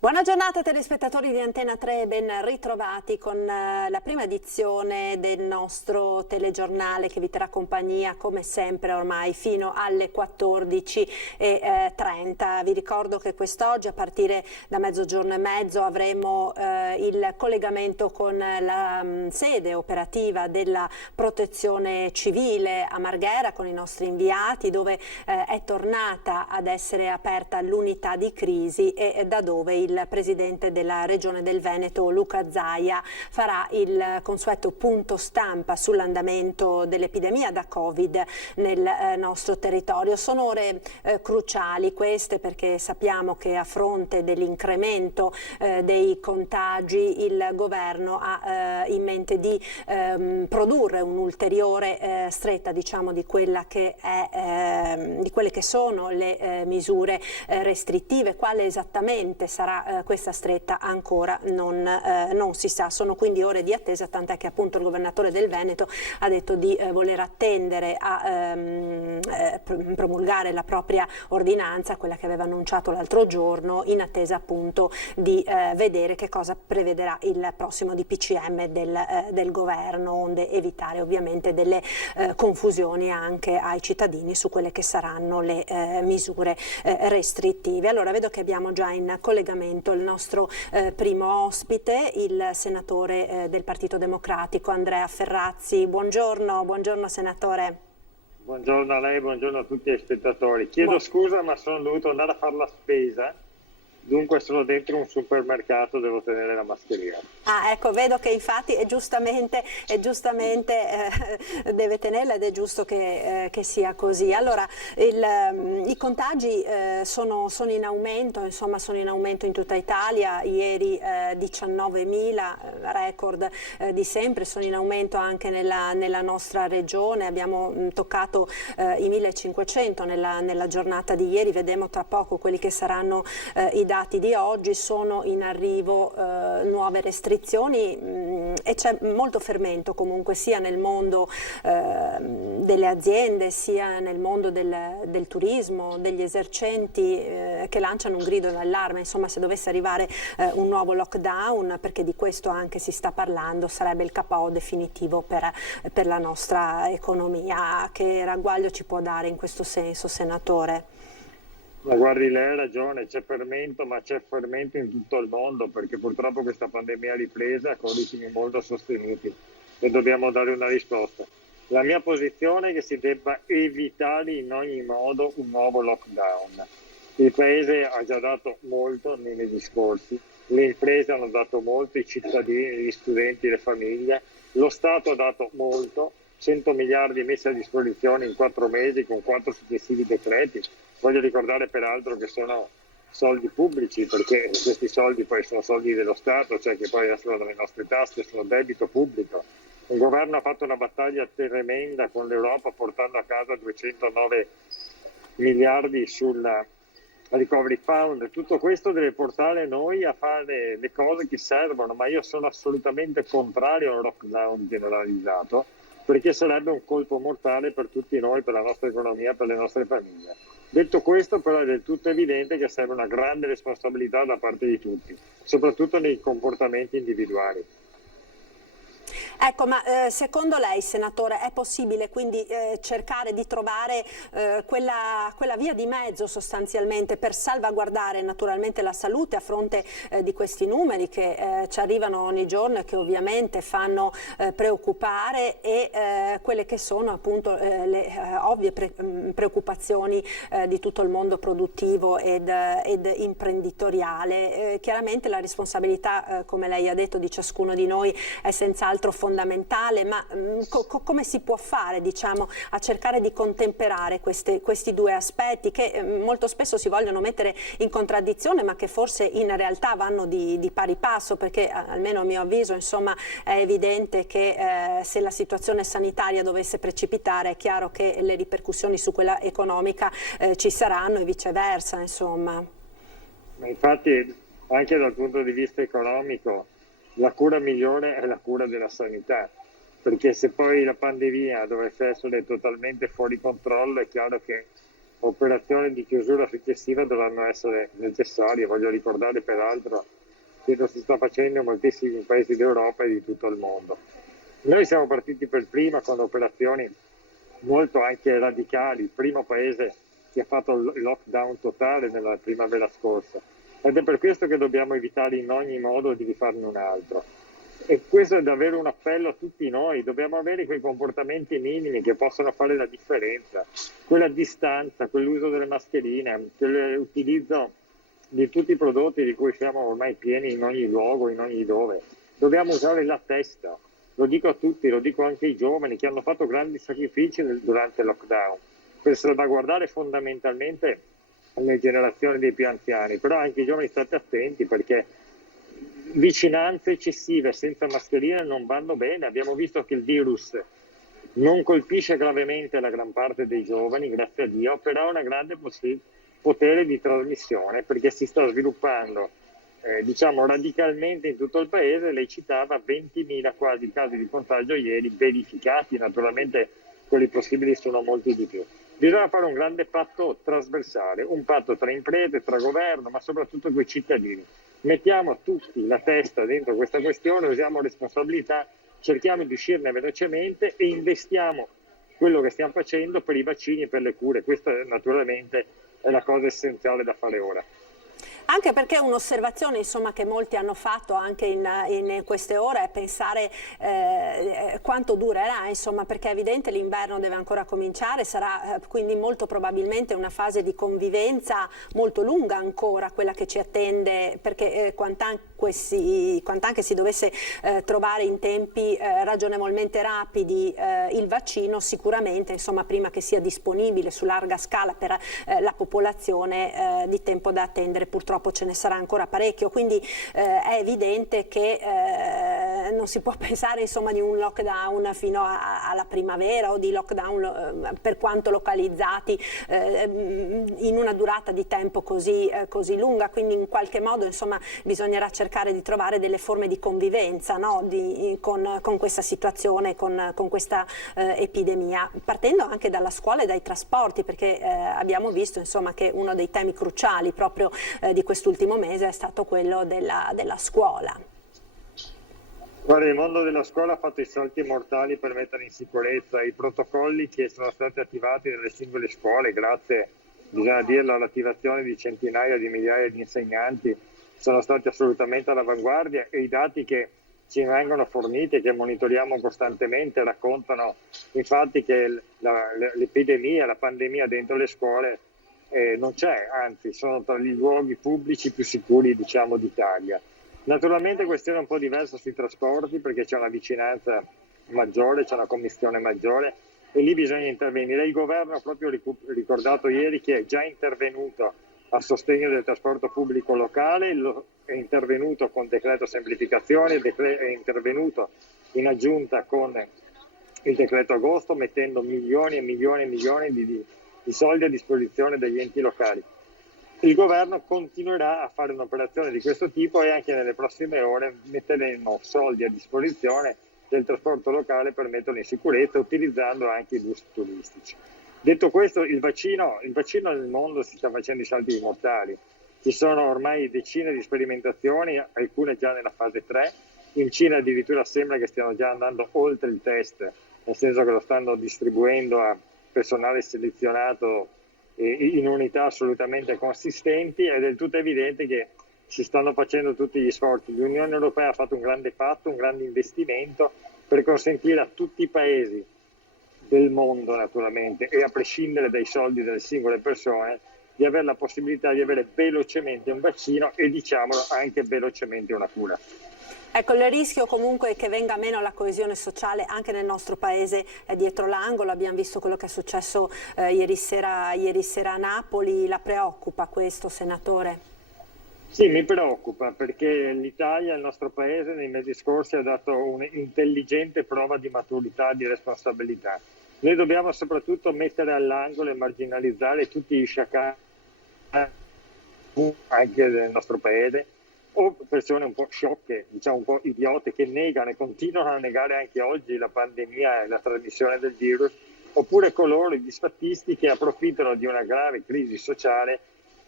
Buona giornata telespettatori di Antena 3, ben ritrovati con la prima edizione del nostro telegiornale che vi terrà compagnia come sempre ormai fino alle 14:30. Vi ricordo che quest'oggi a partire da mezzogiorno e mezzo avremo il collegamento con la sede operativa della Protezione Civile a Marghera con i nostri inviati, dove è tornata ad essere aperta l'unità di crisi e da dove il presidente della Regione del Veneto, Luca Zaia, farà il consueto punto stampa sull'andamento dell'epidemia da Covid nel nostro territorio. Sono ore cruciali queste, perché sappiamo che a fronte dell'incremento dei contagi il governo ha in mente di produrre un'ulteriore stretta, diciamo, di quella che è di quelle che sono le misure restrittive. Quale esattamente sarà questa stretta ancora non si sa. Sono quindi ore di attesa, tant'è che appunto il governatore del Veneto ha detto di voler attendere a promulgare la propria ordinanza, quella che aveva annunciato l'altro giorno, in attesa appunto di vedere che cosa prevederà il prossimo DPCM del governo, onde evitare ovviamente delle confusioni anche ai cittadini su quelle che saranno le misure restrittive. Allora, vedo che abbiamo già in collegamento il nostro primo ospite, il senatore del Partito Democratico Andrea Ferrazzi. Buongiorno, buongiorno senatore. Buongiorno a lei, buongiorno a tutti gli spettatori. Chiedo scusa, ma sono dovuto andare a fare la spesa, dunque sono dentro un supermercato, devo tenere la mascherina. Ah, ecco, vedo che infatti è giustamente deve tenerla, ed è giusto che sia così. Allora, i contagi sono in aumento, insomma sono in aumento in tutta Italia. Ieri 19.000, record di sempre, sono in aumento anche nella nostra regione. Abbiamo toccato i 1.500 nella giornata di ieri. Vedremo tra poco quelli che saranno i dati di oggi. Sono in arrivo nuove restrizioni e c'è molto fermento comunque sia nel mondo delle aziende, sia nel mondo del turismo, degli esercenti che lanciano un grido d'allarme. Insomma, se dovesse arrivare un nuovo lockdown, perché di questo anche si sta parlando, sarebbe il KO definitivo per la nostra economia. Che ragguaglio ci può dare in questo senso, senatore? Ma guardi, lei ha ragione, c'è fermento, ma c'è fermento in tutto il mondo, perché purtroppo questa pandemia è ripresa con ritmi molto sostenuti e dobbiamo dare una risposta. La mia posizione è che si debba evitare in ogni modo un nuovo lockdown. Il Paese ha già dato molto nei mesi scorsi, le imprese hanno dato molto, i cittadini, gli studenti, le famiglie, lo Stato ha dato molto, 100 miliardi messi a disposizione in 4 mesi con 4 successivi decreti. Voglio ricordare peraltro che sono soldi pubblici, perché questi soldi poi sono soldi dello Stato, cioè che poi escono dalle nostre tasche, sono debito pubblico. Il governo ha fatto una battaglia tremenda con l'Europa portando a casa 209 miliardi sulla Recovery Fund. Tutto questo deve portare noi a fare le cose che servono, ma io sono assolutamente contrario al lockdown generalizzato, perché sarebbe un colpo mortale per tutti noi, per la nostra economia, per le nostre famiglie. Detto questo, però, è del tutto evidente che serve una grande responsabilità da parte di tutti, soprattutto nei comportamenti individuali. Ecco, ma secondo lei, senatore, è possibile quindi cercare di trovare quella via di mezzo sostanzialmente per salvaguardare naturalmente la salute a fronte di questi numeri che ci arrivano ogni giorno e che ovviamente fanno preoccupare, e quelle che sono appunto le ovvie preoccupazioni di tutto il mondo produttivo ed imprenditoriale. Chiaramente la responsabilità, come lei ha detto, di ciascuno di noi è senz'altro fondamentale, ma come si può fare, diciamo, a cercare di contemperare questi due aspetti che molto spesso si vogliono mettere in contraddizione, ma che forse in realtà vanno di pari passo, perché almeno a mio avviso, insomma, è evidente che se la situazione sanitaria dovesse precipitare, è chiaro che le ripercussioni su quella economica ci saranno, e viceversa, insomma. Ma infatti, anche dal punto di vista economico, la cura migliore è la cura della sanità, perché se poi la pandemia dovesse essere totalmente fuori controllo, è chiaro che operazioni di chiusura successiva dovranno essere necessarie. Voglio ricordare peraltro che lo si sta facendo in moltissimi paesi d'Europa e di tutto il mondo. Noi siamo partiti per prima con operazioni molto anche radicali, il primo paese che ha fatto il lockdown totale nella primavera scorsa, ed è per questo che dobbiamo evitare in ogni modo di rifarne un altro. E questo è davvero un appello a tutti noi, dobbiamo avere quei comportamenti minimi che possono fare la differenza, quella distanza, quell'uso delle mascherine, quell'utilizzo di tutti i prodotti di cui siamo ormai pieni in ogni luogo, in ogni dove. Dobbiamo usare la testa, lo dico a tutti, lo dico anche ai giovani che hanno fatto grandi sacrifici durante il lockdown per salvaguardare fondamentalmente le generazioni dei più anziani, però anche i giovani state attenti perché vicinanze eccessive senza mascherine non vanno bene. Abbiamo visto che il virus non colpisce gravemente la gran parte dei giovani, grazie a Dio, però ha una grande potere di trasmissione perché si sta sviluppando radicalmente in tutto il paese. Lei citava 20.000 quasi casi di contagio ieri verificati, naturalmente quelli possibili sono molti di più. Bisogna fare un grande patto trasversale, un patto tra imprese, tra governo, ma soprattutto con i cittadini. Mettiamo tutti la testa dentro questa questione, usiamo responsabilità, cerchiamo di uscirne velocemente e investiamo quello che stiamo facendo per i vaccini e per le cure. Questa naturalmente è la cosa essenziale da fare ora. Anche perché un'osservazione insomma, che molti hanno fatto anche in queste ore è pensare quanto durerà, insomma, perché è evidente l'inverno deve ancora cominciare, sarà quindi molto probabilmente una fase di convivenza molto lunga ancora quella che ci attende, perché quant'anche si dovesse trovare in tempi ragionevolmente rapidi il vaccino, sicuramente insomma, prima che sia disponibile su larga scala per la popolazione di tempo da attendere purtroppo ce ne sarà ancora parecchio, quindi è evidente che non si può pensare insomma di un lockdown fino alla primavera o di lockdown per quanto localizzati in una durata di tempo così lunga, quindi in qualche modo insomma bisognerà cercare di trovare delle forme di convivenza, no? con questa situazione, con questa epidemia, partendo anche dalla scuola e dai trasporti, perché abbiamo visto insomma che uno dei temi cruciali proprio di quest'ultimo mese è stato quello della scuola. Guarda, il mondo della scuola ha fatto i salti mortali per mettere in sicurezza i protocolli che sono stati attivati nelle singole scuole, grazie, bisogna dirlo, all'attivazione di centinaia di migliaia di insegnanti, sono stati assolutamente all'avanguardia e i dati che ci vengono forniti e che monitoriamo costantemente raccontano infatti che l'epidemia, la pandemia dentro le scuole non c'è, anzi sono tra i luoghi pubblici più sicuri d'Italia. Naturalmente questione un po' diversa sui trasporti perché c'è una vicinanza maggiore, c'è una commistione maggiore e lì bisogna intervenire. Il governo ha proprio ricordato ieri che è già intervenuto a sostegno del trasporto pubblico locale, è intervenuto con decreto semplificazione, è intervenuto in aggiunta con il decreto agosto mettendo milioni e milioni e milioni di soldi a disposizione degli enti locali. Il governo continuerà a fare un'operazione di questo tipo e anche nelle prossime ore metteremo soldi a disposizione del trasporto locale per metterlo in sicurezza utilizzando anche i bus turistici. Detto questo, il vaccino nel mondo si sta facendo i salti mortali. Ci sono ormai decine di sperimentazioni, alcune già nella fase 3. In Cina addirittura sembra che stiano già andando oltre il test, nel senso che lo stanno distribuendo a personale selezionato in unità assolutamente consistenti. È del tutto evidente che si stanno facendo tutti gli sforzi. L'Unione Europea ha fatto un grande patto, un grande investimento per consentire a tutti i paesi del mondo naturalmente e a prescindere dai soldi delle singole persone di avere la possibilità di avere velocemente un vaccino e diciamolo anche velocemente una cura. Ecco, il rischio comunque che venga meno la coesione sociale anche nel nostro paese è dietro l'angolo. Abbiamo visto quello che è successo ieri sera a Napoli. La preoccupa questo, senatore? Sì, mi preoccupa perché l'Italia, il nostro paese, nei mesi scorsi ha dato un'intelligente prova di maturità e di responsabilità. Noi dobbiamo soprattutto mettere all'angolo e marginalizzare tutti gli sciacalli anche del nostro paese, o persone un po' sciocche, diciamo un po' idiote, che negano e continuano a negare anche oggi la pandemia e la trasmissione del virus, oppure coloro, gli sfattisti, che approfittano di una grave crisi sociale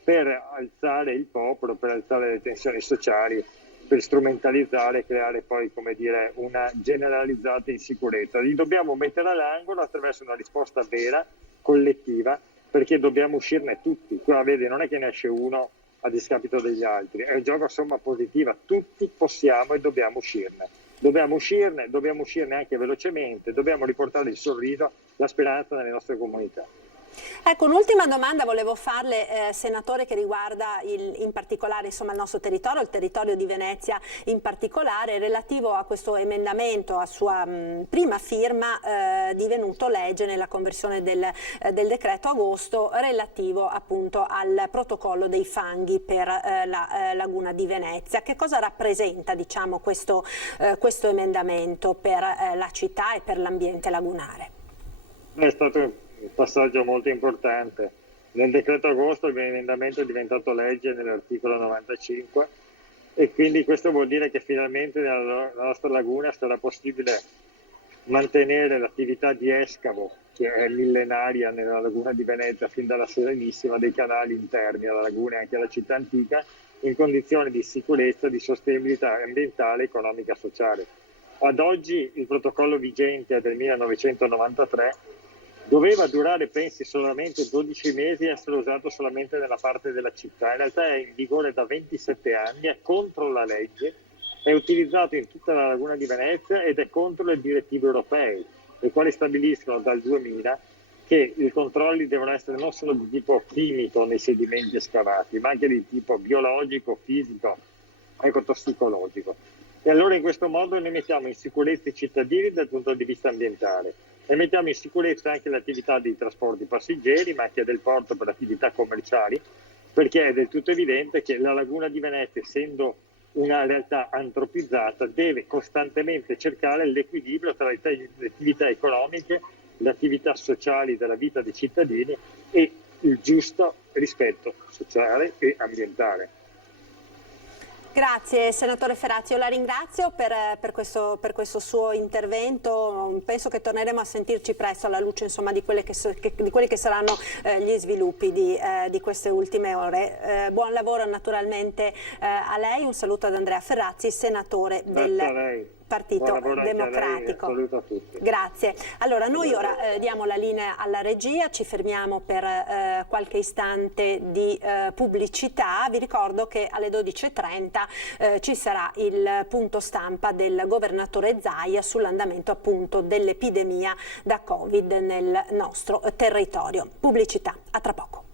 per alzare il popolo, per alzare le tensioni sociali, per strumentalizzare e creare poi, come dire, una generalizzata insicurezza. Li dobbiamo mettere all'angolo attraverso una risposta vera, collettiva, perché dobbiamo uscirne tutti. Qua vedi, non è che ne esce uno a discapito degli altri, è un gioco a somma positiva, tutti possiamo e dobbiamo uscirne. Dobbiamo uscirne anche velocemente, dobbiamo riportare il sorriso, la speranza nelle nostre comunità. Ecco, un'ultima domanda volevo farle, senatore, che riguarda in particolare il nostro territorio, il territorio di Venezia in particolare, relativo a questo emendamento a sua prima firma divenuto legge nella conversione del decreto agosto, relativo appunto al protocollo dei fanghi per la laguna di Venezia. Che cosa rappresenta, diciamo, questo emendamento per la città e per l'ambiente lagunare? È stato un passaggio molto importante. Nel decreto agosto l'emendamento è diventato legge nell'articolo 95 e quindi questo vuol dire che finalmente nella nostra laguna sarà possibile mantenere l'attività di escavo, che è millenaria nella laguna di Venezia fin dalla Serenissima, dei canali interni alla laguna e anche alla città antica, in condizioni di sicurezza, di sostenibilità ambientale, economica e sociale. Ad oggi il protocollo vigente è del 1993, doveva durare, pensi, solamente 12 mesi e essere usato solamente nella parte della città. In realtà è in vigore da 27 anni, è contro la legge, è utilizzato in tutta la laguna di Venezia ed è contro le direttive europee, le quali stabiliscono dal 2000 che i controlli devono essere non solo di tipo chimico nei sedimenti scavati, ma anche di tipo biologico, fisico, ecotossicologico. E allora in questo modo noi mettiamo in sicurezza i cittadini dal punto di vista ambientale e mettiamo in sicurezza anche l'attività di trasporti passeggeri, ma anche del porto per attività commerciali, perché è del tutto evidente che la laguna di Venezia, essendo una realtà antropizzata, deve costantemente cercare l'equilibrio tra le attività economiche, le attività sociali della vita dei cittadini e il giusto rispetto sociale e ambientale. Grazie senatore Ferrazzi, io la ringrazio per questo suo intervento. Penso che torneremo a sentirci presto alla luce, insomma, di quelli che saranno gli sviluppi di queste ultime ore. Buon lavoro naturalmente a lei, un saluto ad Andrea Ferrazzi, senatore del Partito Democratico. Saluto a tutti. Grazie. Allora noi ora diamo la linea alla regia, ci fermiamo per qualche istante di pubblicità. Vi ricordo che alle 12:30 ci sarà il punto stampa del governatore Zaia sull'andamento appunto dell'epidemia da Covid nel nostro territorio. Pubblicità, a tra poco.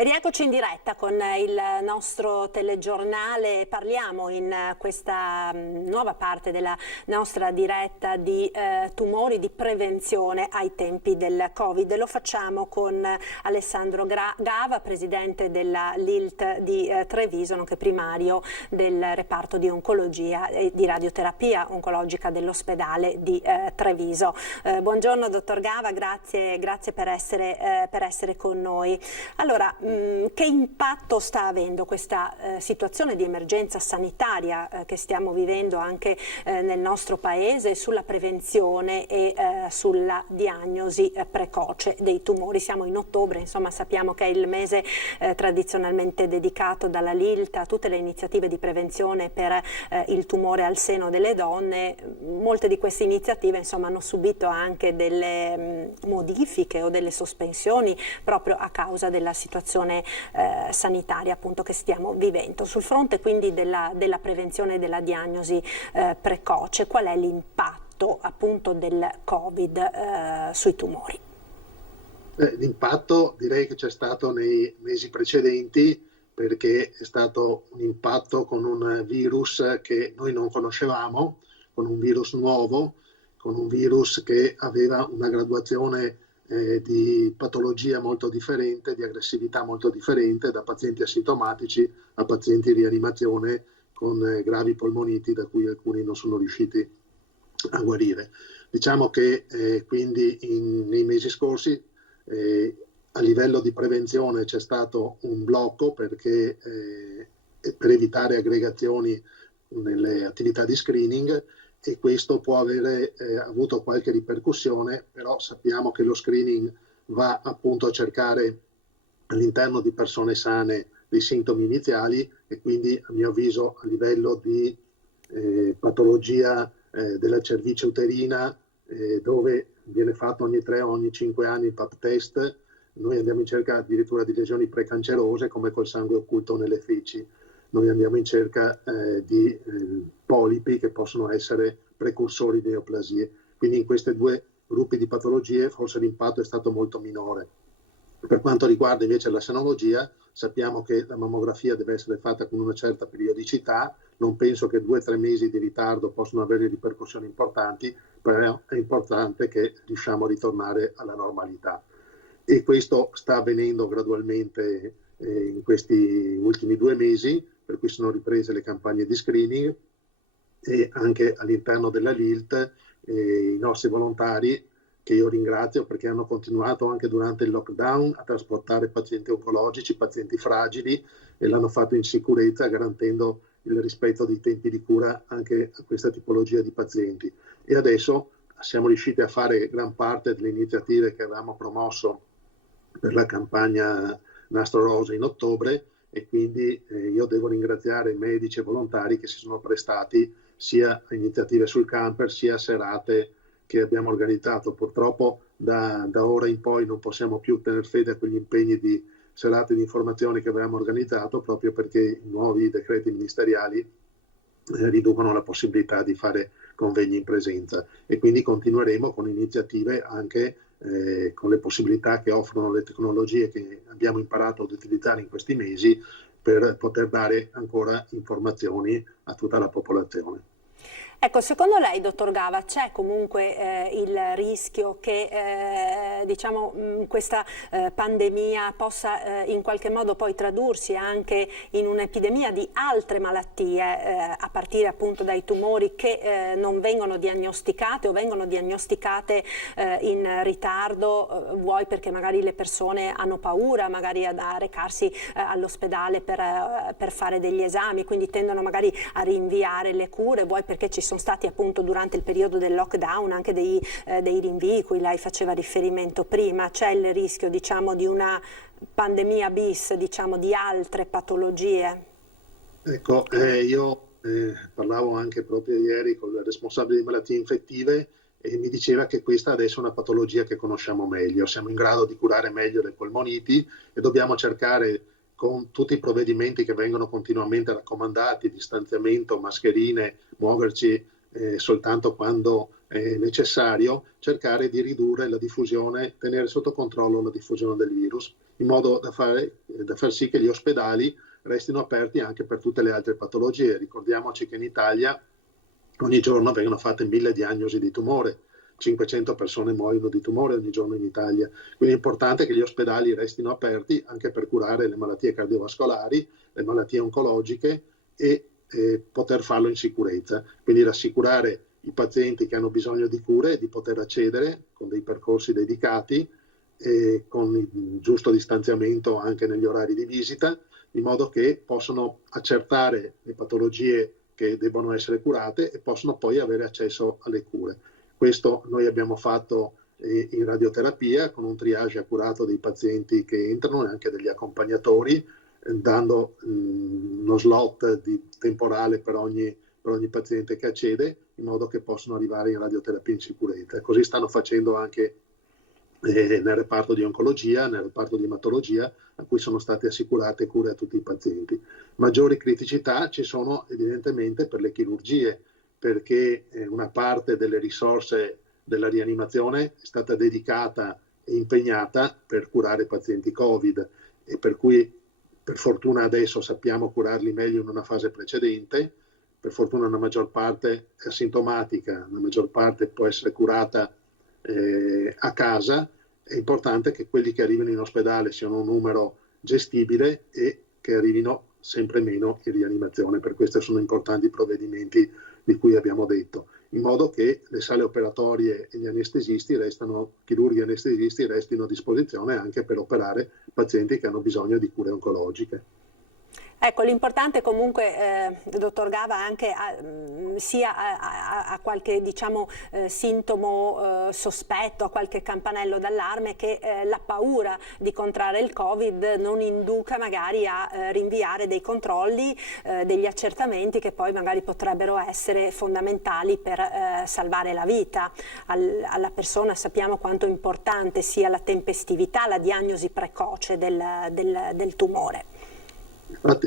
E rieccoci in diretta con il nostro telegiornale. Parliamo in questa nuova parte della nostra diretta di tumori, di prevenzione ai tempi del Covid. Lo facciamo con Alessandro Gava, presidente della LILT di Treviso, nonché primario del reparto di oncologia e di radioterapia oncologica dell'ospedale di Treviso. Buongiorno dottor Gava, grazie per essere con noi. Allora, che impatto sta avendo questa situazione di emergenza sanitaria che stiamo vivendo anche nel nostro paese sulla prevenzione e sulla diagnosi precoce dei tumori? Siamo in ottobre, insomma sappiamo che è il mese tradizionalmente dedicato dalla LILT a tutte le iniziative di prevenzione per il tumore al seno delle donne. Molte di queste iniziative, insomma, hanno subito anche delle modifiche o delle sospensioni proprio a causa della situazione sanitaria appunto che stiamo vivendo. Sul fronte quindi della prevenzione e della diagnosi precoce, qual è l'impatto appunto del Covid sui tumori? L'impatto direi che c'è stato nei mesi precedenti, perché è stato un impatto con un virus che noi non conoscevamo, con un virus nuovo, con un virus che aveva una graduazione di patologia molto differente, di aggressività molto differente, da pazienti asintomatici a pazienti in rianimazione con gravi polmoniti, da cui alcuni non sono riusciti a guarire. Diciamo che quindi nei mesi scorsi a livello di prevenzione c'è stato un blocco, perché per evitare aggregazioni nelle attività di screening, e questo può avere avuto qualche ripercussione, però sappiamo che lo screening va appunto a cercare all'interno di persone sane dei sintomi iniziali, e quindi a mio avviso a livello di patologia della cervice uterina, dove viene fatto ogni 3 o ogni 5 anni il pap test, noi andiamo in cerca addirittura di lesioni precancerose come col sangue occulto nelle feci. Noi andiamo in cerca di polipi che possono essere precursori di neoplasie. Quindi in questi 2 gruppi di patologie forse l'impatto è stato molto minore. Per quanto riguarda invece la senologia, sappiamo che la mammografia deve essere fatta con una certa periodicità. Non penso che 2 o 3 mesi di ritardo possano avere ripercussioni importanti, però è importante che riusciamo a ritornare alla normalità. E questo sta avvenendo gradualmente in questi ultimi 2 mesi, per cui sono riprese le campagne di screening, e anche all'interno della LILT i nostri volontari, che io ringrazio perché hanno continuato anche durante il lockdown a trasportare pazienti oncologici, pazienti fragili, e l'hanno fatto in sicurezza, garantendo il rispetto dei tempi di cura anche a questa tipologia di pazienti. E adesso siamo riusciti a fare gran parte delle iniziative che avevamo promosso per la campagna Nastro Rosa in ottobre, e quindi io devo ringraziare i medici e volontari che si sono prestati sia a iniziative sul camper sia a serate che abbiamo organizzato. Purtroppo da ora in poi non possiamo più tener fede a quegli impegni di serate di informazioni che avevamo organizzato, proprio perché i nuovi decreti ministeriali riducono la possibilità di fare convegni in presenza, e quindi continueremo con iniziative anche con le possibilità che offrono le tecnologie che abbiamo imparato ad utilizzare in questi mesi, per poter dare ancora informazioni a tutta la popolazione. Ecco, secondo lei, dottor Gava, c'è comunque il rischio che questa pandemia possa in qualche modo poi tradursi anche in un'epidemia di altre malattie, a partire appunto dai tumori che non vengono diagnosticate o vengono diagnosticate in ritardo, vuoi perché magari le persone hanno paura magari a recarsi all'ospedale per fare degli esami, quindi tendono magari a rinviare le cure, vuoi perché ci sono stati appunto durante il periodo del lockdown anche dei rinvii cui lei faceva riferimento prima. C'è il rischio, diciamo, di una pandemia bis, diciamo, di altre patologie? Ecco, io parlavo anche proprio ieri con il responsabile di malattie infettive, e mi diceva che questa adesso è una patologia che conosciamo meglio, siamo in grado di curare meglio le polmoniti, e dobbiamo cercare, con tutti i provvedimenti che vengono continuamente raccomandati, distanziamento, mascherine, muoverci soltanto quando è necessario, cercare di ridurre la diffusione, tenere sotto controllo la diffusione del virus, in modo da far sì che gli ospedali restino aperti anche per tutte le altre patologie. Ricordiamoci che in Italia ogni giorno vengono fatte 1000 diagnosi di tumore, 500 persone muoiono di tumore ogni giorno in Italia, quindi è importante che gli ospedali restino aperti anche per curare le malattie cardiovascolari, le malattie oncologiche, e poter farlo in sicurezza, quindi rassicurare i pazienti che hanno bisogno di cure di poter accedere con dei percorsi dedicati e con il giusto distanziamento anche negli orari di visita, in modo che possano accertare le patologie che debbono essere curate e possono poi avere accesso alle cure. Questo noi abbiamo fatto in radioterapia, con un triage accurato dei pazienti che entrano e anche degli accompagnatori, dando uno slot temporale per ogni paziente che accede, in modo che possano arrivare in radioterapia in sicurezza. Così stanno facendo anche nel reparto di oncologia, nel reparto di ematologia, a cui sono state assicurate cure a tutti i pazienti. Maggiori criticità ci sono evidentemente per le chirurgie, perché una parte delle risorse della rianimazione è stata dedicata e impegnata per curare pazienti Covid, e per cui per fortuna adesso sappiamo curarli meglio in una fase precedente. Per fortuna una maggior parte è asintomatica, una maggior parte può essere curata a casa. È importante che quelli che arrivano in ospedale siano un numero gestibile e che arrivino sempre meno in rianimazione. Per questo sono importanti i provvedimenti di cui abbiamo detto, in modo che le sale operatorie e gli anestesisti chirurghi e anestesisti restino a disposizione anche per operare pazienti che hanno bisogno di cure oncologiche. Ecco, l'importante comunque, dottor Gava, anche sia a qualche diciamo, sintomo sospetto, a qualche campanello d'allarme, che la paura di contrarre il Covid non induca magari a rinviare dei controlli, degli accertamenti che poi magari potrebbero essere fondamentali per salvare la vita alla persona. Sappiamo quanto importante sia la tempestività, la diagnosi precoce del tumore.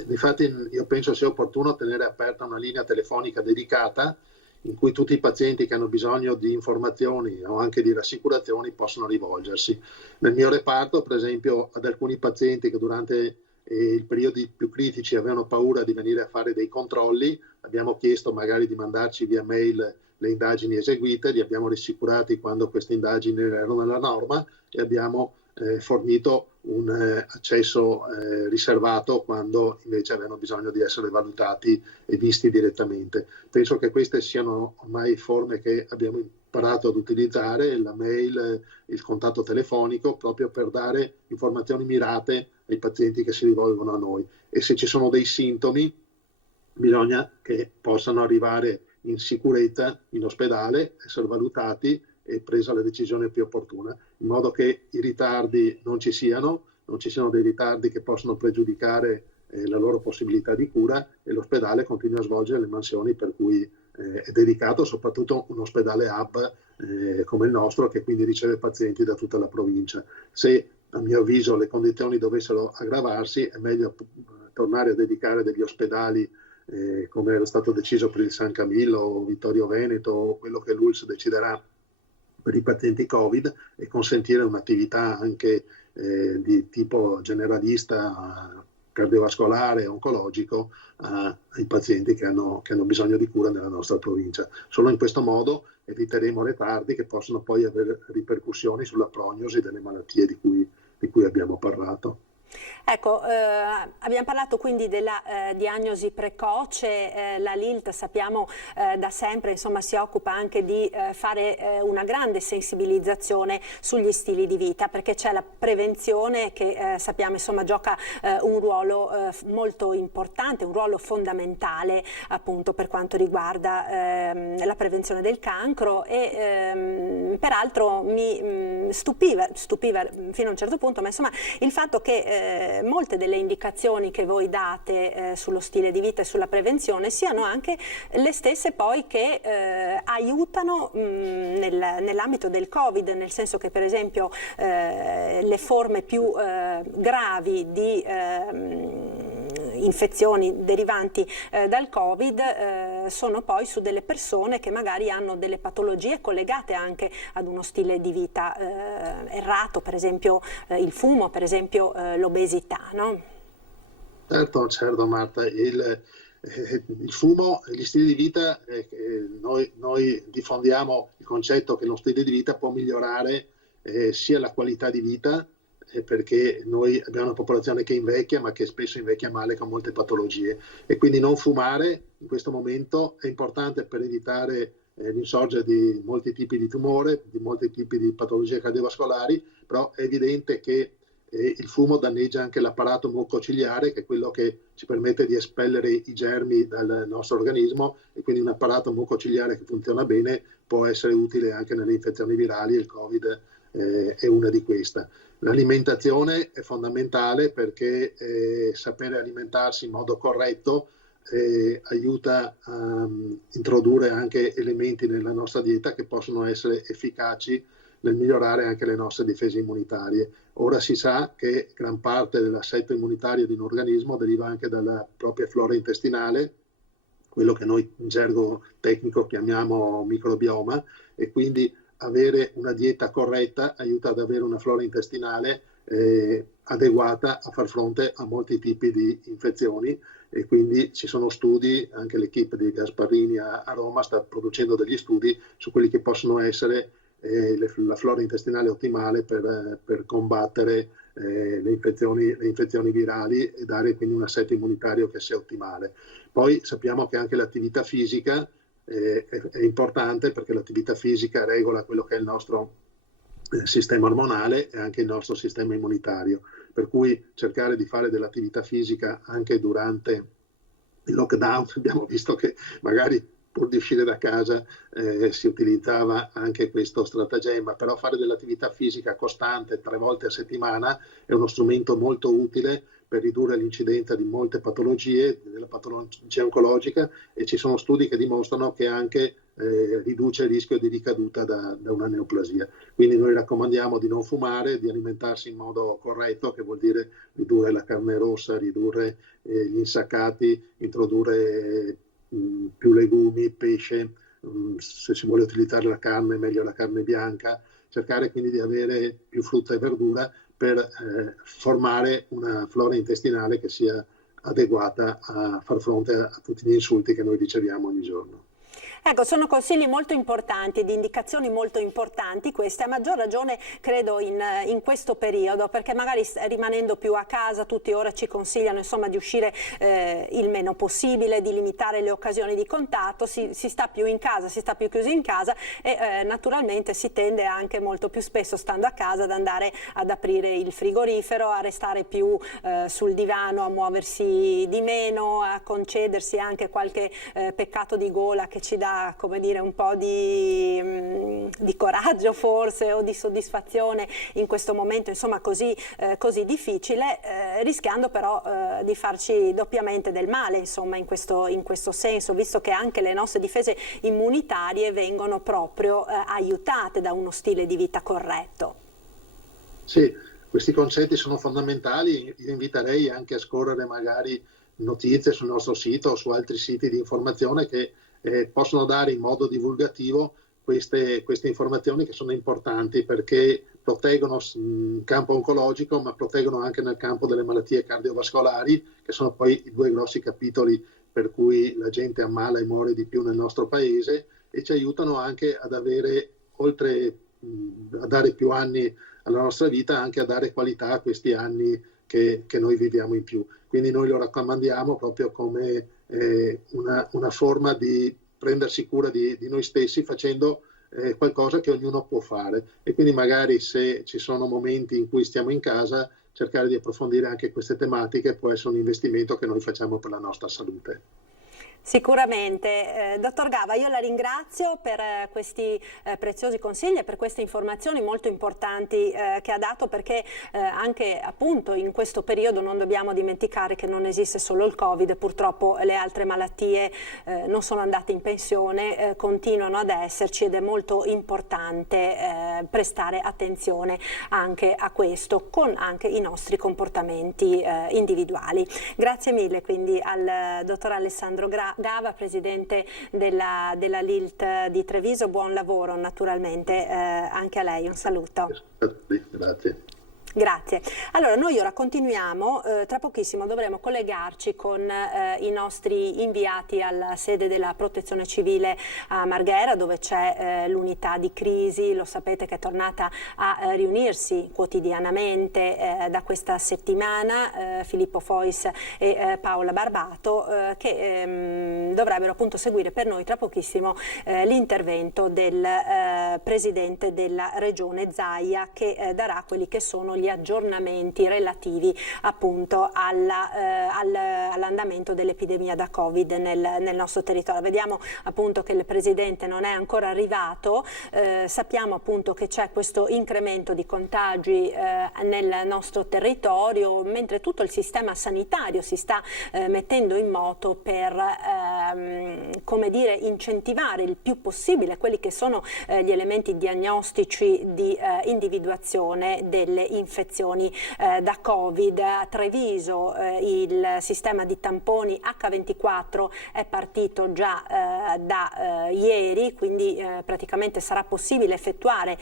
Infatti io penso sia opportuno tenere aperta una linea telefonica dedicata in cui tutti i pazienti che hanno bisogno di informazioni o anche di rassicurazioni possono rivolgersi. Nel mio reparto, per esempio, ad alcuni pazienti che durante i periodi più critici avevano paura di venire a fare dei controlli, abbiamo chiesto magari di mandarci via mail le indagini eseguite, li abbiamo rassicurati quando queste indagini erano nella norma e abbiamo fornito un accesso riservato quando invece avevano bisogno di essere valutati e visti direttamente. Penso che queste siano ormai forme che abbiamo imparato ad utilizzare, la mail, il contatto telefonico, proprio per dare informazioni mirate ai pazienti che si rivolgono a noi. E se ci sono dei sintomi, bisogna che possano arrivare in sicurezza in ospedale, essere valutati e presa la decisione più opportuna, in modo che i ritardi non ci siano dei ritardi che possono pregiudicare la loro possibilità di cura, e l'ospedale continua a svolgere le mansioni per cui è dedicato, soprattutto un ospedale hub come il nostro, che quindi riceve pazienti da tutta la provincia. Se a mio avviso le condizioni dovessero aggravarsi, è meglio tornare a dedicare degli ospedali come era stato deciso per il San Camillo, Vittorio Veneto, o quello che l'ULSS deciderà per i pazienti Covid, e consentire un'attività anche di tipo generalista, cardiovascolare, oncologico ai pazienti che hanno bisogno di cura nella nostra provincia. Solo in questo modo eviteremo ritardi che possono poi avere ripercussioni sulla prognosi delle malattie di cui abbiamo parlato. Ecco, abbiamo parlato quindi della diagnosi precoce. La LILT, sappiamo da sempre, insomma, si occupa anche di fare una grande sensibilizzazione sugli stili di vita, perché c'è la prevenzione che sappiamo, insomma, gioca un ruolo molto importante, un ruolo fondamentale appunto per quanto riguarda la prevenzione del cancro, e peraltro mi stupiva fino a un certo punto, ma insomma il fatto che molte delle indicazioni che voi date sullo stile di vita e sulla prevenzione siano anche le stesse poi che aiutano nell'ambito del Covid, nel senso che per esempio le forme più gravi di infezioni derivanti dal Covid sono poi su delle persone che magari hanno delle patologie collegate anche ad uno stile di vita errato, per esempio il fumo, per esempio l'obesità, no? Certo Marta, il fumo, gli stili di vita, noi diffondiamo il concetto che lo stile di vita può migliorare sia la qualità di vita, perché noi abbiamo una popolazione che invecchia, ma che spesso invecchia male con molte patologie, e quindi non fumare in questo momento è importante per evitare l'insorgere di molti tipi di tumore, di molti tipi di patologie cardiovascolari, però è evidente che il fumo danneggia anche l'apparato mucociliare, che è quello che ci permette di espellere i germi dal nostro organismo, e quindi un apparato mucociliare che funziona bene può essere utile anche nelle infezioni virali, e il Covid è una di queste. L'alimentazione è fondamentale, perché sapere alimentarsi in modo corretto aiuta a introdurre anche elementi nella nostra dieta che possono essere efficaci nel migliorare anche le nostre difese immunitarie. Ora si sa che gran parte dell'assetto immunitario di un organismo deriva anche dalla propria flora intestinale, quello che noi in gergo tecnico chiamiamo microbioma, e quindi avere una dieta corretta aiuta ad avere una flora intestinale adeguata a far fronte a molti tipi di infezioni, e quindi ci sono studi, anche l'equipe di Gasparini a Roma sta producendo degli studi su quelli che possono essere la flora intestinale ottimale per combattere le infezioni virali e dare quindi un assetto immunitario che sia ottimale. Poi sappiamo che anche l'attività fisica è importante, perché l'attività fisica regola quello che è il nostro sistema ormonale e anche il nostro sistema immunitario. per cui cercare di fare dell'attività fisica anche durante il lockdown. Abbiamo visto che magari pur di uscire da casa si utilizzava anche questo stratagemma, però fare dell'attività fisica costante 3 volte a settimana è uno strumento molto utile per ridurre l'incidenza di molte patologie, della patologia oncologica, e ci sono studi che dimostrano che anche riduce il rischio di ricaduta da una neoplasia. Quindi noi raccomandiamo di non fumare, di alimentarsi in modo corretto, che vuol dire ridurre la carne rossa, ridurre gli insaccati, introdurre più legumi, pesce, se si vuole utilizzare la carne meglio la carne bianca, cercare quindi di avere più frutta e verdura per formare una flora intestinale che sia adeguata a far fronte a tutti gli insulti che noi riceviamo ogni giorno. Ecco, sono consigli molto importanti, di indicazioni molto importanti queste, a maggior ragione credo in questo periodo, perché magari rimanendo più a casa tutti ora ci consigliano insomma di uscire il meno possibile, di limitare le occasioni di contatto, si sta più in casa, si sta più chiusi in casa e naturalmente si tende anche molto più spesso stando a casa ad andare ad aprire il frigorifero, a restare più sul divano, a muoversi di meno, a concedersi anche qualche peccato di gola che ci dà, come dire, un po' di coraggio forse o di soddisfazione in questo momento insomma così difficile, rischiando però di farci doppiamente del male insomma in questo senso, visto che anche le nostre difese immunitarie vengono proprio aiutate da uno stile di vita corretto. Sì, questi concetti sono fondamentali. Io inviterei anche a scorrere magari notizie sul nostro sito o su altri siti di informazione che possono dare in modo divulgativo queste informazioni che sono importanti perché proteggono il campo oncologico, ma proteggono anche nel campo delle malattie cardiovascolari, che sono poi i 2 grossi capitoli per cui la gente ammala e muore di più nel nostro paese, e ci aiutano anche ad avere, oltre a dare più anni alla nostra vita, anche a dare qualità a questi anni che noi viviamo in più. Quindi noi lo raccomandiamo proprio come una forma di prendersi cura di noi stessi, facendo qualcosa che ognuno può fare, e quindi magari se ci sono momenti in cui stiamo in casa cercare di approfondire anche queste tematiche può essere un investimento che noi facciamo per la nostra salute. Sicuramente. Dottor Gava, io la ringrazio per questi preziosi consigli e per queste informazioni molto importanti che ha dato, perché anche appunto in questo periodo non dobbiamo dimenticare che non esiste solo il Covid, purtroppo le altre malattie non sono andate in pensione, continuano ad esserci, ed è molto importante prestare attenzione anche a questo, con anche i nostri comportamenti individuali. Grazie mille quindi al dottor Alessandro Gava, presidente della LILT di Treviso. Buon lavoro naturalmente anche a lei, un saluto. Grazie. Grazie. Allora noi ora continuiamo, tra pochissimo dovremo collegarci con i nostri inviati alla sede della Protezione Civile a Marghera, dove c'è l'unità di crisi, lo sapete che è tornata a riunirsi quotidianamente da questa settimana, Filippo Fois e Paola Barbato, che dovrebbero appunto seguire per noi tra pochissimo l'intervento del presidente della regione Zaia, che darà quelli che sono gli aggiornamenti relativi appunto all'andamento dell'epidemia da Covid nel nostro territorio. Vediamo appunto che il presidente non è ancora arrivato, sappiamo appunto che c'è questo incremento di contagi nel nostro territorio, mentre tutto il sistema sanitario si sta mettendo in moto per come dire, incentivare il più possibile quelli che sono gli elementi diagnostici di individuazione delle infezioni da Covid. A Treviso il sistema di tamponi H24 è partito già da ieri, quindi praticamente sarà possibile effettuare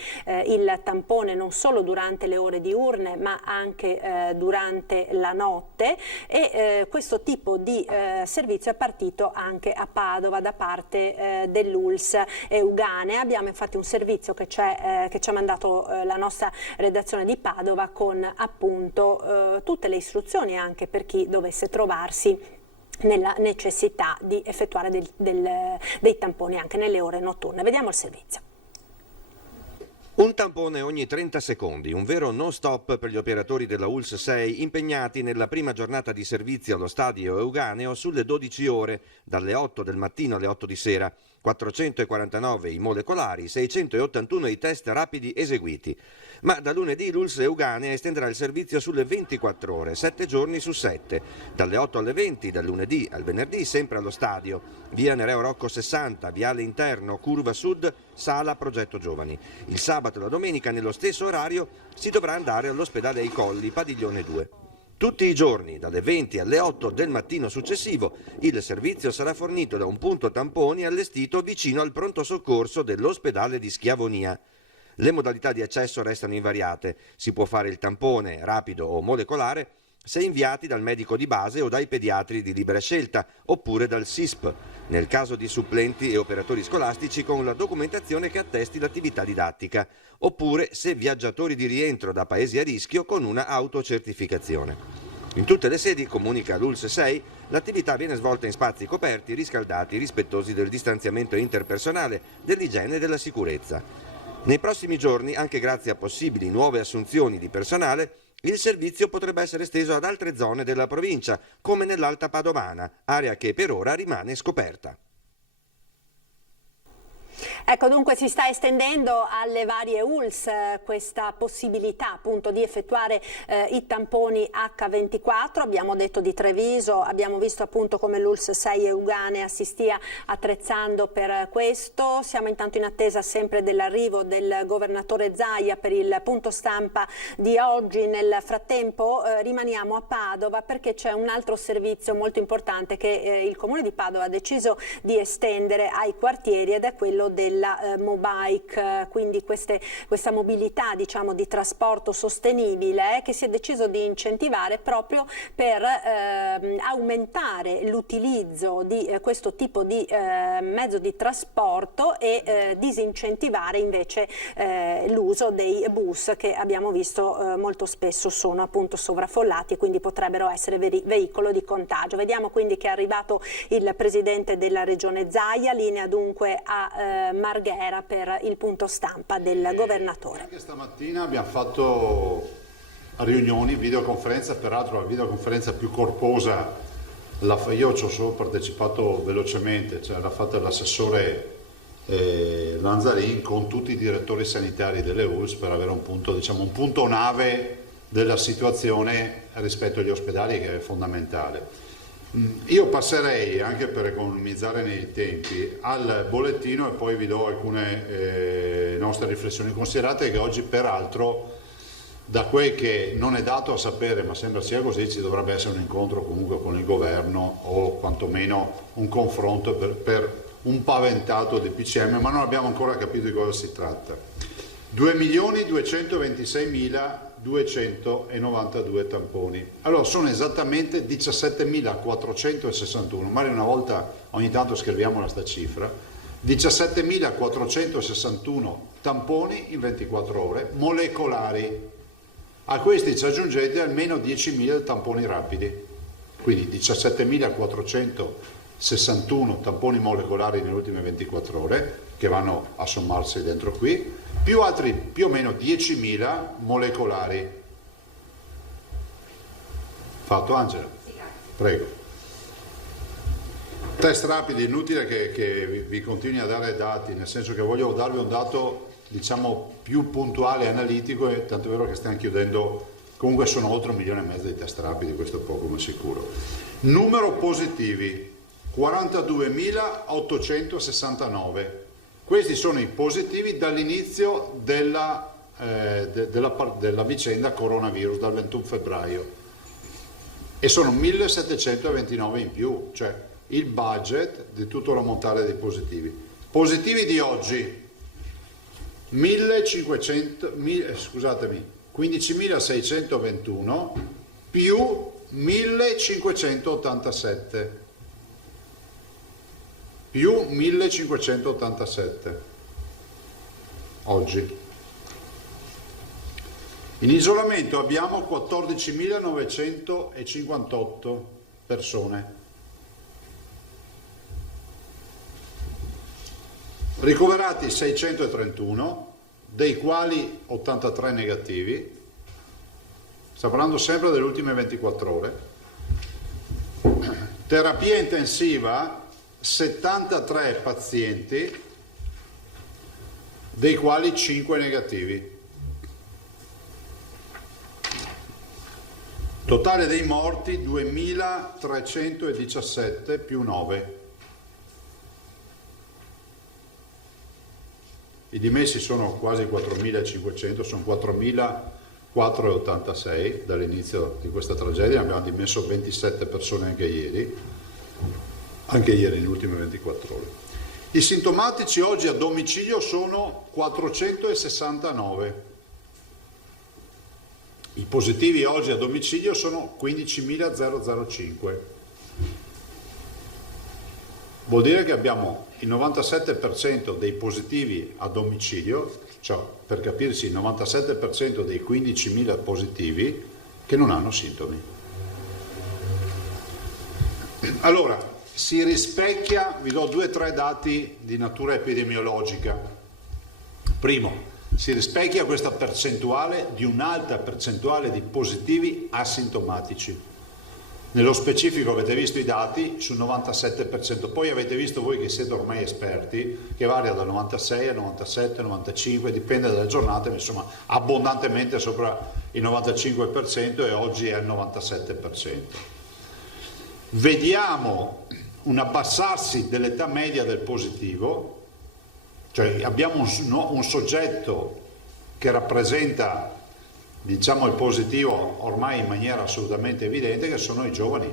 il tampone non solo durante le ore diurne ma anche durante la notte, e questo tipo di servizio è partito anche a Padova da parte dell'ULS Euganea. Abbiamo infatti un servizio che ci ha mandato la nostra redazione di Padova con appunto tutte le istruzioni anche per chi dovesse trovarsi nella necessità di effettuare dei tamponi anche nelle ore notturne. Vediamo il servizio. Un tampone ogni 30 secondi, un vero non-stop per gli operatori della ULSS 6 impegnati nella prima giornata di servizio allo stadio Euganeo sulle 12 ore, dalle 8 del mattino alle 8 di sera. 449 i molecolari, 681 i test rapidi eseguiti. Ma da lunedì l'ULSS Euganea estenderà il servizio sulle 24 ore, 7 giorni su 7, dalle 8 alle 20, dal lunedì al venerdì, sempre allo stadio. Via Nereo Rocco 60, Viale Interno, Curva Sud, Sala Progetto Giovani. Il sabato e la domenica, nello stesso orario, si dovrà andare all'ospedale ai Colli, Padiglione 2. Tutti i giorni, dalle 20 alle 8 del mattino successivo, il servizio sarà fornito da un punto tamponi allestito vicino al pronto soccorso dell'ospedale di Schiavonia. Le modalità di accesso restano invariate. Si può fare il tampone rapido o molecolare se inviati dal medico di base o dai pediatri di libera scelta, oppure dal SISP, nel caso di supplenti e operatori scolastici con la documentazione che attesti l'attività didattica, oppure se viaggiatori di rientro da paesi a rischio con una autocertificazione. In tutte le sedi, comunica l'ULSS 6, l'attività viene svolta in spazi coperti, riscaldati, rispettosi del distanziamento interpersonale, dell'igiene e della sicurezza. Nei prossimi giorni, anche grazie a possibili nuove assunzioni di personale, il servizio potrebbe essere esteso ad altre zone della provincia, come nell'Alta Padovana, area che per ora rimane scoperta. Ecco, dunque si sta estendendo alle varie ULSS questa possibilità appunto di effettuare i tamponi H24. Abbiamo detto di Treviso, abbiamo visto appunto come l'ULSS 6 Euganea si stia attrezzando per questo. Siamo intanto in attesa sempre dell'arrivo del governatore Zaia per il punto stampa di oggi. Nel frattempo rimaniamo a Padova perché c'è un altro servizio molto importante che il Comune di Padova ha deciso di estendere ai quartieri ed è quello della Mobike, quindi questa mobilità, diciamo, di trasporto sostenibile che si è deciso di incentivare proprio per aumentare l'utilizzo di questo tipo di mezzo di trasporto e disincentivare invece l'uso dei bus che abbiamo visto molto spesso sono appunto sovraffollati e quindi potrebbero essere veicolo di contagio. Vediamo quindi che è arrivato il presidente della regione Zaia, linea dunque a Marghera per il punto stampa del governatore. Anche stamattina abbiamo fatto riunioni, videoconferenza, peraltro la videoconferenza più corposa, io ci ho solo partecipato velocemente, cioè l'ha fatta l'assessore Lanzarin con tutti i direttori sanitari delle ULSS per avere un punto, diciamo, un punto nave della situazione rispetto agli ospedali, che è fondamentale. Io passerei, anche per economizzare nei tempi, al bollettino e poi vi do alcune nostre riflessioni. Considerate che oggi peraltro, da quel che non è dato a sapere, ma sembra sia così, ci dovrebbe essere un incontro comunque con il governo o quantomeno un confronto per un paventato DPCM, ma non abbiamo ancora capito di cosa si tratta. 2.226.292 tamponi. Allora sono esattamente 17.461, magari una volta ogni tanto scriviamola sta cifra, 17.461 tamponi in 24 ore molecolari. A questi ci aggiungete almeno 10.000 tamponi rapidi, quindi 17.461 tamponi molecolari nelle ultime 24 ore che vanno a sommarsi dentro qui, più altri più o meno 10.000 molecolari. Fatto, Angela? Sì, prego. Test rapidi, inutile che vi continui a dare dati, nel senso che voglio darvi un dato, diciamo, più puntuale e analitico, e tanto è vero che stiamo chiudendo, comunque sono oltre 1,5 milioni di test rapidi, questo è poco ma sicuro. Numero positivi, 42.869. Questi sono i positivi dall'inizio della vicenda coronavirus, dal 21 febbraio. E sono 1.729 in più, cioè il budget di tutto l'ammontare dei positivi. Positivi di oggi, 15.621 più 1.587. Più 1587 oggi. In isolamento abbiamo 14.958 persone. Ricoverati 631, dei quali 83 negativi. Sto parlando sempre delle ultime 24 ore. Terapia intensiva, 73 pazienti, dei quali 5 negativi. Totale dei morti 2317 più 9. I dimessi sono quasi 4500, sono 4486 dall'inizio di questa tragedia, abbiamo dimesso 27 persone anche ieri nelle ultime 24 ore. I sintomatici oggi a domicilio sono 469. I positivi oggi a domicilio sono 15.005. Vuol dire che abbiamo il 97% dei positivi a domicilio, cioè per capirsi il 97% dei 15.000 positivi che non hanno sintomi. Allora, si rispecchia, vi do 2 o 3 dati di natura epidemiologica. Primo, si rispecchia questa percentuale di un'alta percentuale di positivi asintomatici. Nello specifico avete visto i dati sul 97%, poi avete visto voi che siete ormai esperti, che varia dal 96 al 97, 95, dipende dalle giornate, ma insomma abbondantemente sopra il 95% e oggi è il 97%. Vediamo un abbassarsi dell'età media del positivo, cioè abbiamo un soggetto che rappresenta, diciamo, il positivo ormai in maniera assolutamente evidente, che sono i giovani.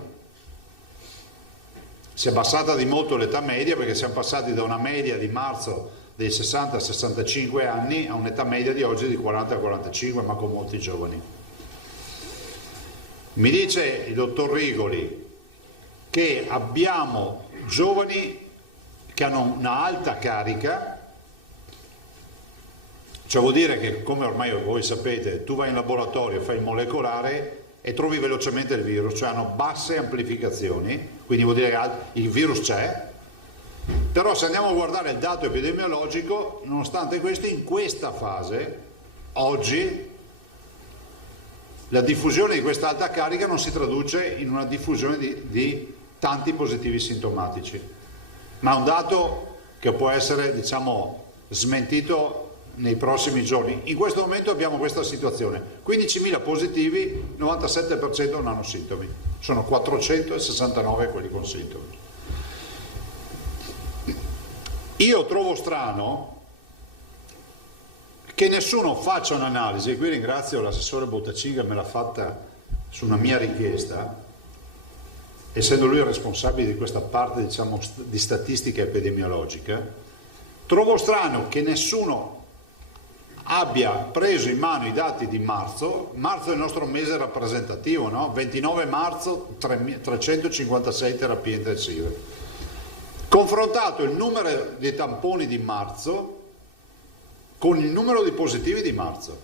Si è abbassata di molto l'età media, perché siamo passati da una media di marzo dei 60-65 anni a un'età media di oggi di 40-45, ma con molti giovani. Mi dice il dottor Rigoli che abbiamo giovani che hanno una alta carica. Cioè vuol dire che, come ormai voi sapete, tu vai in laboratorio, fai il molecolare e trovi velocemente il virus, cioè hanno basse amplificazioni, quindi vuol dire che il virus c'è, però se andiamo a guardare il dato epidemiologico, nonostante questo, in questa fase, oggi, la diffusione di questa alta carica non si traduce in una diffusione di tanti positivi sintomatici, ma è un dato che può essere, diciamo, smentito nei prossimi giorni. In questo momento abbiamo questa situazione: 15.000 positivi, 97% non hanno sintomi, sono 469 quelli con sintomi. Io trovo strano che nessuno faccia un'analisi, e qui ringrazio l'assessore Bottacin che me l'ha fatta su una mia richiesta, essendo lui il responsabile di questa parte, diciamo, di statistica epidemiologica. Trovo strano che nessuno abbia preso in mano i dati di marzo. Marzo è il nostro mese rappresentativo, no? 29 marzo 356 terapie intensive, confrontato il numero di tamponi di marzo con il numero di positivi di marzo,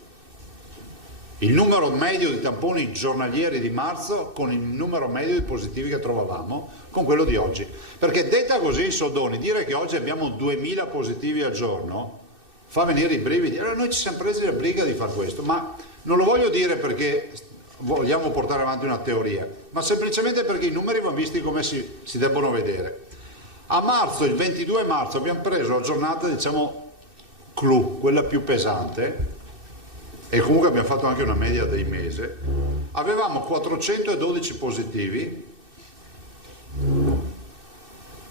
il numero medio di tamponi giornalieri di marzo con il numero medio di positivi che trovavamo con quello di oggi. Perché detta così in soldoni, dire che oggi abbiamo 2000 positivi al giorno fa venire i brividi. Allora noi ci siamo presi la briga di fare questo, ma non lo voglio dire perché vogliamo portare avanti una teoria, ma semplicemente perché i numeri vanno visti come si debbono vedere. A marzo, il 22 marzo, abbiamo preso la giornata, diciamo, clou, quella più pesante, e comunque abbiamo fatto anche una media del mese. Avevamo 412 positivi.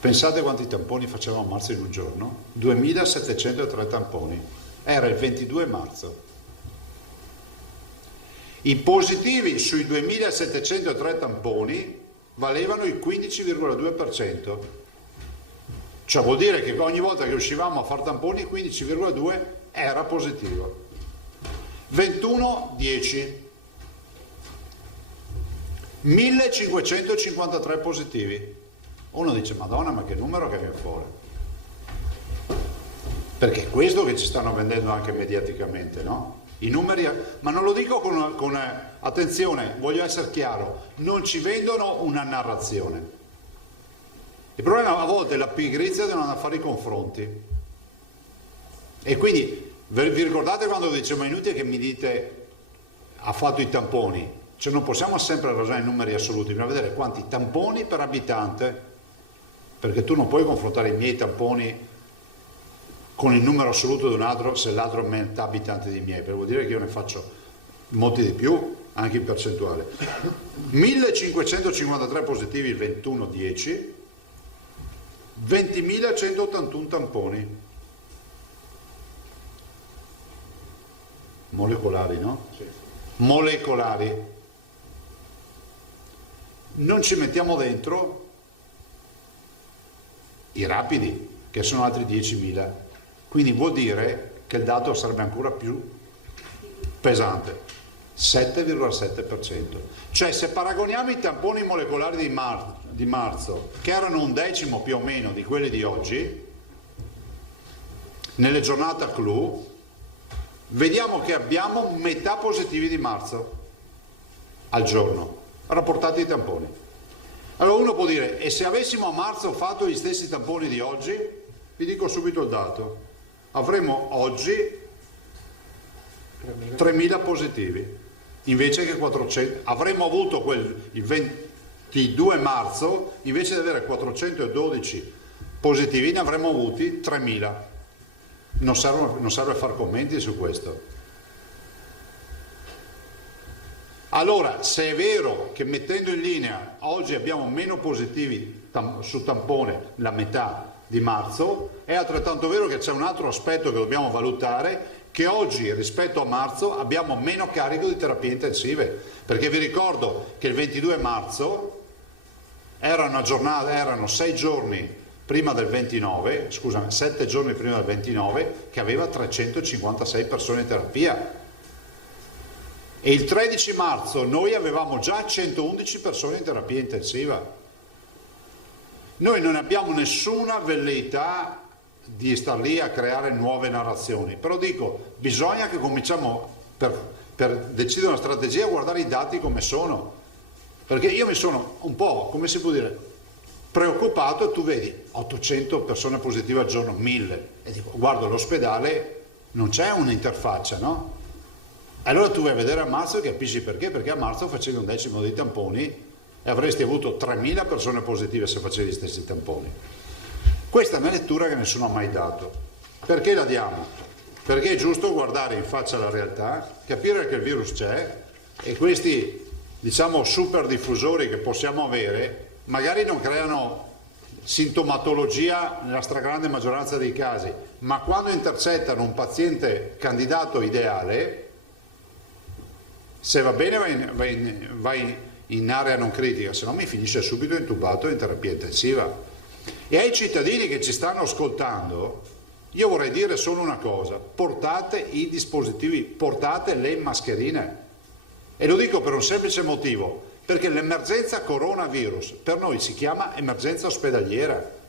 Pensate quanti tamponi facevamo a marzo in un giorno? 2703 tamponi. Era il 22 marzo. I positivi sui 2703 tamponi valevano il 15,2%. Cioè vuol dire che ogni volta che uscivamo a fare tamponi, il 15,2 era positivo. 21, 10. 1553 positivi. Uno dice: Madonna, ma che numero che viene fuori? Perché è questo che ci stanno vendendo anche mediaticamente, no? I numeri, ma non lo dico con attenzione, voglio essere chiaro, non ci vendono una narrazione. Il problema a volte è la pigrizia di non fare i confronti. E quindi Vi ricordate quando dicevo, inutile che mi dite ha fatto i tamponi? Cioè non possiamo sempre ragionare in numeri assoluti, bisogna vedere quanti tamponi per abitante, perché tu non puoi confrontare i miei tamponi con il numero assoluto di un altro se l'altro è metà abitante dei miei, perché vuol dire che io ne faccio molti di più, anche in percentuale. 1553 positivi il 21/10, 20.181 tamponi. Molecolari, no? Sì. Molecolari. Non ci mettiamo dentro i rapidi, che sono altri 10.000. Quindi vuol dire che il dato sarebbe ancora più pesante, 7,7%. Cioè se paragoniamo i tamponi molecolari di marzo, che erano un decimo più o meno di quelli di oggi, nelle giornate clou, vediamo che abbiamo metà positivi di marzo al giorno, rapportati ai tamponi. Allora uno può dire, e se avessimo a marzo fatto gli stessi tamponi di oggi? Vi dico subito il dato. Avremo oggi 3.000 positivi, invece che 400. Avremmo avuto il 22 marzo, invece di avere 412 positivi, ne avremmo avuti 3.000. Non serve fare commenti su questo. Allora, se è vero che mettendo in linea oggi abbiamo meno positivi su tampone, la metà di marzo, è altrettanto vero che c'è un altro aspetto che dobbiamo valutare, che oggi rispetto a marzo abbiamo meno carico di terapie intensive, perché vi ricordo che il 22 marzo erano 6 giorni prima del 29, scusami, 7 giorni prima del 29, che aveva 356 persone in terapia. E il 13 marzo noi avevamo già 111 persone in terapia intensiva. Noi non abbiamo nessuna velleità di star lì a creare nuove narrazioni, però dico, bisogna che cominciamo per decidere una strategia a guardare i dati come sono, perché io mi sono un po', come si può dire, preoccupato, e tu vedi 800 persone positive al giorno, 1000, e dico, guarda, all'ospedale non c'è un'interfaccia, no? Allora tu vai a vedere a marzo e capisci perché a marzo facevi un decimo dei tamponi e avresti avuto 3.000 persone positive se facevi gli stessi tamponi. Questa è una lettura che nessuno ha mai dato. Perché la diamo? Perché è giusto guardare in faccia la realtà, capire che il virus c'è, e questi, diciamo, super diffusori che possiamo avere magari non creano sintomatologia nella stragrande maggioranza dei casi, ma quando intercettano un paziente candidato ideale, se va bene vai in area non critica, se no mi finisce subito intubato in terapia intensiva. E ai cittadini che ci stanno ascoltando io vorrei dire solo una cosa: portate i dispositivi, portate le mascherine, e lo dico per un semplice motivo, perché l'emergenza coronavirus per noi si chiama emergenza ospedaliera.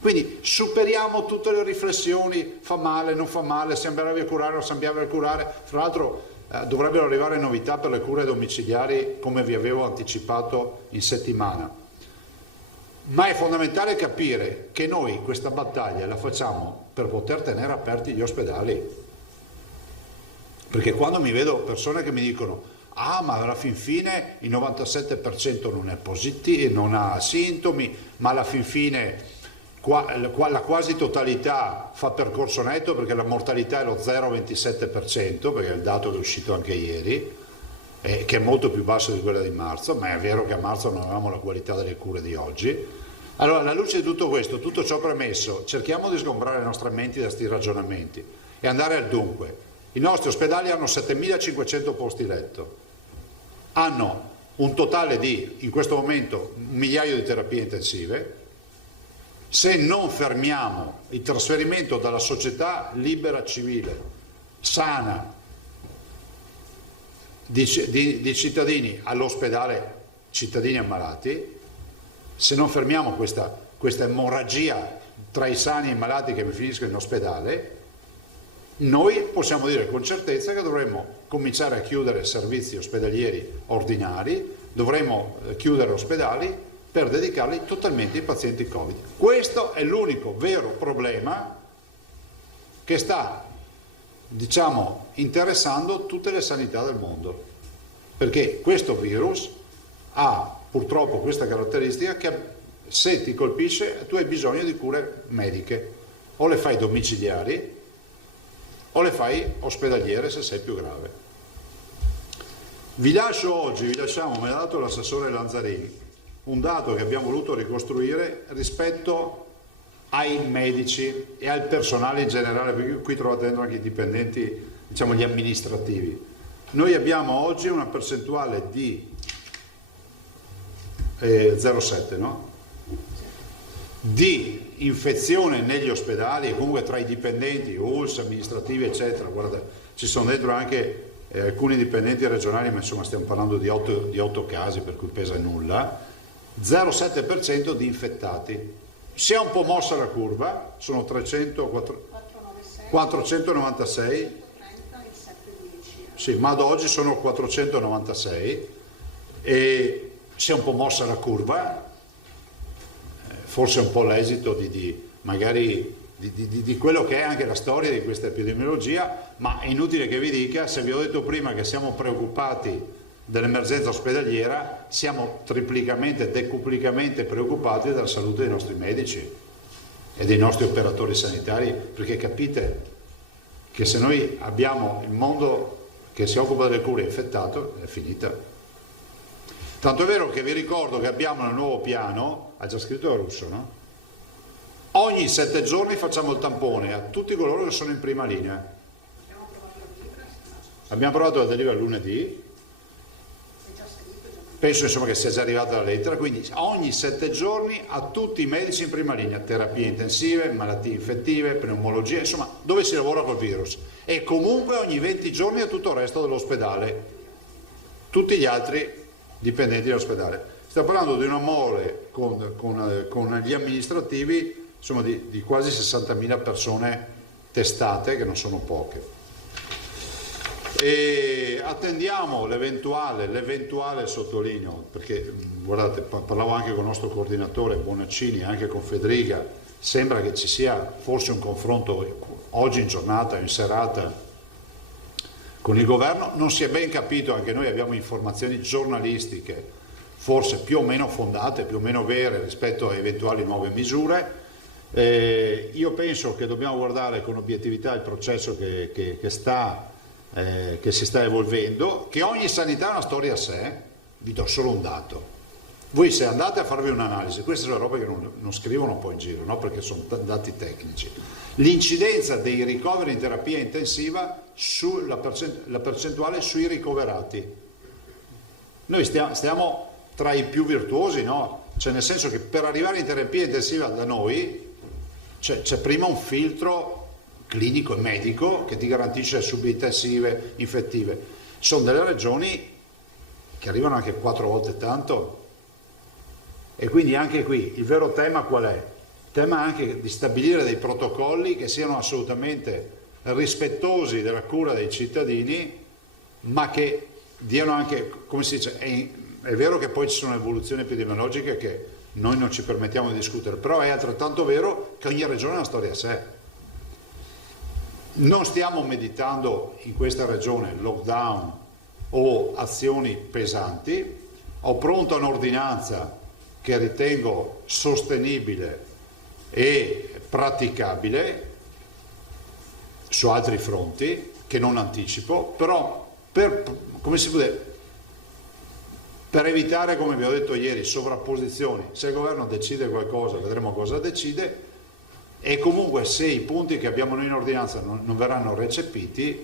Quindi superiamo tutte le riflessioni, fa male, non fa male, siamo bravi a curare, non siamo bravi a curare. Fra l'altro dovrebbero arrivare novità per le cure domiciliari, come vi avevo anticipato in settimana. Ma è fondamentale capire che noi questa battaglia la facciamo per poter tenere aperti gli ospedali. Perché quando mi vedo persone che mi dicono ah, ma alla fin fine il 97% non è positivo, non ha sintomi, ma alla fin fine la quasi totalità fa percorso netto perché la mortalità è lo 0,27%, perché è il dato che è uscito anche ieri, che è molto più basso di quella di marzo, ma è vero che a marzo non avevamo la qualità delle cure di oggi. Allora, alla luce di tutto questo, tutto ciò premesso, cerchiamo di sgombrare le nostre menti da questi ragionamenti e andare al dunque. I nostri ospedali hanno 7.500 posti letto, hanno un totale di, in questo momento, 1 migliaio di terapie intensive. Se non fermiamo il trasferimento dalla società libera, civile, sana, di cittadini all'ospedale, cittadini ammalati, se non fermiamo questa emorragia tra i sani e i malati che finiscono in ospedale, noi possiamo dire con certezza che dovremmo cominciare a chiudere servizi ospedalieri ordinari, dovremmo chiudere ospedali per dedicarli totalmente ai pazienti Covid. Questo è l'unico vero problema che sta diciamo, interessando tutte le sanità del mondo, perché questo virus ha purtroppo questa caratteristica che se ti colpisce tu hai bisogno di cure mediche, o le fai domiciliari o le fai ospedaliere se sei più grave. Vi lasciamo, me l'ha dato l'assessore Lanzarini, un dato che abbiamo voluto ricostruire rispetto ai medici e al personale in generale, perché qui trovate dentro anche i dipendenti, diciamo gli amministrativi. Noi abbiamo oggi una percentuale di 0,7, no? Di infezione negli ospedali e comunque tra i dipendenti, ULSS, amministrativi eccetera. Guarda, ci sono dentro anche alcuni dipendenti regionali, ma insomma stiamo parlando di 8 casi, per cui pesa nulla. 0,7% di infettati. Si è un po' mossa la curva, sono 496, sì, ma ad oggi sono 496 e si è un po' mossa la curva, forse un po' l'esito magari di quello che è anche la storia di questa epidemiologia, ma è inutile che vi dica, se vi ho detto prima che siamo preoccupati dell'emergenza ospedaliera, siamo triplicamente, decuplicamente preoccupati della salute dei nostri medici e dei nostri operatori sanitari, perché capite che se noi abbiamo il mondo che si occupa delle cure infettato, è finita. Tanto è vero che vi ricordo che abbiamo nel nuovo piano, ha già scritto Russo, no? Ogni 7 giorni facciamo il tampone a tutti coloro che sono in prima linea. Abbiamo provato la delibera lunedì, penso insomma che sia già arrivata la lettera, quindi ogni 7 giorni a tutti i medici in prima linea, terapie intensive, malattie infettive, pneumologia, insomma dove si lavora col virus, e comunque ogni 20 giorni a tutto il resto dell'ospedale, tutti gli altri dipendenti dell'ospedale. Stiamo parlando di un amore con gli amministrativi, insomma di quasi 60.000 persone testate, che non sono poche. E attendiamo l'eventuale sottolineo, perché guardate, parlavo anche con il nostro coordinatore Bonaccini, anche con Federica, sembra che ci sia forse un confronto oggi in giornata, in serata con il governo, non si è ben capito, anche noi abbiamo informazioni giornalistiche forse più o meno fondate, più o meno vere rispetto a eventuali nuove misure. Io penso che dobbiamo guardare con obiettività il processo che si sta evolvendo, che ogni sanità è una storia a sé. Vi do solo un dato. Voi se andate a farvi un'analisi, queste sono robe che non scrivono poi in giro, no? Perché sono dati tecnici. L'incidenza dei ricoveri in terapia intensiva la percentuale sui ricoverati. Noi stiamo tra i più virtuosi, no? Cioè nel senso che per arrivare in terapia intensiva da noi c'è prima un filtro clinico e medico che ti garantisce subintensive, infettive. Sono delle regioni che arrivano anche 4 volte tanto, e quindi anche qui il vero tema qual è? Il tema anche di stabilire dei protocolli che siano assolutamente rispettosi della cura dei cittadini, ma che diano anche, come si dice, è vero che poi ci sono evoluzioni epidemiologiche che noi non ci permettiamo di discutere, però è altrettanto vero che ogni regione ha una storia a sé. Non stiamo meditando in questa regione lockdown o azioni pesanti. Ho pronta un'ordinanza che ritengo sostenibile e praticabile su altri fronti, che non anticipo, però per evitare, come vi ho detto ieri, sovrapposizioni. Se il governo decide qualcosa, vedremo cosa decide, e comunque se i punti che abbiamo noi in ordinanza non verranno recepiti,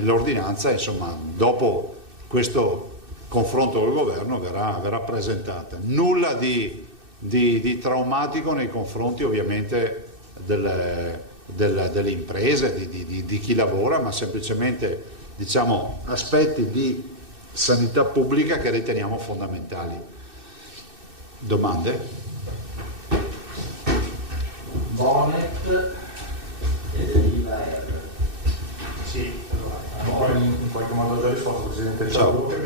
l'ordinanza, insomma, dopo questo confronto col governo verrà presentata. Nulla di traumatico nei confronti ovviamente delle imprese, di chi lavora, ma semplicemente, diciamo, aspetti di sanità pubblica che riteniamo fondamentali. Domande? Bonet e deriva R. Sì, allora, in qualche modo già risposto, Presidente.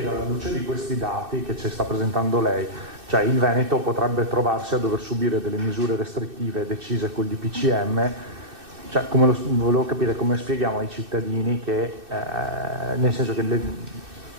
Alla luce di questi dati che ci sta presentando lei, cioè il Veneto potrebbe trovarsi a dover subire delle misure restrittive decise con gli IPCM Cioè, volevo capire come spieghiamo ai cittadini che, nel senso che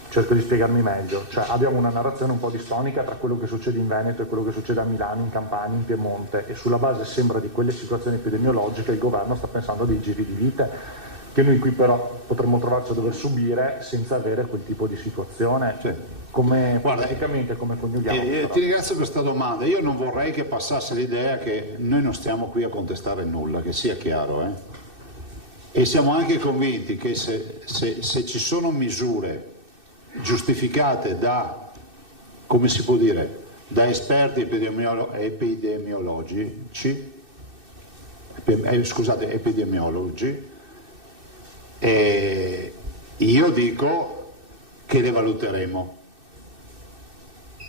cerco di spiegarmi meglio, cioè abbiamo una narrazione un po' distonica tra quello che succede in Veneto e quello che succede a Milano, in Campania, in Piemonte, e sulla base sembra di quelle situazioni epidemiologiche il governo sta pensando a dei giri di vite che noi qui però potremmo trovarci a dover subire senza avere quel tipo di situazione. Sì. Come praticamente come coniughiamo? Ti ringrazio per questa domanda. Io non vorrei che passasse l'idea che noi non stiamo qui a contestare nulla, che sia chiaro. E siamo anche convinti che se ci sono misure giustificate da, come si può dire, da esperti epidemiologi, io dico che le valuteremo.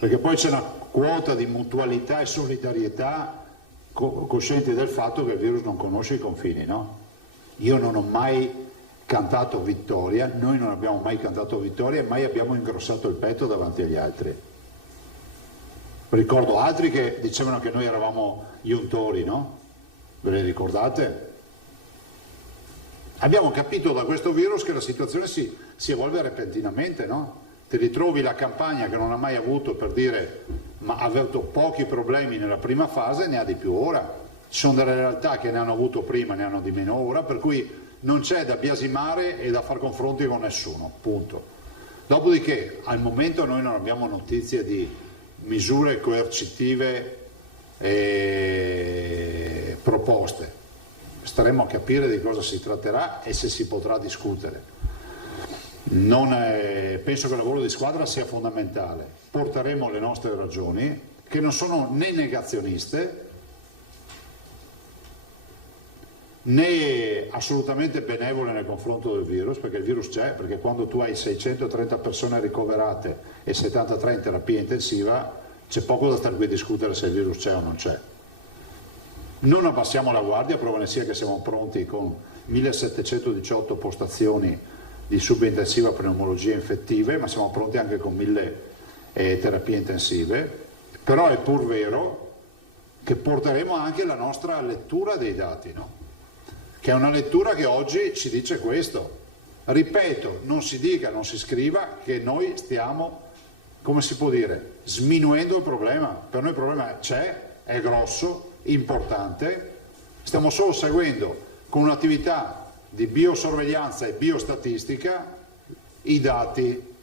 Perché poi c'è una quota di mutualità e solidarietà coscienti del fatto che il virus non conosce i confini, no? Io non ho mai cantato vittoria, noi non abbiamo mai cantato vittoria e mai abbiamo ingrossato il petto davanti agli altri. Ricordo altri che dicevano che noi eravamo gli untori, no? Ve le ricordate? Abbiamo capito da questo virus che la situazione si evolve repentinamente, no? Ti ritrovi la Campania che non ha mai avuto, per dire, ma ha avuto pochi problemi nella prima fase, ne ha di più ora. Ci sono delle realtà che ne hanno avuto prima, ne hanno di meno ora, per cui non c'è da biasimare e da far confronti con nessuno, punto. Dopodiché, al momento noi non abbiamo notizie di misure coercitive proposte. Staremo a capire di cosa si tratterà e se si potrà discutere. Penso che il lavoro di squadra sia fondamentale. Porteremo le nostre ragioni, che non sono né negazioniste né assolutamente benevole nei confronti del virus, perché il virus c'è, perché quando tu hai 630 persone ricoverate e 73 in terapia intensiva c'è poco da stare qui a discutere se il virus c'è o non c'è. Non abbassiamo la guardia, prova ne sia che siamo pronti con 1718 postazioni di subintensiva pneumologie infettive, ma siamo pronti anche con 1000 terapie intensive, però è pur vero che porteremo anche la nostra lettura dei dati, no? Che è una lettura che oggi ci dice questo. Ripeto, non si dica, non si scriva che noi stiamo, come si può dire, sminuendo il problema. Per noi il problema c'è, è grosso, importante, stiamo solo seguendo con un'attività di biosorveglianza e biostatistica i dati,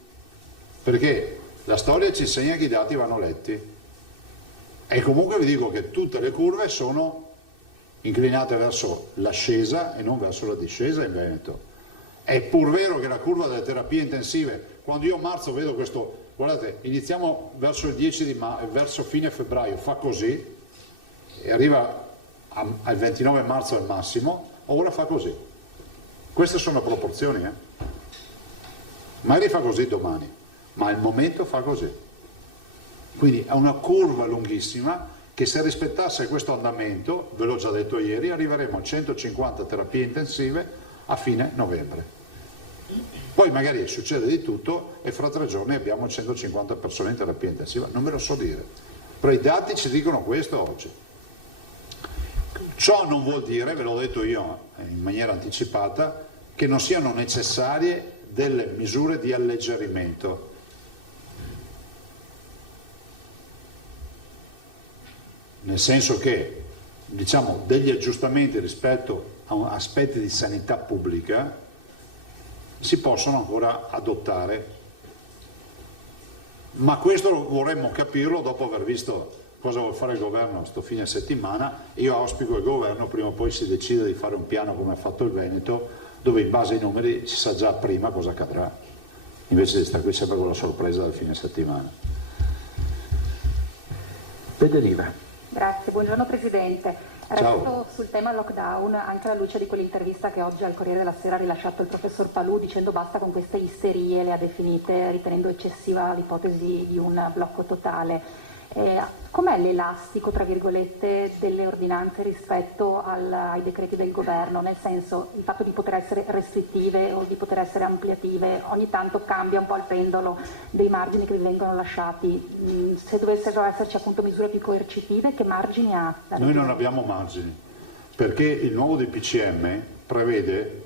perché la storia ci insegna che i dati vanno letti. E comunque vi dico che tutte le curve sono inclinate verso l'ascesa e non verso la discesa in Veneto. È pur vero che la curva delle terapie intensive, quando io a marzo vedo questo, guardate, iniziamo verso il 10 verso fine febbraio, fa così e arriva al 29 marzo al massimo, ora fa così. Queste sono proporzioni, magari fa così domani, ma al momento fa così. Quindi è una curva lunghissima che se rispettasse questo andamento, ve l'ho già detto ieri, arriveremo a 150 terapie intensive a fine novembre. Poi magari succede di tutto e fra 3 giorni abbiamo 150 persone in terapia intensiva, non ve lo so dire, però i dati ci dicono questo oggi. Ciò non vuol dire, ve l'ho detto io in maniera anticipata, che non siano necessarie delle misure di alleggerimento. Nel senso che, diciamo, degli aggiustamenti rispetto a aspetti di sanità pubblica si possono ancora adottare, ma questo vorremmo capirlo dopo aver visto cosa vuole fare il governo sto fine settimana. Io auspico che il governo prima o poi si decida di fare un piano come ha fatto il Veneto, dove in base ai numeri si sa già prima cosa accadrà, invece di stare qui sempre con la sorpresa del fine settimana. Pederiva. Grazie, buongiorno Presidente. Resto sul tema lockdown, anche alla luce di quell'intervista che oggi al Corriere della Sera ha rilasciato il professor Palù, dicendo basta con queste isterie, le ha definite, ritenendo eccessiva l'ipotesi di un blocco totale. Com'è l'elastico, tra virgolette, delle ordinanze rispetto ai decreti del governo? Nel senso, il fatto di poter essere restrittive o di poter essere ampliative, ogni tanto cambia un po' il pendolo dei margini che vi vengono lasciati. Se dovessero esserci appunto misure più coercitive, che margini ha? Noi non abbiamo margini. perché il nuovo DPCM prevede,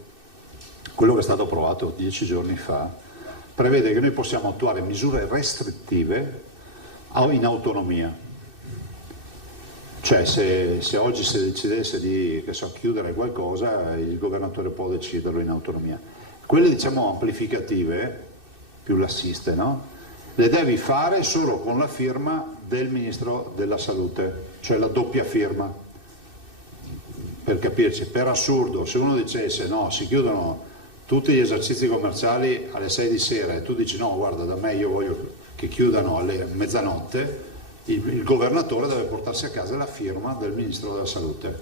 quello che è stato approvato 10 giorni fa, prevede che noi possiamo attuare misure restrittive in autonomia. Cioè se oggi si decidesse di chiudere qualcosa, il governatore può deciderlo in autonomia. Quelle diciamo amplificative, più lassiste, no? Le devi fare solo con la firma del Ministro della Salute, cioè la doppia firma. Per capirci, per assurdo, se uno dicesse no, si chiudono tutti gli esercizi commerciali alle 6 di sera e tu dici no, guarda, da me io voglio che chiudano alle mezzanotte, il governatore deve portarsi a casa la firma del Ministro della Salute.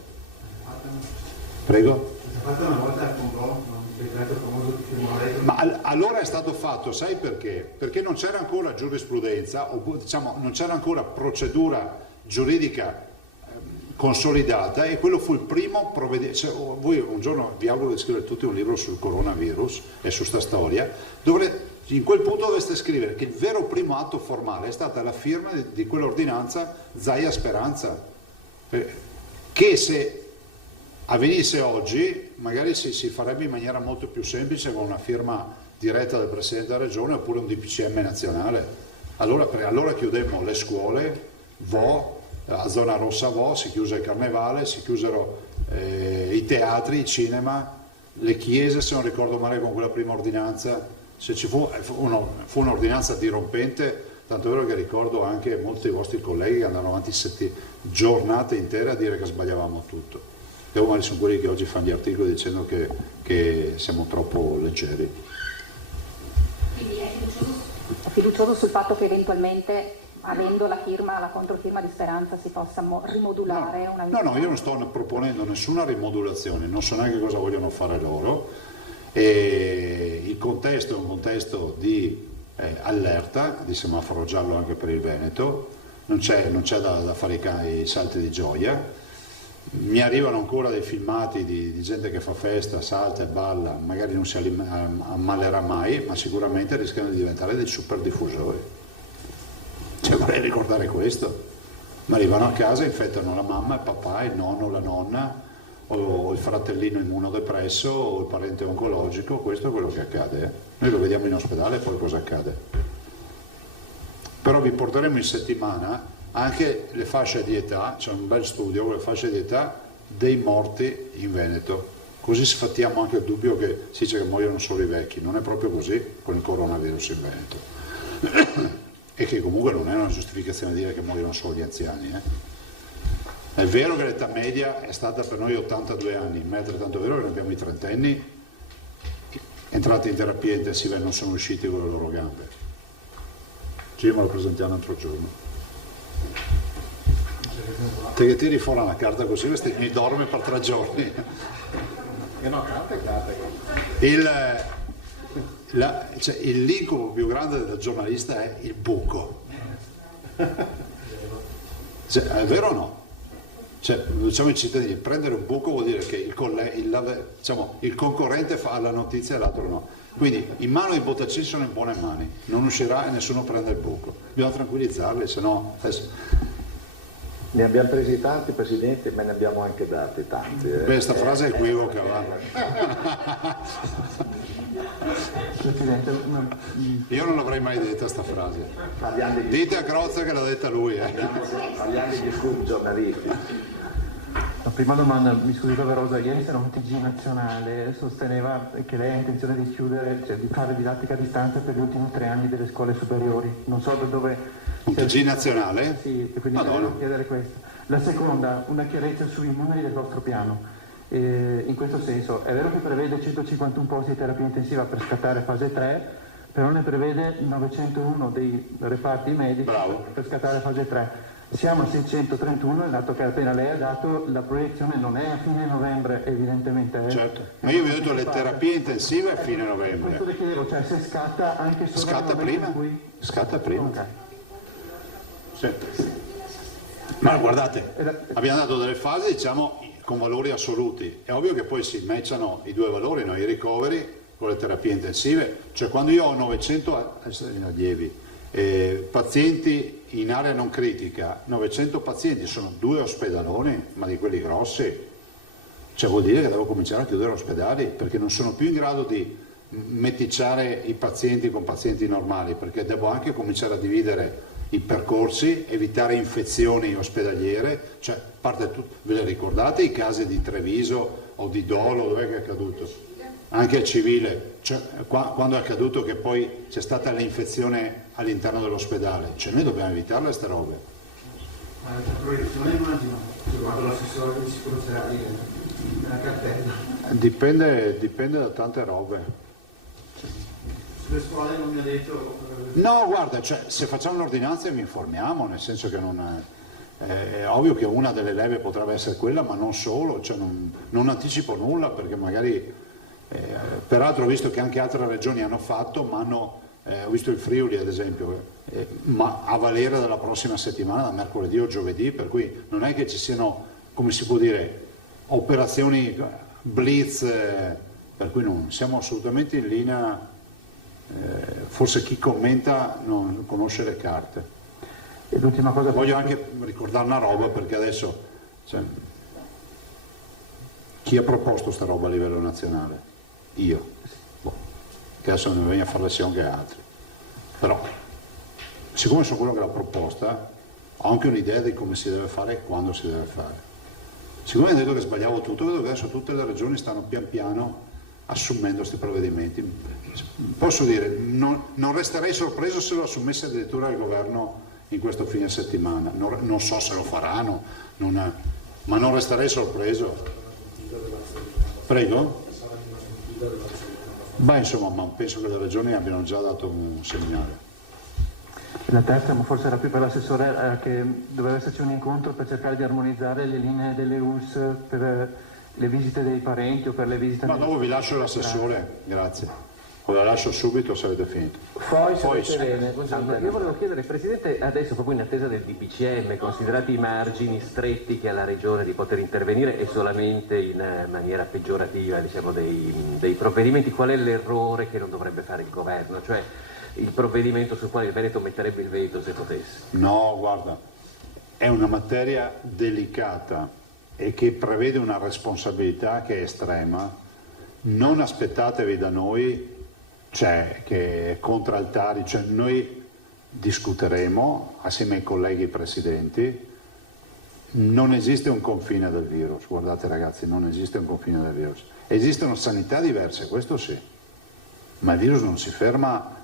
Prego? Ma allora è stato fatto, sai perché? Perché non c'era ancora giurisprudenza, o diciamo non c'era ancora procedura giuridica consolidata, e quello fu il primo provvedimento. Cioè, voi un giorno vi auguro di scrivere tutti un libro sul coronavirus e su sta storia, dove in quel punto dovreste scrivere che il vero primo atto formale è stata la firma di quell'ordinanza Zaia Speranza, che se avvenisse oggi magari si farebbe in maniera molto più semplice con una firma diretta del Presidente della Regione oppure un DPCM nazionale. Allora chiudemmo le scuole, a zona rossa si chiuse il carnevale, si chiusero i teatri, i cinema, le chiese, se non ricordo male, con quella prima ordinanza. Se ci fu un'ordinanza dirompente, tanto è vero che ricordo anche molti dei vostri colleghi che andavano avanti giornate intere a dire che sbagliavamo tutto. Devo male sono quelli che oggi fanno gli articoli dicendo che siamo troppo leggeri. Quindi è fiducioso sul fatto che eventualmente, avendo la controfirma di Speranza, si possa rimodulare una misura? No, io non sto proponendo nessuna rimodulazione, non so neanche cosa vogliono fare loro. E il contesto è un contesto di allerta, di semaforo giallo anche per il Veneto, non c'è da fare i salti di gioia. Mi arrivano ancora dei filmati di gente che fa festa, salta e balla, magari non si ammalerà mai, ma sicuramente rischiano di diventare dei super diffusori. Cioè, vorrei ricordare questo. Ma arrivano a casa, infettano la mamma, il papà, il nonno, la nonna, o il fratellino immunodepresso, o il parente oncologico. Questo è quello che accade. Noi lo vediamo in ospedale e poi cosa accade. Però vi porteremo in settimana anche le fasce di età, c'è un bel studio con le fasce di età dei morti in Veneto, così sfattiamo anche il dubbio che si dice che muoiono solo i vecchi. Non è proprio così con il coronavirus in Veneto e che comunque non è una giustificazione dire che muoiono solo gli anziani. È vero che l'età media è stata per noi 82 anni, ma è altrettanto vero che noi abbiamo i trentenni entrati in terapia intensiva e non sono usciti con le loro gambe. Ci me lo presentiamo un altro giorno. Te che tiri fuori una carta così, mi dorme per 3 giorni. No, carta. Il l'incubo più grande del giornalista è il buco. È vero o no? Diciamo ai cittadini, prendere un buco vuol dire che il concorrente fa la notizia e l'altro no. Quindi in mano i bottacini sono in buone mani, non uscirà e nessuno prende il buco. Bisogna tranquillizzarli, se no... Ne abbiamo presi tanti, Presidente, ma ne abbiamo anche dati tanti. Questa frase è equivoca, va. Presidente, Io non l'avrei mai detta sta frase. Dite a Crozza che l'ha detta lui. Parliamo degli scoop giornalisti. la prima domanda, mi scusi doverosa, ieri c'era un TG nazionale, sosteneva che lei ha intenzione di chiudere, cioè di fare didattica a distanza per gli ultimi 3 anni delle scuole superiori. Non so da dove... Un TG nazionale? Sì, quindi volevo chiedere questo. La seconda, una chiarezza sui numeri del vostro piano. In questo senso, è vero che prevede 151 posti di terapia intensiva per scattare fase 3, però ne prevede 901 dei reparti medici per scattare fase 3. Siamo a 631, il dato che appena lei ha dato, la proiezione non è a fine novembre, evidentemente. Certo, ma io vi ho detto le terapie intensive a fine novembre. Questo le chiedevo, cioè se scatta anche solo scatta prima? Cui... Scatta prima. Okay. Sì. Ma guardate, abbiamo dato delle fasi, diciamo, con valori assoluti. È ovvio che poi si matchano i due valori, no? I ricoveri con le terapie intensive. Cioè quando io ho 900 allievi, pazienti in area non critica, 900 pazienti, sono 2 ospedaloni, ma di quelli grossi. cioè vuol dire che devo cominciare a chiudere ospedali, perché non sono più in grado di meticciare i pazienti con pazienti normali, perché devo anche cominciare a dividere i percorsi, evitare infezioni ospedaliere, cioè parte tutto. Ve le ricordate i casi di Treviso o di Dolo, dov'è che è accaduto? Anche a Civile, cioè, quando è accaduto che poi c'è stata l'infezione all'interno dell'ospedale, cioè noi dobbiamo evitare queste robe. Ma la proiezione immagino, riguardo l'assessore di sicurezza nella cartella. Dipende da tante robe. Sulle scuole non mi ha detto... No, guarda, cioè, se facciamo un'ordinanza mi informiamo, nel senso che è ovvio che una delle leve potrebbe essere quella, ma non solo, cioè non anticipo nulla, perché magari, peraltro ho visto che anche altre regioni hanno fatto, ma ho visto il Friuli ad esempio, ma a valere dalla prossima settimana, da mercoledì o giovedì, per cui non è che ci siano, come si può dire, operazioni blitz, per cui non siamo assolutamente in linea. Forse chi commenta non conosce le carte. E l'ultima cosa, voglio anche ricordare una roba, perché adesso cioè, chi ha proposto sta roba a livello nazionale? Io, che adesso non mi venga a fare lezione che altri, però siccome sono quello che l'ha proposta ho anche un'idea di come si deve fare e quando si deve fare. Siccome ho detto che sbagliavo tutto, vedo che adesso tutte le regioni stanno pian piano assumendo questi provvedimenti. Posso dire, non resterei sorpreso se lo assumesse addirittura il governo in questo fine settimana. Non so se lo faranno, ma non resterei sorpreso. Prego? Beh, insomma, ma penso che le regioni abbiano già dato un segnale. La terza, ma forse era più per l'assessore, che doveva esserci un incontro per cercare di armonizzare le linee delle ULS per le visite dei parenti o per le visite... Ma dopo vi lascio l'assessore, grazie. O la lascio subito se avete finito. Poi bene. Io volevo chiedere, Presidente, adesso proprio in attesa del DPCM, considerati i margini stretti che ha la Regione di poter intervenire e solamente in maniera peggiorativa, diciamo, dei provvedimenti, qual è l'errore che non dovrebbe fare il Governo? Cioè il provvedimento sul quale il Veneto metterebbe il veto se potesse? No, guarda, è una materia delicata e che prevede una responsabilità che è estrema. Non aspettatevi da noi, cioè, che contraltari, cioè noi discuteremo assieme ai colleghi presidenti. Non esiste un confine del virus, guardate ragazzi, non esiste un confine del virus. Esistono sanità diverse, questo sì, ma il virus non si ferma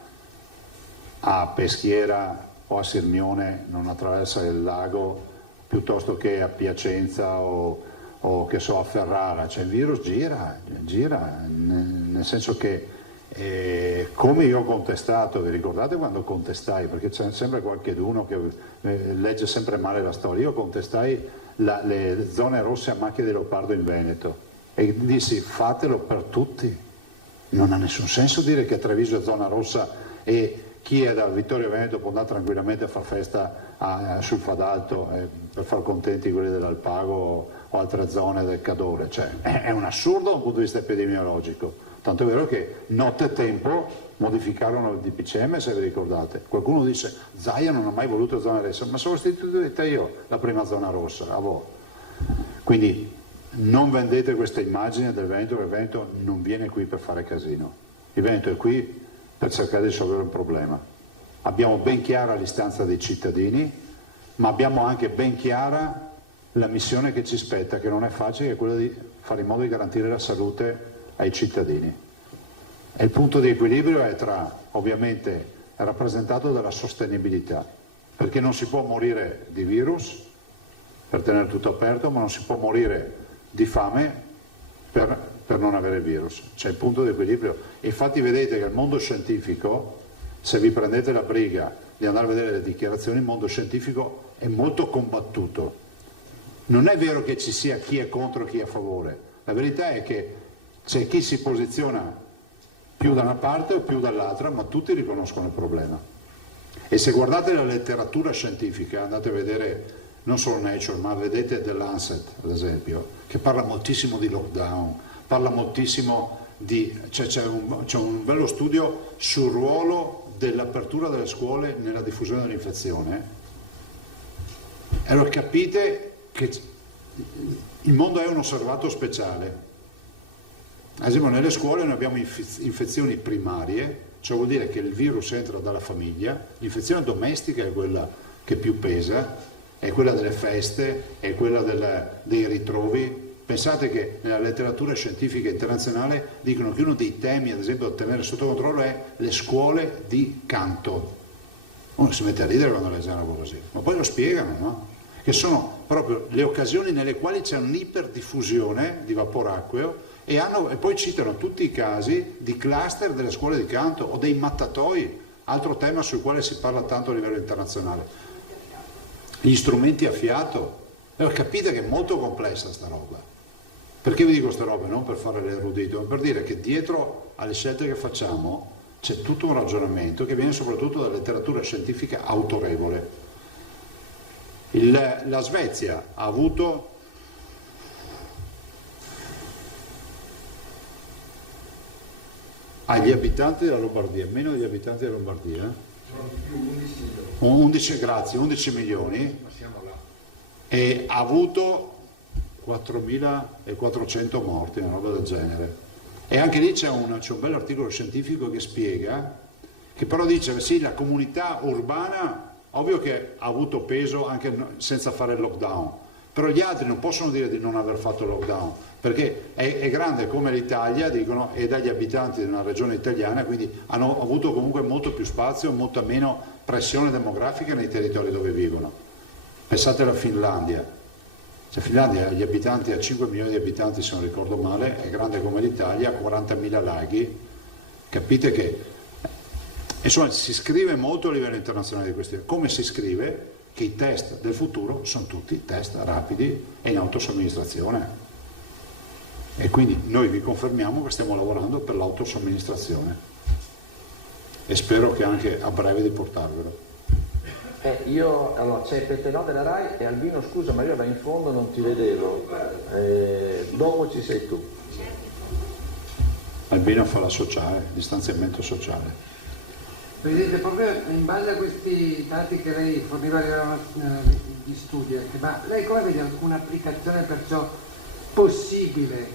a Peschiera o a Sirmione, non attraversa il lago, piuttosto che a Piacenza o che so a Ferrara, cioè il virus gira, nel senso che come io ho contestato, vi ricordate quando contestai, perché c'è sempre qualcheduno che legge sempre male la storia, io contestai le zone rosse a macchia di leopardo in Veneto e dissi fatelo per tutti, non ha nessun senso dire che Treviso è zona rossa e chi è da Vittorio Veneto può andare tranquillamente a far festa sul Fadalto per far contenti quelli dell'Alpago o altre zone del Cadore, cioè è un assurdo da un punto di vista epidemiologico. Tanto è vero che nottetempo modificarono il DPCM, se vi ricordate. Qualcuno dice Zaia non ha mai voluto zona rossa, ma sono sostituito io la prima zona rossa, a voi. Quindi non vendete questa immagine del Veneto, perché il Veneto non viene qui per fare casino. Il Veneto è qui per cercare di risolvere un problema. Abbiamo ben chiara l'istanza dei cittadini, ma abbiamo anche ben chiara la missione che ci spetta, che non è facile, che è quella di fare in modo di garantire la salute ai cittadini. E il punto di equilibrio è ovviamente è rappresentato dalla sostenibilità, perché non si può morire di virus per tenere tutto aperto, ma non si può morire di fame per non avere il virus. C'è il punto di equilibrio. Infatti vedete che il mondo scientifico, se vi prendete la briga di andare a vedere le dichiarazioni, il mondo scientifico è molto combattuto. Non è vero che ci sia chi è contro e chi è a favore, la verità è che c'è chi si posiziona più da una parte o più dall'altra, ma tutti riconoscono il problema. E se guardate la letteratura scientifica, andate a vedere non solo Nature, ma vedete The Lancet, ad esempio, che parla moltissimo di lockdown, parla moltissimo di... c'è un bello studio sul ruolo dell'apertura delle scuole nella diffusione dell'infezione. E allora capite che il mondo è un osservato speciale. Ad esempio nelle scuole noi abbiamo infezioni primarie, cioè vuol dire che il virus entra dalla famiglia, l'infezione domestica è quella che più pesa, è quella delle feste, è quella dei ritrovi. Pensate che nella letteratura scientifica internazionale dicono che uno dei temi, ad esempio, da tenere sotto controllo è le scuole di canto. Uno si mette a ridere quando legge una cosa così, ma poi lo spiegano, no? Che sono proprio le occasioni nelle quali c'è un'iperdiffusione di vapore acqueo e poi citano tutti i casi di cluster delle scuole di canto o dei mattatoi, altro tema sul quale si parla tanto a livello internazionale. Gli strumenti a fiato, capite che è molto complessa sta roba. Perché vi dico queste robe? Non per fare l'erudito, ma per dire che dietro alle scelte che facciamo c'è tutto un ragionamento che viene soprattutto dalla letteratura scientifica autorevole. La Svezia ha avuto agli abitanti della Lombardia, meno degli abitanti della Lombardia, 11 milioni, e ha avuto 4.400 morti, una roba del genere. E anche lì c'è un bel articolo scientifico che spiega, che però dice sì, la comunità urbana ovvio che ha avuto peso anche senza fare il lockdown, però gli altri non possono dire di non aver fatto il lockdown, perché è grande come l'Italia, dicono, e dagli abitanti di una regione italiana, quindi hanno avuto comunque molto più spazio, molta meno pressione demografica nei territori dove vivono. Pensate alla Finlandia. Cioè, Finlandia, gli abitanti, ha 5 milioni di abitanti se non ricordo male, è grande come l'Italia, 40.000 laghi. Capite che insomma si scrive molto a livello internazionale di questi, come si scrive che i test del futuro sono tutti test rapidi e in autosomministrazione, e quindi noi vi confermiamo che stiamo lavorando per l'autosomministrazione e spero che anche a breve di portarvelo. Allora c'è Pettenò della Rai e Albino, scusa ma io là in fondo non ti vedevo, dopo ci sei tu. Albino fa la sociale, distanziamento sociale. Presidente, proprio in base a questi dati che lei forniva di studio, ma lei come vede un'applicazione perciò possibile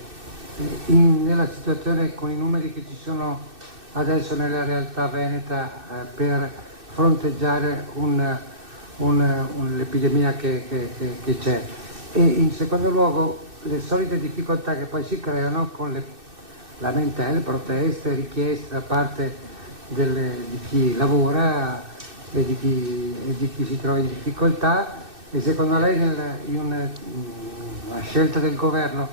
nella situazione con i numeri che ci sono adesso nella realtà veneta per fronteggiare l'epidemia che c'è? E in secondo luogo le solite difficoltà che poi si creano con le lamentele, proteste, richieste da parte di chi lavora e di chi si trova in difficoltà, e secondo lei in una scelta del governo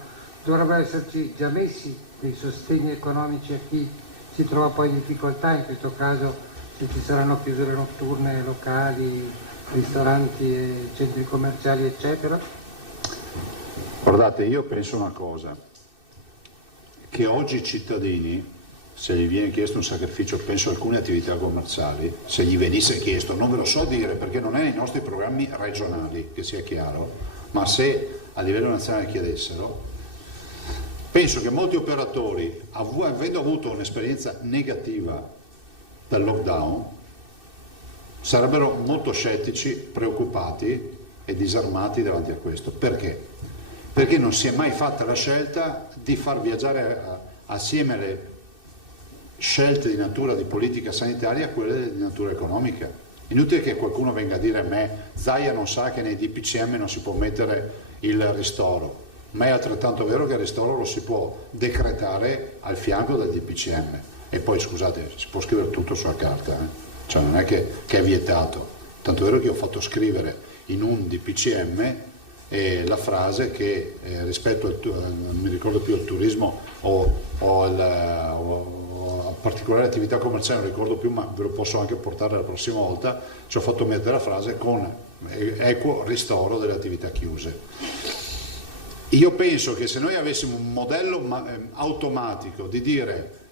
dovrebbero esserci già messi dei sostegni economici a chi si trova poi in difficoltà, in questo caso se ci saranno chiusure notturne, locali, ristoranti, centri commerciali eccetera? Guardate, io penso una cosa, che oggi i cittadini, se gli viene chiesto un sacrificio, penso a alcune attività commerciali, se gli venisse chiesto, non ve lo so dire perché non è nei nostri programmi regionali, che sia chiaro, ma se a livello nazionale chiedessero, penso che molti operatori, avendo avuto un'esperienza negativa dal lockdown, sarebbero molto scettici, preoccupati e disarmati davanti a questo. Perché? Perché non si è mai fatta la scelta di far viaggiare assieme alle scelte di natura di politica sanitaria a quelle di natura economica. Inutile che qualcuno venga a dire a me, Zaia non sa che nei DPCM non si può mettere il ristoro, ma è altrettanto vero che il ristoro lo si può decretare al fianco del DPCM. E poi scusate, si può scrivere tutto sulla carta, cioè non è che è vietato, tanto è vero che io ho fatto scrivere in un DPCM la frase che rispetto non mi ricordo più al turismo o particolare attività commerciale, non ricordo più, ma ve lo posso anche portare la prossima volta, ci ho fatto mettere la frase con equo ristoro delle attività chiuse. Io penso che se noi avessimo un modello automatico di dire,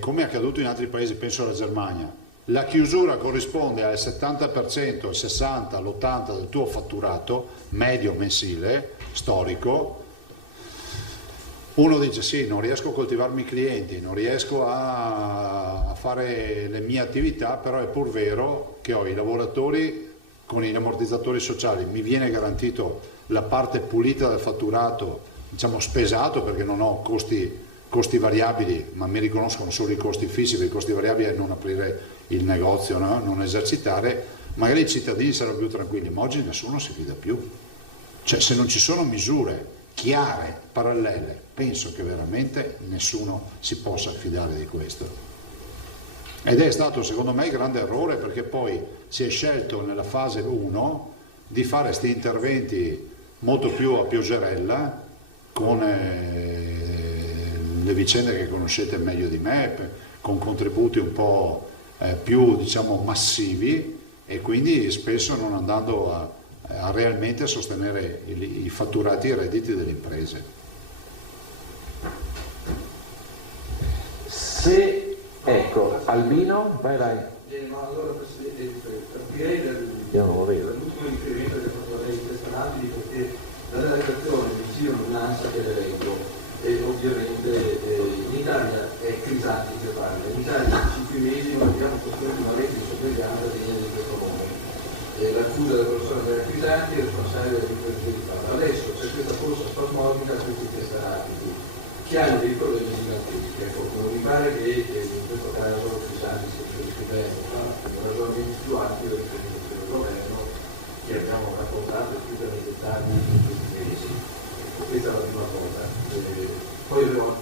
come è accaduto in altri paesi, penso alla Germania, la chiusura corrisponde al 70%, al 60%, all'80% del tuo fatturato medio mensile, storico, uno dice sì, non riesco a coltivarmi i clienti, non riesco a fare le mie attività, però è pur vero che ho i lavoratori con gli ammortizzatori sociali mi viene garantito la parte pulita del fatturato, diciamo spesato, perché non ho costi variabili, ma mi riconoscono solo i costi fissi, perché i costi variabili è non aprire il negozio, no? Non esercitare, magari i cittadini saranno più tranquilli, ma oggi nessuno si fida più. Cioè, se non ci sono misure chiare, parallele, penso che veramente nessuno si possa fidare di questo. Ed è stato secondo me il grande errore, perché poi si è scelto nella fase 1 di fare questi interventi molto più a pioggerella, con le vicende che conoscete meglio di me, con contributi un po' più diciamo massivi, e quindi spesso non andando a realmente sostenere i fatturati e i redditi delle imprese. Se, ecco, Albino, vai. Ma allora Presidente, partirei dall'ultimo riferimento che ha fatto lei in questa labili, perché dalla relazione mi gira un'ansia che l'elenco, e ovviamente in Italia è Crisanti che parla. In Italia in 5 mesi non abbiamo costruito una rete di sorveglianza degna di questo nome. L'accusa della persona della Crisanti è responsabile della difesa di fatto. Adesso c'è questa corsa spasmodica a questi testarati che hanno dei problemi giganteschi. Ecco, non mi pare che in questo caso Crisanti sia scrivendo, per ragionamenti più alti del governo che abbiamo raccontato più per i dettagli in questi mesi. Questa è la prima cosa. Poi avevo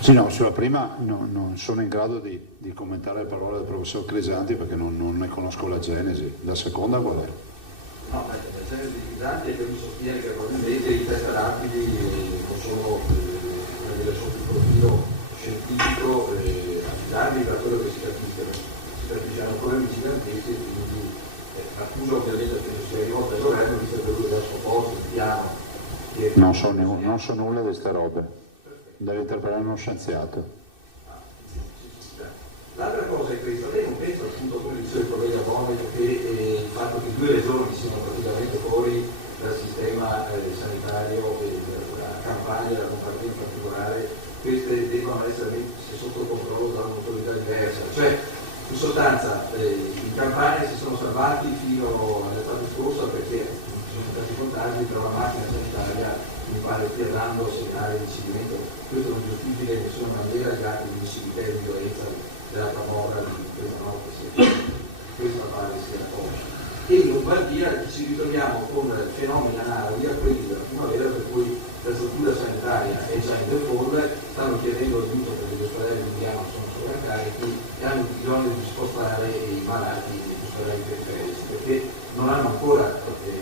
Sì, no, sulla prima non sono in grado di commentare le parole del professor Crisanti, perché non ne conosco la genesi. La seconda qual è? No, la genesi di Crisanti è che lui sostiene che probabilmente i test rapidi non sono sotto il profilo scientifico affidabili da quello che si capisce ancora giganteschi, e quindi accusa ovviamente che non sia rivolta al governo, visto che lui ha sottoposto il piano. Non so nulla di queste robe, deve interpellare uno scienziato. L'altra cosa è questa: lei non pensa, appunto, come diceva il collega Bono, che il fatto che 2 regioni siano praticamente fuori dal sistema sanitario e della Campania, la Lombardia in particolare, queste devono essere messe sotto controllo da un'autorità diversa. Cioè, in sostanza, in Campania si sono salvati fino all'estate scorsa perché sono stati contagi, però la macchina sanitaria mi pare stia dando segnali di cedimento. Questo non giustifica in nessuna maniera gli atti di missibilità e di violenza della camorra di questa notte. Questa pare sia la cosa. E in Lombardia ci ritroviamo con fenomeni analoghi a quelli della primavera, per cui la struttura sanitaria è già in default, stanno chiedendo aiuto perché gli ospedali di Milano sono sovraccarichi e hanno bisogno di spostare i malati negli ospedali periferici, perché non hanno ancora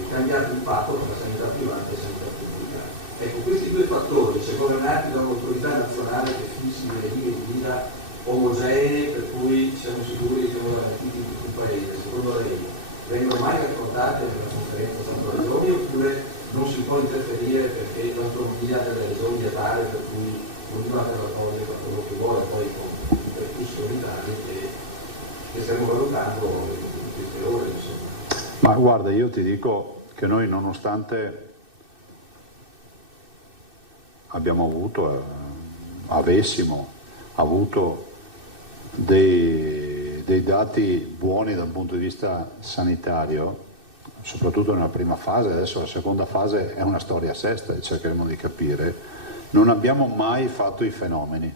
cambiato il patto tra sanità privata e sanità pubblica. Ecco, questi 2 fattori, se governati da un'autorità nazionale che fissi delle linee di guida omogenee, per cui siamo sicuri che siamo garantiti in tutto il paese, secondo lei vengono mai affrontate nella conferenza Stato-Regioni, oppure non si può interferire perché l'autonomia delle regioni è tale per cui ognuno ha la cosa fa quello che vuole, poi con i percorsi unitari che stiamo valutando in queste ore, insomma. Ma guarda, io ti dico che noi, nonostante avessimo avuto dei dati buoni dal punto di vista sanitario, soprattutto nella prima fase, adesso la seconda fase è una storia a sé, e cercheremo di capire, non abbiamo mai fatto i fenomeni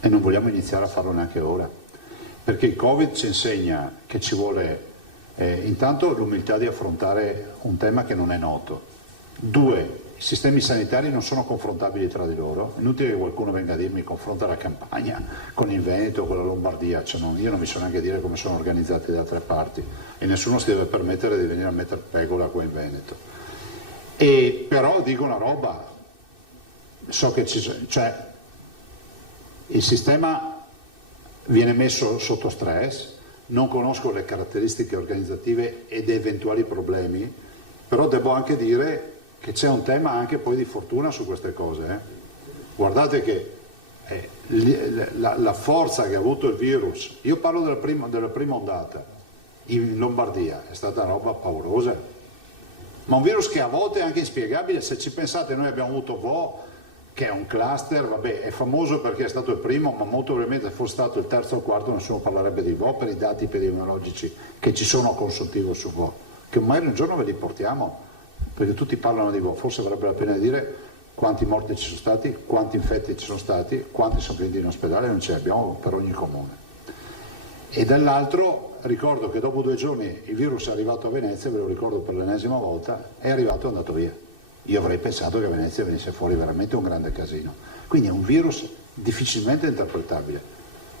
e non vogliamo iniziare a farlo neanche ora, perché il Covid ci insegna che ci vuole intanto l'umiltà di affrontare un tema che non è noto. 2, i sistemi sanitari non sono confrontabili tra di loro, è inutile che qualcuno venga a dirmi confronta la Campania con il Veneto, con la Lombardia, cioè io non mi so neanche dire come sono organizzati da altre parti e nessuno si deve permettere di venire a mettere pegola qua in Veneto. E però dico una roba, so che cioè, il sistema viene messo sotto stress, non conosco le caratteristiche organizzative ed eventuali problemi, però devo anche dire che c'è un tema anche poi di fortuna su queste cose. Guardate che la forza che ha avuto il virus, io parlo della prima ondata, in Lombardia è stata una roba paurosa, ma un virus che a volte è anche inspiegabile. Se ci pensate, noi abbiamo avuto che è un cluster, vabbè, è famoso perché è stato il primo, ma molto probabilmente se fosse stato il terzo o il quarto nessuno parlerebbe di Vo per i dati epidemiologici che ci sono a consuntivo su Vo, che magari un giorno ve li portiamo, perché tutti parlano di Vo, forse varrebbe la pena dire quanti morti ci sono stati, quanti infetti ci sono stati, quanti sono finiti in ospedale, non ce li abbiamo per ogni comune. E dall'altro ricordo che dopo 2 giorni il virus è arrivato a Venezia, ve lo ricordo per l'ennesima volta, è arrivato e è andato via. Io avrei pensato che a Venezia venisse fuori veramente un grande casino. Quindi è un virus difficilmente interpretabile.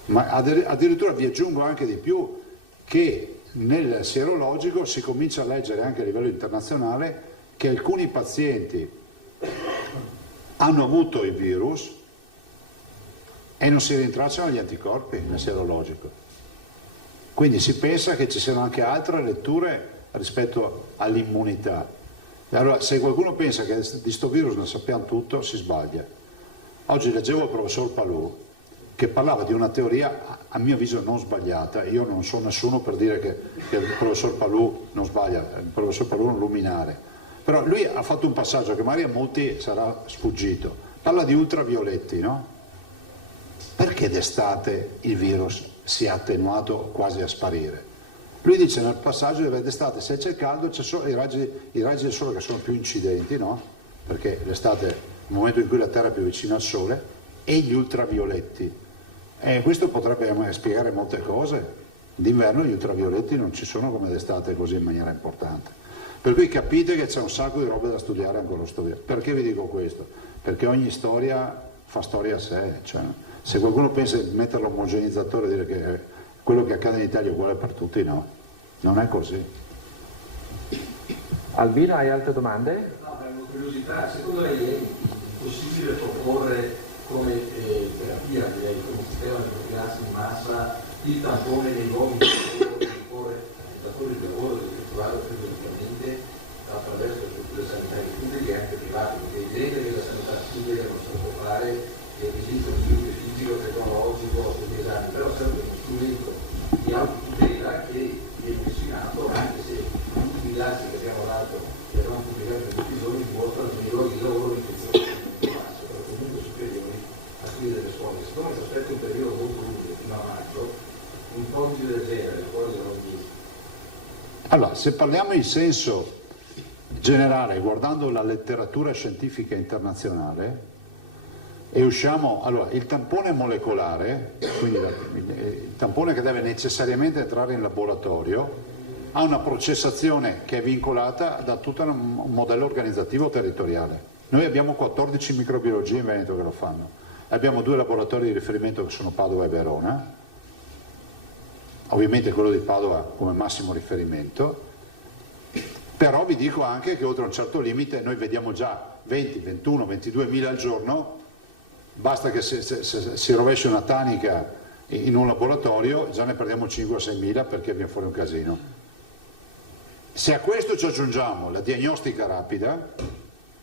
Ma addirittura vi aggiungo anche di più che nel sierologico si comincia a leggere anche a livello internazionale che alcuni pazienti hanno avuto il virus e non si rintracciano gli anticorpi nel sierologico. Quindi si pensa che ci siano anche altre letture rispetto all'immunità. Allora, se qualcuno pensa che di questo virus ne sappiamo tutto, si sbaglia. Oggi leggevo il professor Palù che parlava di una teoria, a mio avviso, non sbagliata. Io non sono nessuno per dire che il professor Palù non sbaglia, il professor Palù è un luminare. Però lui ha fatto un passaggio che magari a molti sarà sfuggito. Parla di ultravioletti, no? Perché d'estate il virus si è attenuato quasi a sparire? Lui dice nel passaggio che d'estate se c'è caldo c'è solo i raggi del sole che sono più incidenti, no? Perché l'estate è il momento in cui la Terra è più vicina al sole, e gli ultravioletti. Questo potrebbe spiegare molte cose. D'inverno gli ultravioletti non ci sono come d'estate così in maniera importante. Per cui capite che c'è un sacco di robe da studiare ancora sto via. Perché vi dico questo? Perché ogni storia fa storia a sé. Cioè, se qualcuno pensa di mettere l'omogenizzatore e dire che quello che accade in Italia è uguale per tutti, no, non è così. Albino, hai altre domande? No, per una curiosità, secondo lei è possibile proporre come terapia, come sistema di profilassi in massa, il tampone nei luoghi di lavoro, di imporre ai datori di lavoro di effettuare periodicamente attraverso le strutture sanitarie pubbliche e anche private, perché è evidente che la sanità pubblica non si può fare che esiste un sviluppo fisico, tecnologico, degli esami, però serve uno strumento di autotutela che è messo in atto, anche se tutti i dati che abbiamo dato e abbiamo pubblicato in questi giorni dimostrano che nei luoghi di lavoro l'infezione è basse, però comunque superiori a quelli delle scuole. Siccome si aspetta un periodo molto lungo fino a maggio, un compito del genere, fuori dalla ministra. Allora, se parliamo in senso generale, guardando la letteratura scientifica internazionale, e usciamo, allora, il tampone molecolare, quindi il tampone che deve necessariamente entrare in laboratorio, ha una processazione che è vincolata da tutto un modello organizzativo territoriale. Noi abbiamo 14 microbiologie in Veneto che lo fanno, abbiamo 2 laboratori di riferimento che sono Padova e Verona, ovviamente quello di Padova come massimo riferimento, però vi dico anche che oltre un certo limite noi vediamo già 20, 21, 22 mila al giorno. Basta che si rovesci una tanica in un laboratorio, già ne perdiamo 5 o 6 mila perché viene fuori un casino. Se a questo ci aggiungiamo la diagnostica rapida,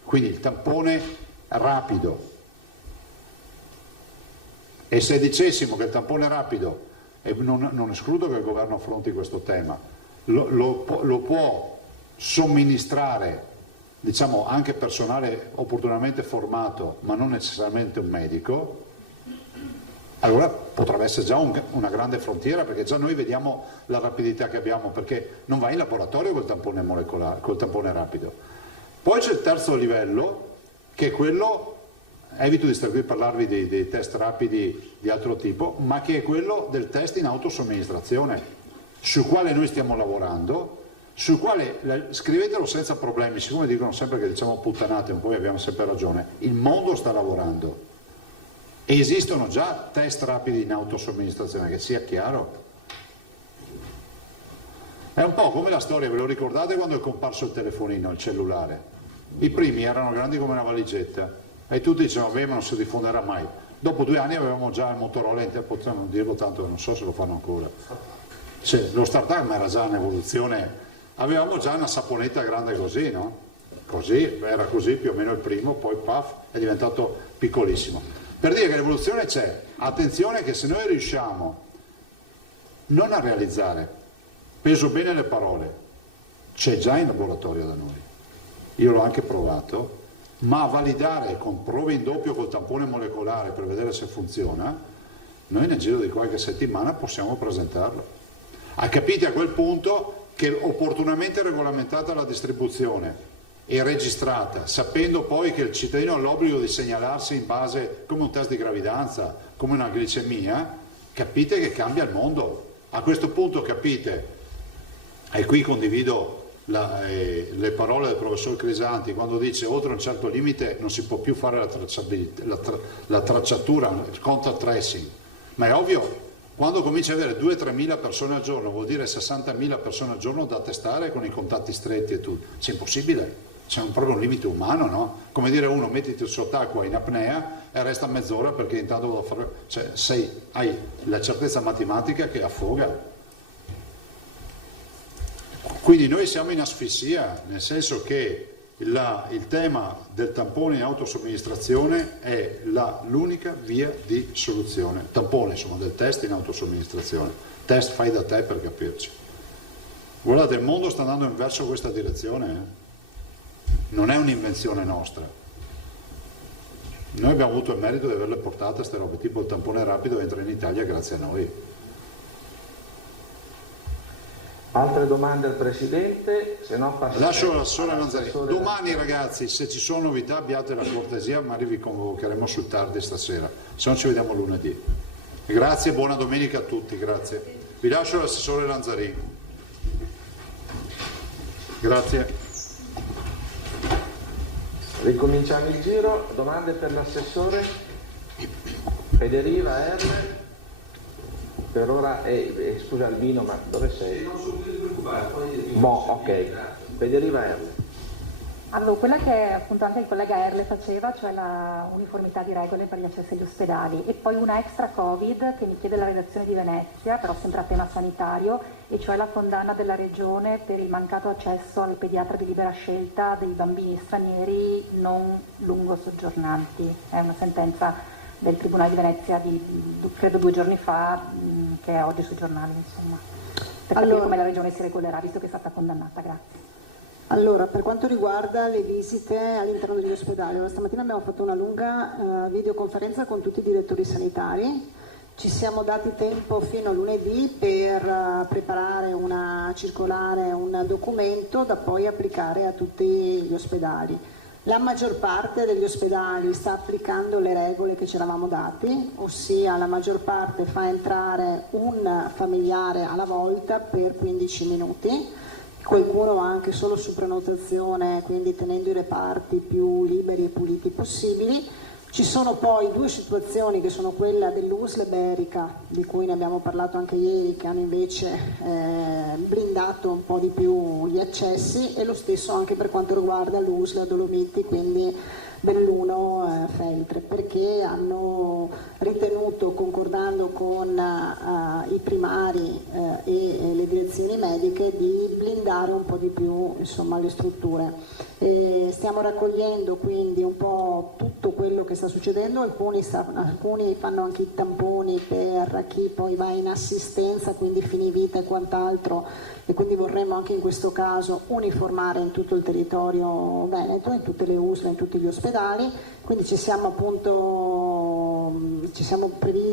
quindi il tampone rapido, e se dicessimo che il tampone rapido, e non escludo che il governo affronti questo tema, lo può somministrare, diciamo, anche personale opportunamente formato, ma non necessariamente un medico, allora potrebbe essere già una grande frontiera, perché già noi vediamo la rapidità che abbiamo, perché non vai in laboratorio col tampone molecolare, col tampone rapido. Poi c'è il terzo livello, che è quello, evito di stare qui a parlarvi dei test rapidi di altro tipo, ma che è quello del test in autosomministrazione, sul quale noi stiamo lavorando, sul quale scrivetelo senza problemi, siccome dicono sempre che diciamo puttanate, poi abbiamo sempre ragione, il mondo sta lavorando e esistono già test rapidi in autosomministrazione, che sia chiaro. È un po' come la storia, ve lo ricordate quando è comparso il telefonino, il cellulare? I primi erano grandi come una valigetta e tutti dicevano ma non si diffonderà mai. Dopo 2 anni avevamo già il Motorola, possiamo dirlo tanto che non so se lo fanno ancora. Sì, lo startup era già un'evoluzione. Avevamo già una saponetta grande così, no? Così, era così più o meno il primo, poi paf, è diventato piccolissimo. Per dire che l'evoluzione c'è, attenzione che se noi riusciamo non a realizzare, peso bene le parole, c'è già in laboratorio da noi, io l'ho anche provato, ma validare con prove in doppio col tampone molecolare per vedere se funziona, noi nel giro di qualche settimana possiamo presentarlo. Capite a quel punto che opportunamente regolamentata la distribuzione e registrata, sapendo poi che il cittadino ha l'obbligo di segnalarsi in base, come un test di gravidanza, come una glicemia, capite che cambia il mondo. A questo punto capite, e qui condivido le parole del professor Crisanti quando dice oltre un certo limite non si può più fare la tracciatura, il contact tracing, ma è ovvio, quando cominci ad avere 2-3 mila persone al giorno vuol dire 60.000 persone al giorno da testare con i contatti stretti e tutto, c'è impossibile. C'è proprio un limite umano, no? Come dire uno mettiti sott'acqua in apnea e resta mezz'ora perché intanto devo fare, cioè, hai la certezza matematica che affoga. Quindi noi siamo in asfissia, nel senso che il tema del tampone in autosomministrazione è l'unica via di soluzione. Tampone, insomma, del test in autosomministrazione. Test fai da te per capirci. Guardate, il mondo sta andando verso questa direzione, Non è un'invenzione nostra. Noi abbiamo avuto il merito di averle portate queste robe, tipo il tampone rapido entra in Italia grazie a noi. Altre domande al Presidente? Se no lascio l'assessore Lanzarini. Domani ragazzi, se ci sono novità abbiate la cortesia, magari vi convocheremo sul tardi stasera, se no ci vediamo lunedì. Grazie, buona domenica a tutti, grazie. Vi lascio l'assessore Lanzarini. Grazie. Ricominciamo il giro, domande per l'assessore. Federiva R. Per ora scusa Albino, ma dove sei? Non sono più preoccupare, poi... ok. Federiva R. Allora, quella che appunto anche il collega Erle faceva, cioè la uniformità di regole per gli accessi agli ospedali, e poi una extra Covid che mi chiede la redazione di Venezia, però sempre a tema sanitario, e cioè la condanna della Regione per il mancato accesso al pediatra di libera scelta dei bambini stranieri non lungo soggiornanti. È una sentenza del Tribunale di Venezia di credo 2 giorni fa, che è oggi sui giornali, insomma, per capire come la Regione si regolerà, visto che è stata condannata. Grazie. Allora, per quanto riguarda le visite all'interno degli ospedali, stamattina abbiamo fatto una lunga videoconferenza con tutti i direttori sanitari, ci siamo dati tempo fino a lunedì per preparare una circolare, un documento da poi applicare a tutti gli ospedali. La maggior parte degli ospedali sta applicando le regole che ci eravamo dati, ossia la maggior parte fa entrare un familiare alla volta per 15 minuti, qualcuno anche solo su prenotazione, quindi tenendo i reparti più liberi e puliti possibili. Ci sono poi 2 situazioni che sono quella dell'USL Berica, di cui ne abbiamo parlato anche ieri, che hanno invece blindato un po' di più gli accessi, e lo stesso anche per quanto riguarda l'USL Dolomiti, quindi Belluno Feltre, perché hanno ritenuto, concordando con i primari e le direzioni mediche, di blindare un po' di più, insomma, le strutture. Stiamo raccogliendo quindi un po' tutto quello che sta succedendo, alcuni fanno anche i tamponi per chi poi va in assistenza, quindi finivita e quant'altro, e quindi vorremmo anche in questo caso uniformare in tutto il territorio veneto, in tutte le USL, in tutti gli ospedali. Quindi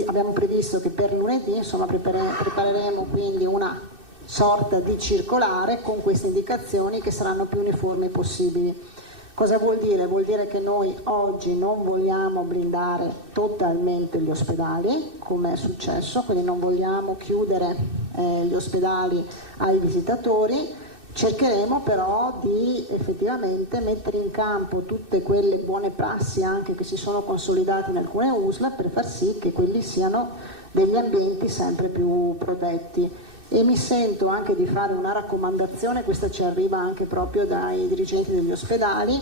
abbiamo previsto che per lunedì, insomma, prepareremo quindi una sorta di circolare con queste indicazioni che saranno più uniformi possibili. Cosa vuol dire? Vuol dire che noi oggi non vogliamo blindare totalmente gli ospedali, come è successo, quindi non vogliamo chiudere gli ospedali ai visitatori. Cercheremo però di effettivamente mettere in campo tutte quelle buone prassi anche che si sono consolidate in alcune USL per far sì che quelli siano degli ambienti sempre più protetti. E mi sento anche di fare una raccomandazione, questa ci arriva anche proprio dai dirigenti degli ospedali,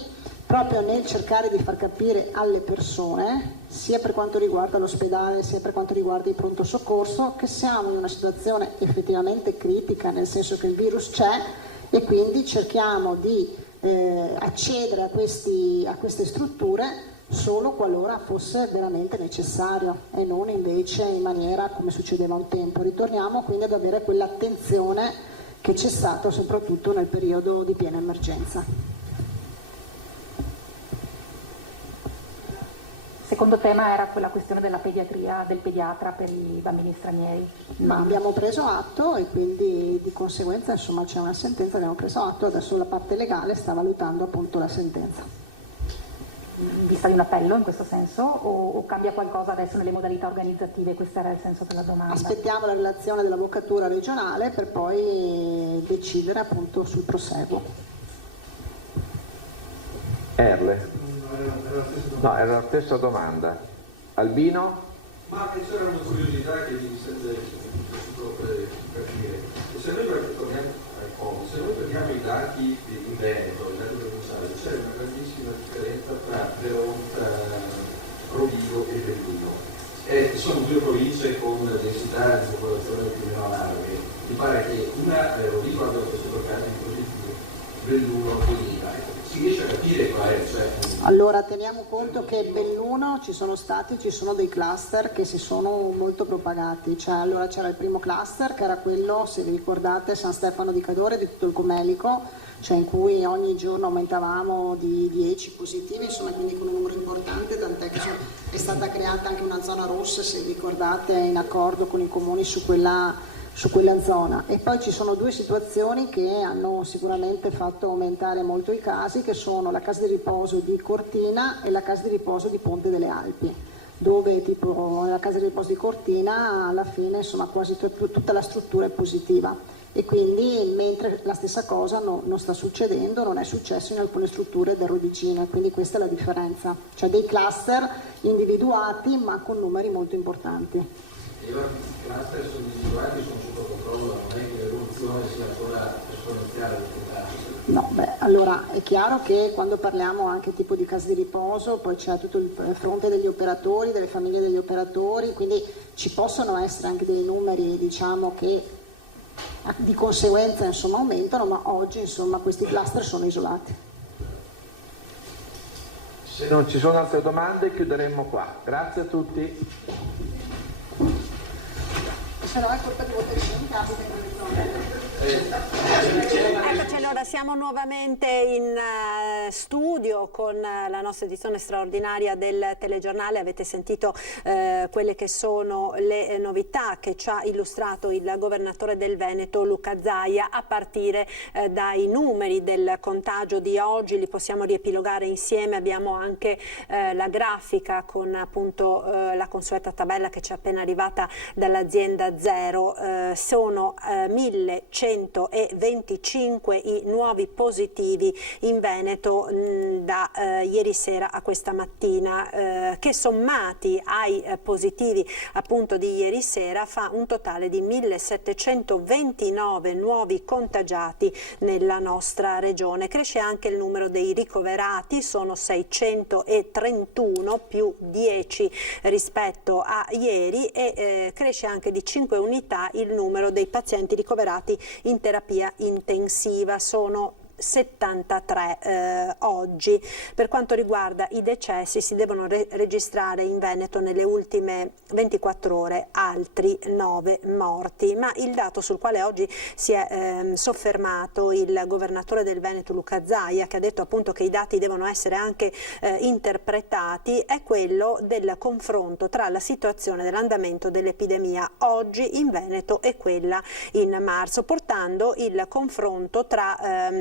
proprio nel cercare di far capire alle persone, sia per quanto riguarda l'ospedale sia per quanto riguarda il pronto soccorso, che siamo in una situazione effettivamente critica, nel senso che il virus c'è, e quindi cerchiamo di accedere a queste strutture solo qualora fosse veramente necessario e non invece in maniera come succedeva un tempo. Ritorniamo quindi ad avere quell'attenzione che c'è stata soprattutto nel periodo di piena emergenza. Secondo tema era quella questione della pediatria, del pediatra per i bambini stranieri. Ma abbiamo preso atto e quindi di conseguenza insomma c'è una sentenza, abbiamo preso atto, adesso la parte legale sta valutando appunto la sentenza. In vista di un appello in questo senso o cambia qualcosa adesso nelle modalità organizzative? Questo era il senso della domanda. Aspettiamo la relazione dell'avvocatura regionale per poi decidere appunto sul proseguo. Erle. No, era la stessa domanda. Albino? Ma c'era una curiosità che mi serve per capire. Se noi prendiamo i dati in Veneto, i dati provinciali, c'è una grandissima differenza tra Rovigo e Belluno. Sono due province con densità di popolazione più o meno analoghe. Mi pare che una Rovigo abbia questo casi di positivo, Belluno e si riesce a capire qual è, cioè... Allora teniamo conto che Belluno ci sono dei cluster che si sono molto propagati, cioè allora c'era il primo cluster che era quello, se vi ricordate, San Stefano di Cadore, di tutto il Comelico, cioè in cui ogni giorno aumentavamo di 10 positivi, insomma quindi con un numero importante, tant'è che è stata creata anche una zona rossa, se vi ricordate, in accordo con i comuni su quella zona. E poi ci sono due situazioni che hanno sicuramente fatto aumentare molto i casi, che sono la casa di riposo di Cortina e la casa di riposo di Ponte delle Alpi, dove tipo nella casa di riposo di Cortina alla fine insomma quasi tutta la struttura è positiva, e quindi mentre la stessa cosa non sta succedendo, non è successo in alcune strutture del Rodicino, quindi questa è la differenza, cioè dei cluster individuati ma con numeri molto importanti. I cluster sono individuati, sono sotto controllo, non è che l'evoluzione sia ancora esponenziale. No, allora è chiaro che quando parliamo anche tipo di case di riposo, poi c'è tutto il fronte degli operatori, delle famiglie degli operatori, quindi ci possono essere anche dei numeri, diciamo, che di conseguenza insomma aumentano, ma oggi insomma questi cluster sono isolati. Se non ci sono altre domande chiuderemmo qua. Grazie a tutti. Se no è colpa di votazioni, Eccoci, allora siamo nuovamente in studio con la nostra edizione straordinaria del telegiornale. Avete sentito quelle che sono le novità che ci ha illustrato il governatore del Veneto Luca Zaia, a partire dai numeri del contagio di oggi. Li possiamo riepilogare insieme, abbiamo anche la grafica con appunto la consueta tabella che ci è appena arrivata dall'azienda Zero. Sono 1125 i nuovi positivi in Veneto da ieri sera a questa mattina, che sommati ai positivi appunto di ieri sera fa un totale di 1729 nuovi contagiati nella nostra regione. Cresce anche il numero dei ricoverati, sono 631 più 10 rispetto a ieri, e cresce anche di 5 unità il numero dei pazienti ricoverati in terapia intensiva, sono 73 oggi. Per quanto riguarda i decessi, si devono registrare in Veneto nelle ultime 24 ore altri 9 morti, ma il dato sul quale oggi si è soffermato il governatore del Veneto Luca Zaia, che ha detto appunto che i dati devono essere anche interpretati, è quello del confronto tra la situazione dell'andamento dell'epidemia oggi in Veneto e quella in marzo, portando il confronto tra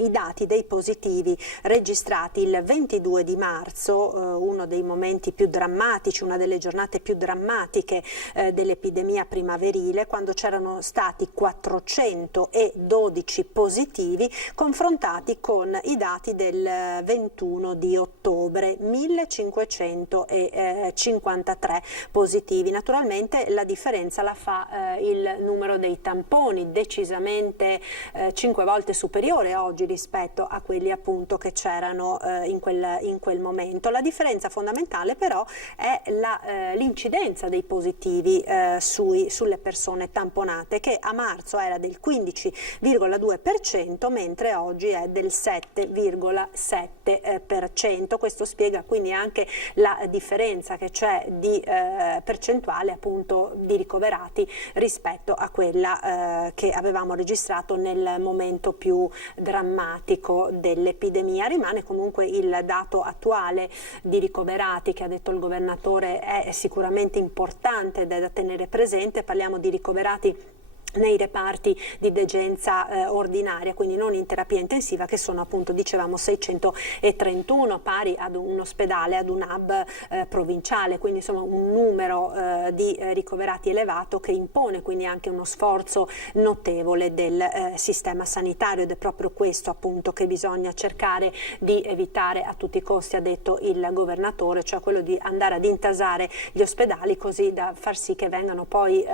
i dati dei positivi registrati il 22 di marzo, uno dei momenti più drammatici, una delle giornate più drammatiche dell'epidemia primaverile, quando c'erano stati 412 positivi, confrontati con i dati del 21 di ottobre, 1553 positivi. Naturalmente la differenza la fa il numero dei tamponi, decisamente 5 volte superiore oggi rispetto a quelli appunto che c'erano in quel momento. La differenza fondamentale però è l'incidenza dei positivi sulle persone tamponate, che a marzo era del 15,2%, mentre oggi è del 7,7%. Questo spiega quindi anche la differenza che c'è di percentuale appunto di ricoverati rispetto a quella che avevamo registrato nel momento più drammatico drammatico dell'epidemia. Rimane comunque il dato attuale di ricoverati che ha detto il governatore è sicuramente importante ed è da tenere presente. Parliamo di ricoverati nei reparti di degenza ordinaria, quindi non in terapia intensiva, che sono appunto, dicevamo, 631, pari ad un ospedale, ad un hub provinciale, quindi insomma un numero di ricoverati elevato che impone quindi anche uno sforzo notevole del sistema sanitario, ed è proprio questo appunto che bisogna cercare di evitare a tutti i costi, ha detto il governatore, cioè quello di andare ad intasare gli ospedali così da far sì che vengano poi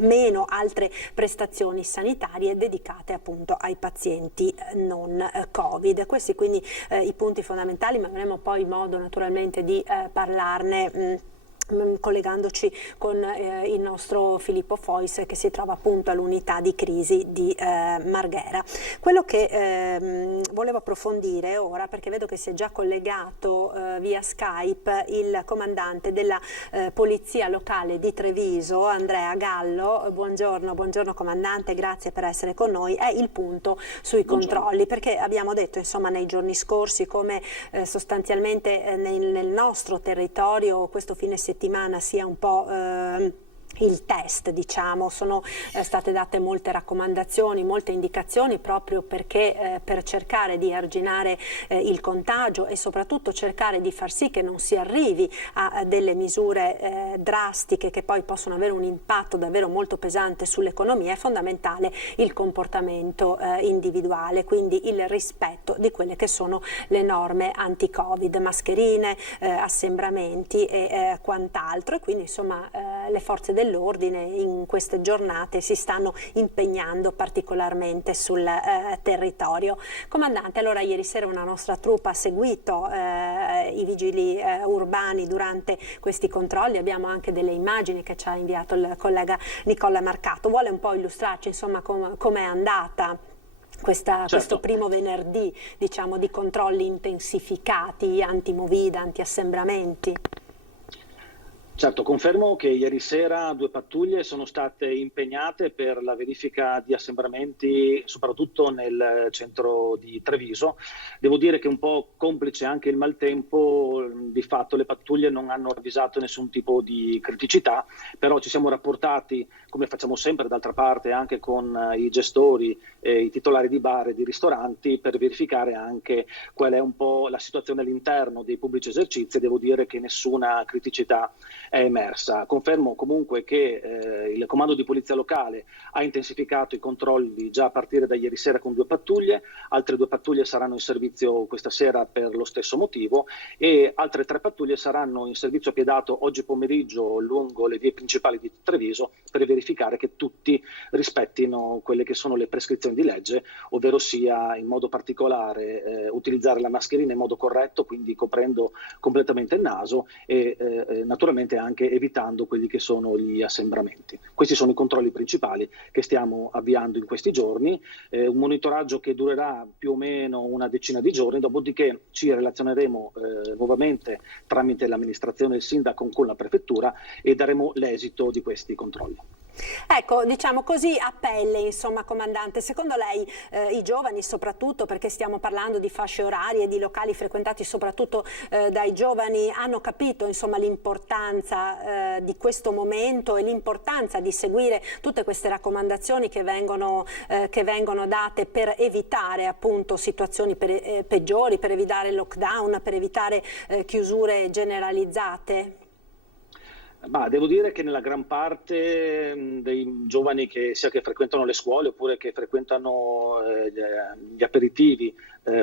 meno altre prestazioni sanitarie dedicate appunto ai pazienti non Covid. Questi quindi i punti fondamentali, ma avremo poi modo naturalmente di parlarne collegandoci con il nostro Filippo Fois, che si trova appunto all'unità di crisi di Marghera. Quello che volevo approfondire ora, perché vedo che si è già collegato via Skype il comandante della Polizia Locale di Treviso, Andrea Gallo. Buongiorno comandante, grazie per essere con noi. È il punto sui controlli, perché abbiamo detto insomma nei giorni scorsi come sostanzialmente nel nostro territorio questo fine settimana sia un po' il test, diciamo. Sono state date molte raccomandazioni, molte indicazioni, proprio perché per cercare di arginare il contagio e soprattutto cercare di far sì che non si arrivi a delle misure drastiche che poi possono avere un impatto davvero molto pesante sull'economia. È fondamentale il comportamento individuale, quindi il rispetto di quelle che sono le norme anti-Covid, mascherine, assembramenti e quant'altro, e quindi insomma le forze dell'ordine in queste giornate si stanno impegnando particolarmente sul territorio. Comandante, allora ieri sera una nostra troupe ha seguito i vigili urbani durante questi controlli, abbiamo anche delle immagini che ci ha inviato il collega Nicola Marcato. Vuole un po' illustrarci insomma come è andata questo primo venerdì, diciamo, di controlli intensificati, anti-movida, anti-assembramenti? Certo, confermo che ieri sera 2 pattuglie sono state impegnate per la verifica di assembramenti, soprattutto nel centro di Treviso. Devo dire che un po' complice anche il maltempo, di fatto le pattuglie non hanno avvisato nessun tipo di criticità, però ci siamo rapportati, come facciamo sempre d'altra parte, anche con i gestori, i titolari di bar e di ristoranti, per verificare anche qual è un po' la situazione all'interno dei pubblici esercizi, e devo dire che nessuna criticità è emersa. Confermo comunque che il comando di polizia locale ha intensificato i controlli già a partire da ieri sera con 2 pattuglie, altre 2 pattuglie saranno in servizio questa sera per lo stesso motivo, e altre 3 pattuglie saranno in servizio a piedato oggi pomeriggio lungo le vie principali di Treviso per verificare che tutti rispettino quelle che sono le prescrizioni di legge, ovvero sia in modo particolare utilizzare la mascherina in modo corretto, quindi coprendo completamente il naso e naturalmente anche evitando quelli che sono gli assembramenti. Questi sono i controlli principali che stiamo avviando in questi giorni, un monitoraggio che durerà più o meno una decina di giorni, dopodiché ci relazioneremo nuovamente tramite l'amministrazione del sindaco con la prefettura e daremo l'esito di questi controlli. Ecco, diciamo così a pelle, insomma, comandante, secondo lei i giovani, soprattutto perché stiamo parlando di fasce orarie, di locali frequentati soprattutto dai giovani, hanno capito insomma l'importanza di questo momento e l'importanza di seguire tutte queste raccomandazioni che vengono date per evitare appunto situazioni peggiori, per evitare lockdown, per evitare chiusure generalizzate? Ma devo dire che nella gran parte dei giovani che sia che frequentano le scuole oppure che frequentano gli aperitivi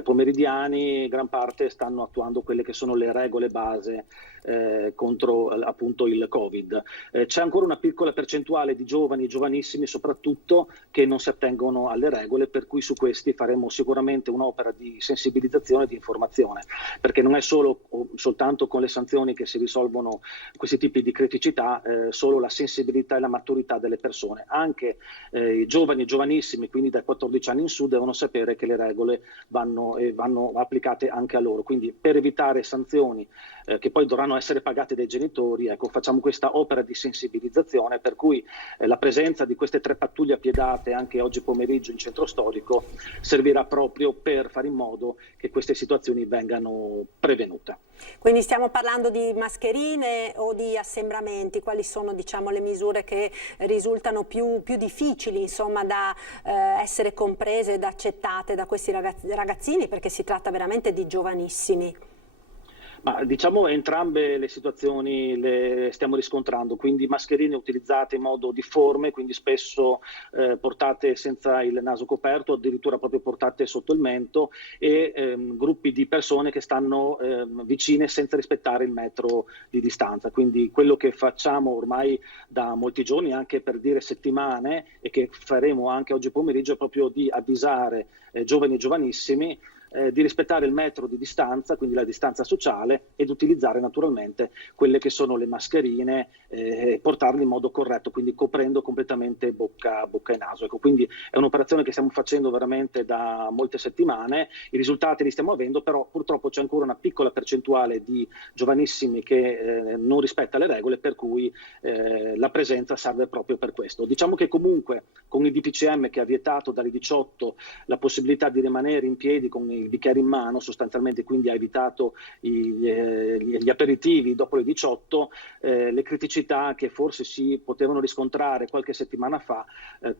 pomeridiani, gran parte stanno attuando quelle che sono le regole base contro appunto il Covid. C'è ancora una piccola percentuale di giovani, giovanissimi soprattutto, che non si attengono alle regole, per cui su questi faremo sicuramente un'opera di sensibilizzazione e di informazione, perché non è soltanto con le sanzioni che si risolvono questi tipi di criticità solo la sensibilità e la maturità delle persone. Anche i giovani e giovanissimi, quindi dai 14 anni in su, devono sapere che le regole vanno applicate anche a loro. Quindi per evitare sanzioni che poi dovranno essere pagate dai genitori, ecco, facciamo questa opera di sensibilizzazione, per cui la presenza di queste 3 pattuglie appiedate anche oggi pomeriggio in centro storico servirà proprio per fare in modo che queste situazioni vengano prevenute. Quindi stiamo parlando di mascherine o di assembramenti? Quali sono, diciamo, le misure che risultano più difficili, insomma, da essere comprese ed accettate da questi ragazzini, perché si tratta veramente di giovanissimi? Ma diciamo entrambe le situazioni le stiamo riscontrando, quindi mascherine utilizzate in modo difforme, quindi spesso portate senza il naso coperto, addirittura proprio portate sotto il mento, e gruppi di persone che stanno vicine senza rispettare il metro di distanza. Quindi quello che facciamo ormai da molti giorni, anche per dire settimane, e che faremo anche oggi pomeriggio, è proprio di avvisare giovani e giovanissimi di rispettare il metro di distanza, quindi la distanza sociale, ed utilizzare naturalmente quelle che sono le mascherine, portarle in modo corretto, quindi coprendo completamente bocca e naso. Ecco, quindi è un'operazione che stiamo facendo veramente da molte settimane, i risultati li stiamo avendo, però purtroppo c'è ancora una piccola percentuale di giovanissimi che non rispetta le regole, per cui la presenza serve proprio per questo. Diciamo che comunque con il DPCM, che ha vietato dalle 18 la possibilità di rimanere in piedi con il bicchiere in mano sostanzialmente, quindi ha evitato gli aperitivi dopo le 18, le criticità che forse si potevano riscontrare qualche settimana fa,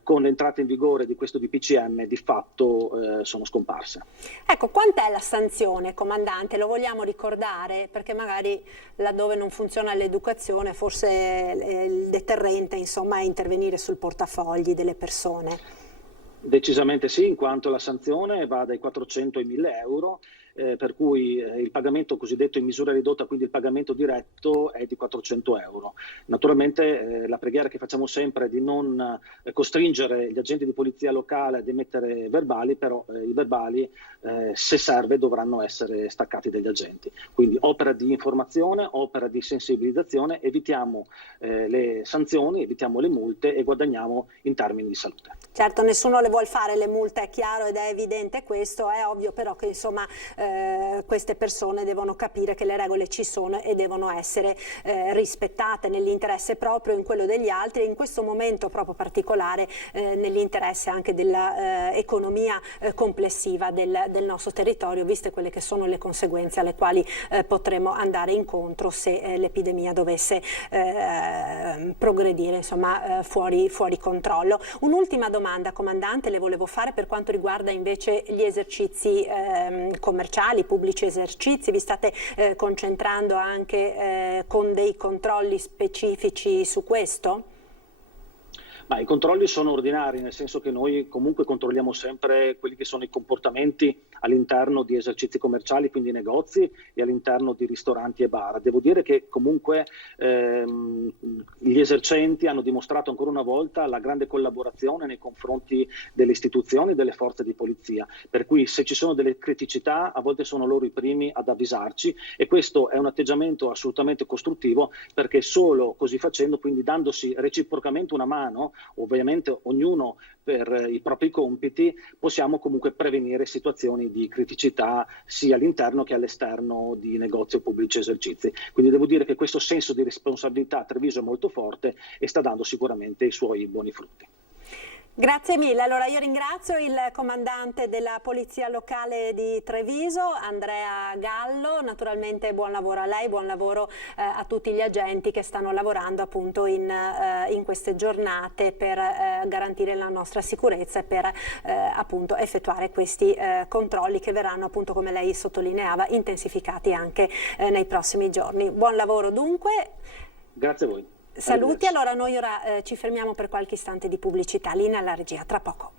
con l'entrata in vigore di questo DPCM di fatto sono scomparse. Ecco, quant'è la sanzione, comandante? Lo vogliamo ricordare, perché magari laddove non funziona l'educazione forse il deterrente, insomma, è intervenire sul portafogli delle persone. Decisamente sì, in quanto la sanzione va dai 400 ai 1000 euro, per cui il pagamento cosiddetto in misura ridotta, quindi il pagamento diretto, è di 400 euro. Naturalmente la preghiera che facciamo sempre è di non costringere gli agenti di polizia locale ad emettere verbali, però i verbali, se serve, dovranno essere staccati dagli agenti. Quindi opera di informazione, opera di sensibilizzazione, evitiamo le sanzioni, evitiamo le multe e guadagniamo in termini di salute. Certo, nessuno le vuol fare le multe, è chiaro ed è evidente questo, è ovvio però che insomma queste persone devono capire che le regole ci sono e devono essere rispettate nell'interesse proprio, in quello degli altri, e in questo momento proprio particolare nell'interesse anche dell'economia complessiva del nostro territorio, viste quelle che sono le conseguenze alle quali potremo andare incontro se l'epidemia dovesse progredire, insomma, fuori controllo. Un'ultima domanda, comandante, le volevo fare per quanto riguarda invece gli esercizi commerciali, pubblici esercizi. Vi state concentrando anche con dei controlli specifici su questo? Ma i controlli sono ordinari, nel senso che noi comunque controlliamo sempre quelli che sono i comportamenti all'interno di esercizi commerciali, quindi negozi, e all'interno di ristoranti e bar. Devo dire che comunque gli esercenti hanno dimostrato ancora una volta la grande collaborazione nei confronti delle istituzioni e delle forze di polizia, per cui se ci sono delle criticità a volte sono loro i primi ad avvisarci, e questo è un atteggiamento assolutamente costruttivo, perché solo così facendo, quindi dandosi reciprocamente una mano, ovviamente ognuno per i propri compiti, possiamo comunque prevenire situazioni di criticità sia all'interno che all'esterno di negozi o pubblici esercizi. Quindi devo dire che questo senso di responsabilità a Treviso è molto forte e sta dando sicuramente i suoi buoni frutti. Grazie mille. Allora io ringrazio il comandante della Polizia Locale di Treviso, Andrea Gallo. Naturalmente buon lavoro a lei, buon lavoro a tutti gli agenti che stanno lavorando appunto in queste giornate per garantire la nostra sicurezza e per appunto effettuare questi controlli che verranno, appunto, come lei sottolineava, intensificati anche nei prossimi giorni. Buon lavoro dunque. Grazie a voi. Saluti, allora noi ora ci fermiamo per qualche istante di pubblicità, linea alla regia, tra poco.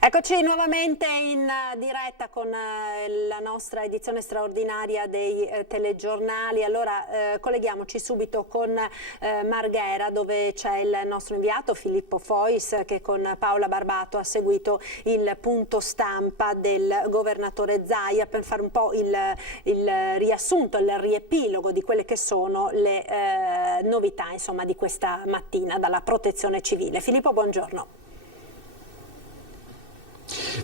Eccoci Eccoci nuovamente in diretta con la nostra edizione straordinaria dei telegiornali. Allora colleghiamoci subito con Marghera, dove c'è il nostro inviato Filippo Fois, che con Paola Barbato ha seguito il punto stampa del governatore Zaia per fare un po' il riassunto, il riepilogo di quelle che sono le novità, insomma, di questa mattina dalla Protezione Civile. Filippo, buongiorno.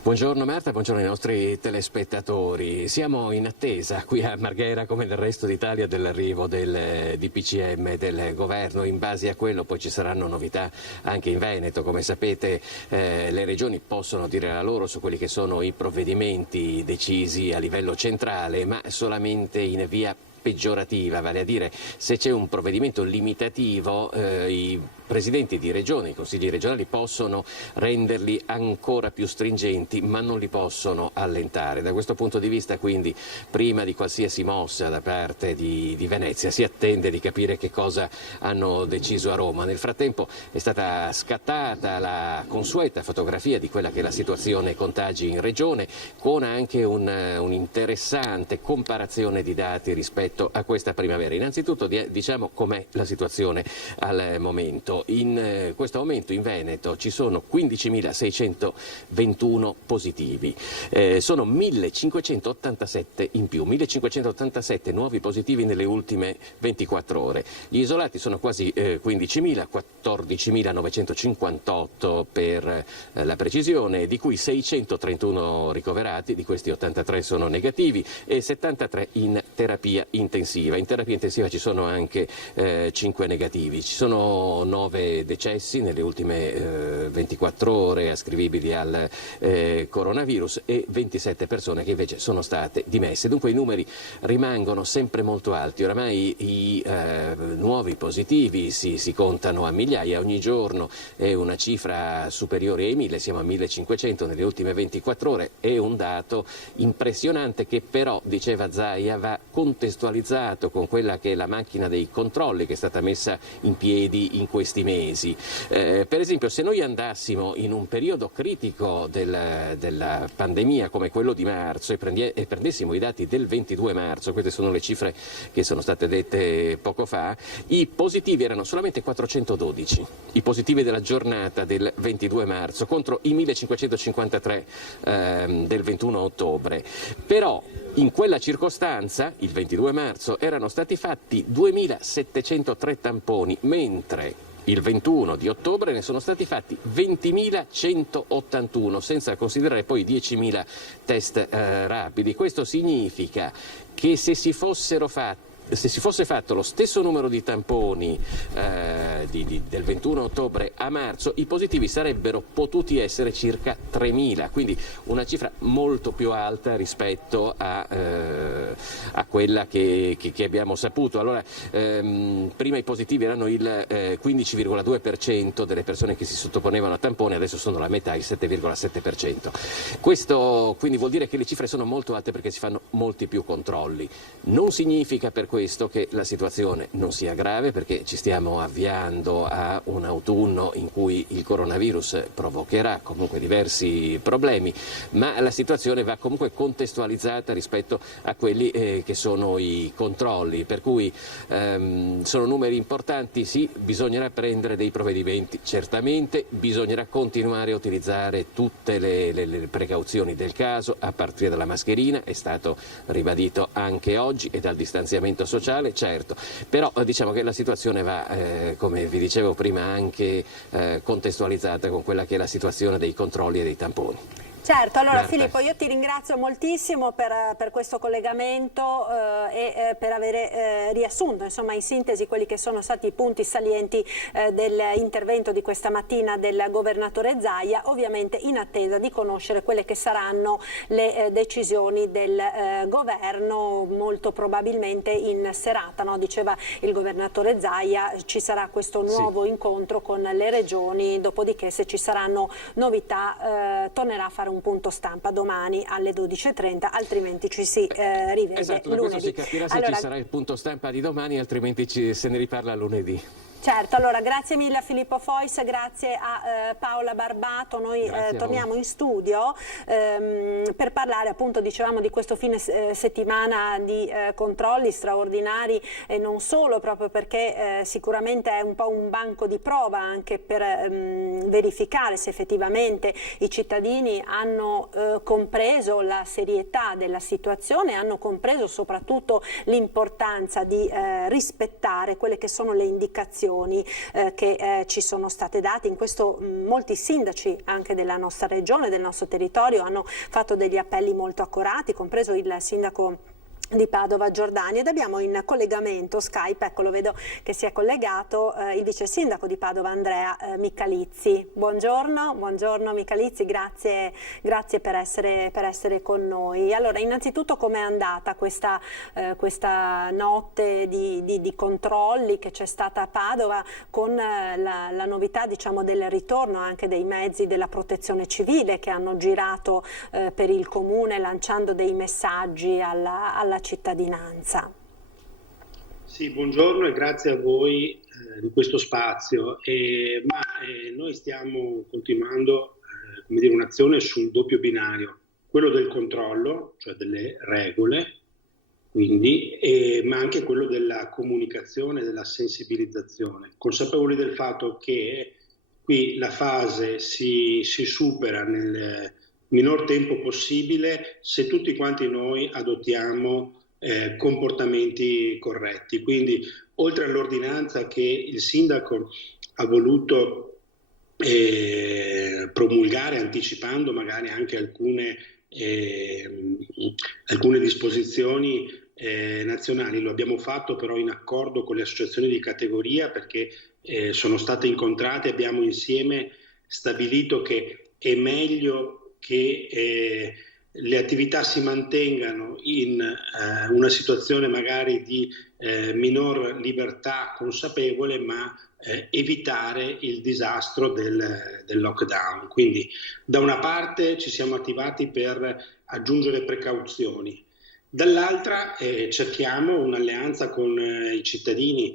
Buongiorno Marta, buongiorno ai nostri telespettatori. Siamo in attesa qui a Marghera, come nel resto d'Italia, dell'arrivo del DPCM del governo. In base a quello poi ci saranno novità anche in Veneto. Come sapete le regioni possono dire la loro su quelli che sono i provvedimenti decisi a livello centrale, ma solamente in via peggiorativa, vale a dire se c'è un provvedimento limitativo i presidenti di regione, i consigli regionali possono renderli ancora più stringenti, ma non li possono allentare. Da questo punto di vista, quindi, prima di qualsiasi mossa da parte di Venezia si attende di capire che cosa hanno deciso a Roma. Nel frattempo è stata scattata la consueta fotografia di quella che è la situazione contagi in regione, con anche un'interessante comparazione di dati rispetto a questa primavera. Innanzitutto diciamo com'è la situazione al momento. In questo momento in Veneto ci sono 15.621 positivi, sono 1.587 in più, 1.587 nuovi positivi nelle ultime 24 ore. Gli isolati sono quasi 15.000, 14.958 per la precisione, di cui 631 ricoverati, di questi 83 sono negativi e 73 in terapia intensiva. In terapia intensiva ci sono anche 5 negativi, ci sono 9 decessi nelle ultime 24 ore ascrivibili al coronavirus e 27 persone che invece sono state dimesse. Dunque i numeri rimangono sempre molto alti. Oramai i nuovi positivi si contano a migliaia, ogni giorno è una cifra superiore ai 1.000, siamo a 1.500 nelle ultime 24 ore. È un dato impressionante che però, diceva Zaia, va contestualizzato con quella che è la macchina dei controlli che è stata messa in piedi in questi mesi. Per esempio, se noi andassimo in un periodo critico della pandemia come quello di marzo e prendessimo i dati del 22 marzo, queste sono le cifre che sono state dette poco fa, i positivi erano solamente 412, i positivi della giornata del 22 marzo contro i 1553 del 21 ottobre. Però in quella circostanza, il 22 marzo, erano stati fatti 2.703 tamponi, mentre il 21 di ottobre ne sono stati fatti 20.181, senza considerare poi 10.000 test rapidi. Questo significa che se si fosse fatto lo stesso numero di tamponi del 21 ottobre a marzo, i positivi sarebbero potuti essere circa 3.000, quindi una cifra molto più alta rispetto a quella che abbiamo saputo. Allora, prima i positivi erano il 15,2% delle persone che si sottoponevano a tampone, adesso sono la metà, il 7,7%. Questo quindi vuol dire che le cifre sono molto alte perché si fanno molti più controlli. Non significa per questo che la situazione non sia grave, perché ci stiamo avviando a un autunno in cui il coronavirus provocherà comunque diversi problemi, ma la situazione va comunque contestualizzata rispetto a quelli che sono i controlli, per cui sono numeri importanti. Sì, bisognerà prendere dei provvedimenti, certamente bisognerà continuare a utilizzare tutte le precauzioni del caso, a partire dalla mascherina, è stato ribadito anche oggi, e dal distanziamento sociale, certo, però diciamo che la situazione va, come vi dicevo prima, anche contestualizzata con quella che è la situazione dei controlli e dei tamponi. Certo, allora Marta. Filippo, io ti ringrazio moltissimo per questo collegamento e per aver riassunto, insomma, in sintesi quelli che sono stati i punti salienti dell'intervento di questa mattina del governatore Zaia, ovviamente in attesa di conoscere quelle che saranno le decisioni del governo, molto probabilmente in serata, no? Diceva il governatore Zaia, ci sarà questo nuovo incontro con le regioni, dopodiché se ci saranno novità tornerà a fare un punto stampa domani alle 12:30, altrimenti ci si rivede esatto, da lunedì. questo si capirà se ci sarà il punto stampa di domani, altrimenti se ne riparla lunedì. Certo, allora grazie mille a Filippo Fois, grazie a Paola Barbato. Noi torniamo in studio per parlare, appunto, dicevamo, di questo fine settimana di controlli straordinari, e non solo, proprio perché sicuramente è un po' un banco di prova anche per verificare se effettivamente i cittadini hanno compreso la serietà della situazione, hanno compreso soprattutto l'importanza di rispettare quelle che sono le indicazioni che ci sono state date. In questo molti sindaci anche della nostra regione, del nostro territorio, hanno fatto degli appelli molto accorati, compreso il sindaco di Padova Giordani, ed abbiamo in collegamento Skype, ecco, lo vedo che si è collegato, il vice sindaco di Padova Andrea Michalizzi. Buongiorno Michalizzi, grazie per essere con noi. Allora, innanzitutto, com'è andata questa notte di controlli che c'è stata a Padova, con la novità, diciamo, del ritorno anche dei mezzi della protezione civile che hanno girato per il comune lanciando dei messaggi alla cittadinanza? Sì, buongiorno e grazie a voi di questo spazio. Noi stiamo continuando un'azione sul doppio binario, quello del controllo, cioè delle regole, quindi, ma anche quello della comunicazione, della sensibilizzazione, consapevoli del fatto che qui la fase si supera nel minor tempo possibile se tutti quanti noi adottiamo comportamenti corretti. Quindi, oltre all'ordinanza che il sindaco ha voluto promulgare, anticipando magari anche alcune disposizioni nazionali, lo abbiamo fatto però in accordo con le associazioni di categoria, perché sono state incontrate, abbiamo insieme stabilito che è meglio che le attività si mantengano in una situazione magari di minor libertà consapevole, ma evitare il disastro del lockdown. Quindi, da una parte ci siamo attivati per aggiungere precauzioni, dall'altra cerchiamo un'alleanza con i cittadini.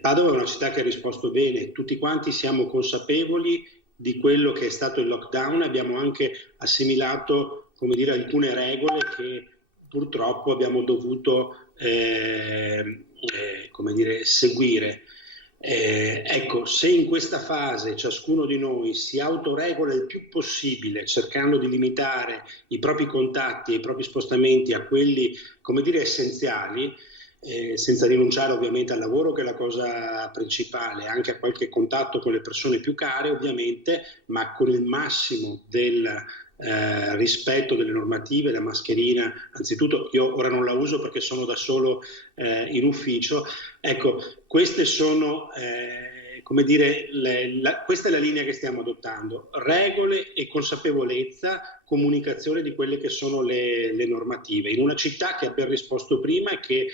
Padova è una città che ha risposto bene, tutti quanti siamo consapevoli di quello che è stato il lockdown, abbiamo anche assimilato, come dire, alcune regole che purtroppo abbiamo dovuto seguire. Ecco, se in questa fase ciascuno di noi si autoregola il più possibile, cercando di limitare i propri contatti e i propri spostamenti a quelli, come dire, essenziali, senza rinunciare ovviamente al lavoro, che è la cosa principale, anche a qualche contatto con le persone più care ovviamente, ma con il massimo del rispetto delle normative, la mascherina, anzitutto io ora non la uso perché sono da solo in ufficio. Ecco, queste sono questa è la linea che stiamo adottando: regole e consapevolezza, comunicazione di quelle che sono le normative, in una città che ha ben risposto prima e che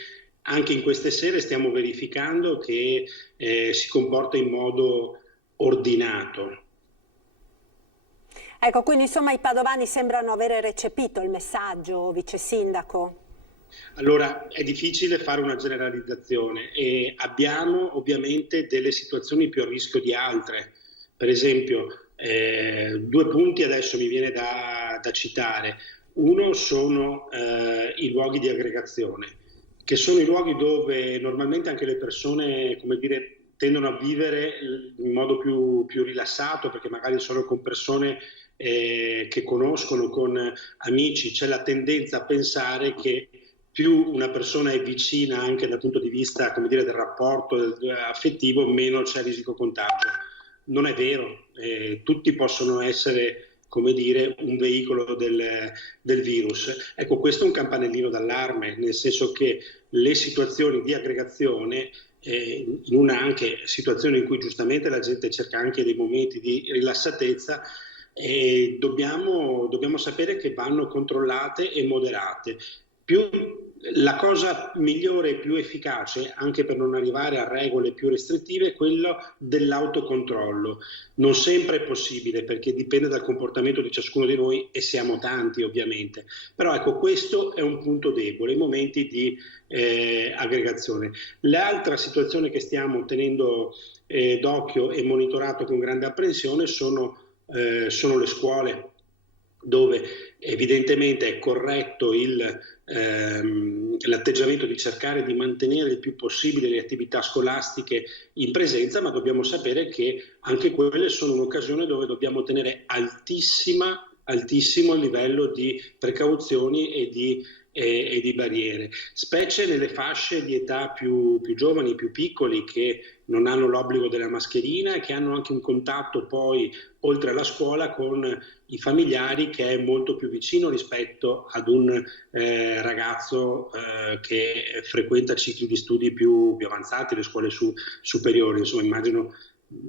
anche in queste sere stiamo verificando che si comporta in modo ordinato. Ecco, quindi insomma i padovani sembrano avere recepito il messaggio, vice sindaco. Allora, è difficile fare una generalizzazione e abbiamo ovviamente delle situazioni più a rischio di altre. Per esempio, due punti adesso mi viene da citare. Uno sono i luoghi di aggregazione, che sono i luoghi dove normalmente anche le persone, come dire, tendono a vivere in modo più rilassato, perché magari sono con persone che conoscono, con amici. C'è la tendenza a pensare che più una persona è vicina anche dal punto di vista, come dire, del rapporto affettivo, meno c'è rischio contagio. Non è vero, tutti possono essere, come dire, un veicolo del virus. Ecco, questo è un campanellino d'allarme, nel senso che le situazioni di aggregazione, in una anche situazione in cui giustamente la gente cerca anche dei momenti di rilassatezza, dobbiamo sapere che vanno controllate e moderate. La cosa migliore e più efficace, anche per non arrivare a regole più restrittive, è quello dell'autocontrollo. Non sempre è possibile, perché dipende dal comportamento di ciascuno di noi, e siamo tanti ovviamente. Però ecco, questo è un punto debole, i momenti di aggregazione. L'altra situazione che stiamo tenendo d'occhio e monitorato con grande apprensione sono le scuole, dove evidentemente è corretto l'atteggiamento di cercare di mantenere il più possibile le attività scolastiche in presenza, ma dobbiamo sapere che anche quelle sono un'occasione dove dobbiamo tenere altissimo il livello di precauzioni e di barriere, specie nelle fasce di età più giovani, più piccoli, che non hanno l'obbligo della mascherina e che hanno anche un contatto poi, oltre alla scuola, con i familiari, che è molto più vicino rispetto ad un ragazzo che frequenta cicli di studi più avanzati, le scuole superiori. Insomma,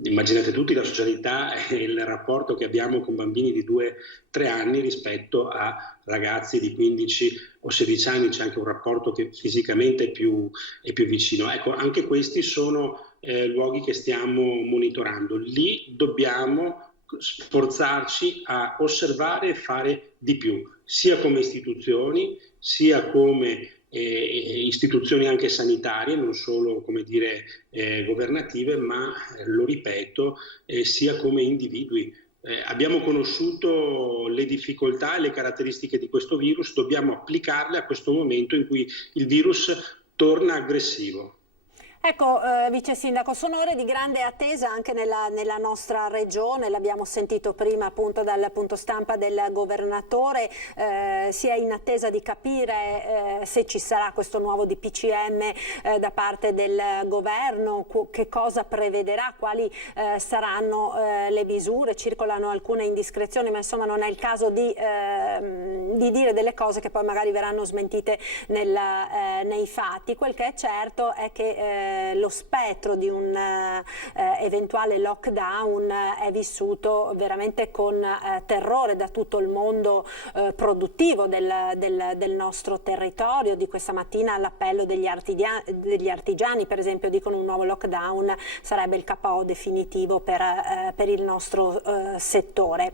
immaginate tutti la socialità e il rapporto che abbiamo con bambini di 2-3 anni rispetto a ragazzi di 15 o 16 anni, c'è anche un rapporto che fisicamente è più vicino. Ecco, anche questi sono luoghi che stiamo monitorando. Lì dobbiamo sforzarci a osservare e fare di più, sia come istituzioni, sia come istituzioni anche sanitarie, non solo governative, ma lo ripeto, sia come individui. Abbiamo conosciuto le difficoltà e le caratteristiche di questo virus, dobbiamo applicarle a questo momento in cui il virus torna aggressivo. Ecco, Vice Sindaco, sono ore di grande attesa anche nella nostra regione, l'abbiamo sentito prima appunto dal punto stampa del governatore, si è in attesa di capire se ci sarà questo nuovo DPCM da parte del governo, che cosa prevederà, quali saranno le misure, circolano alcune indiscrezioni, ma insomma non è il caso di dire delle cose che poi magari verranno smentite nei fatti. Quel che è certo è che lo spettro di un eventuale lockdown è vissuto veramente con terrore da tutto il mondo produttivo del nostro territorio. Di questa mattina l'appello degli artigiani, per esempio, dicono un nuovo lockdown sarebbe il KO definitivo per il nostro settore.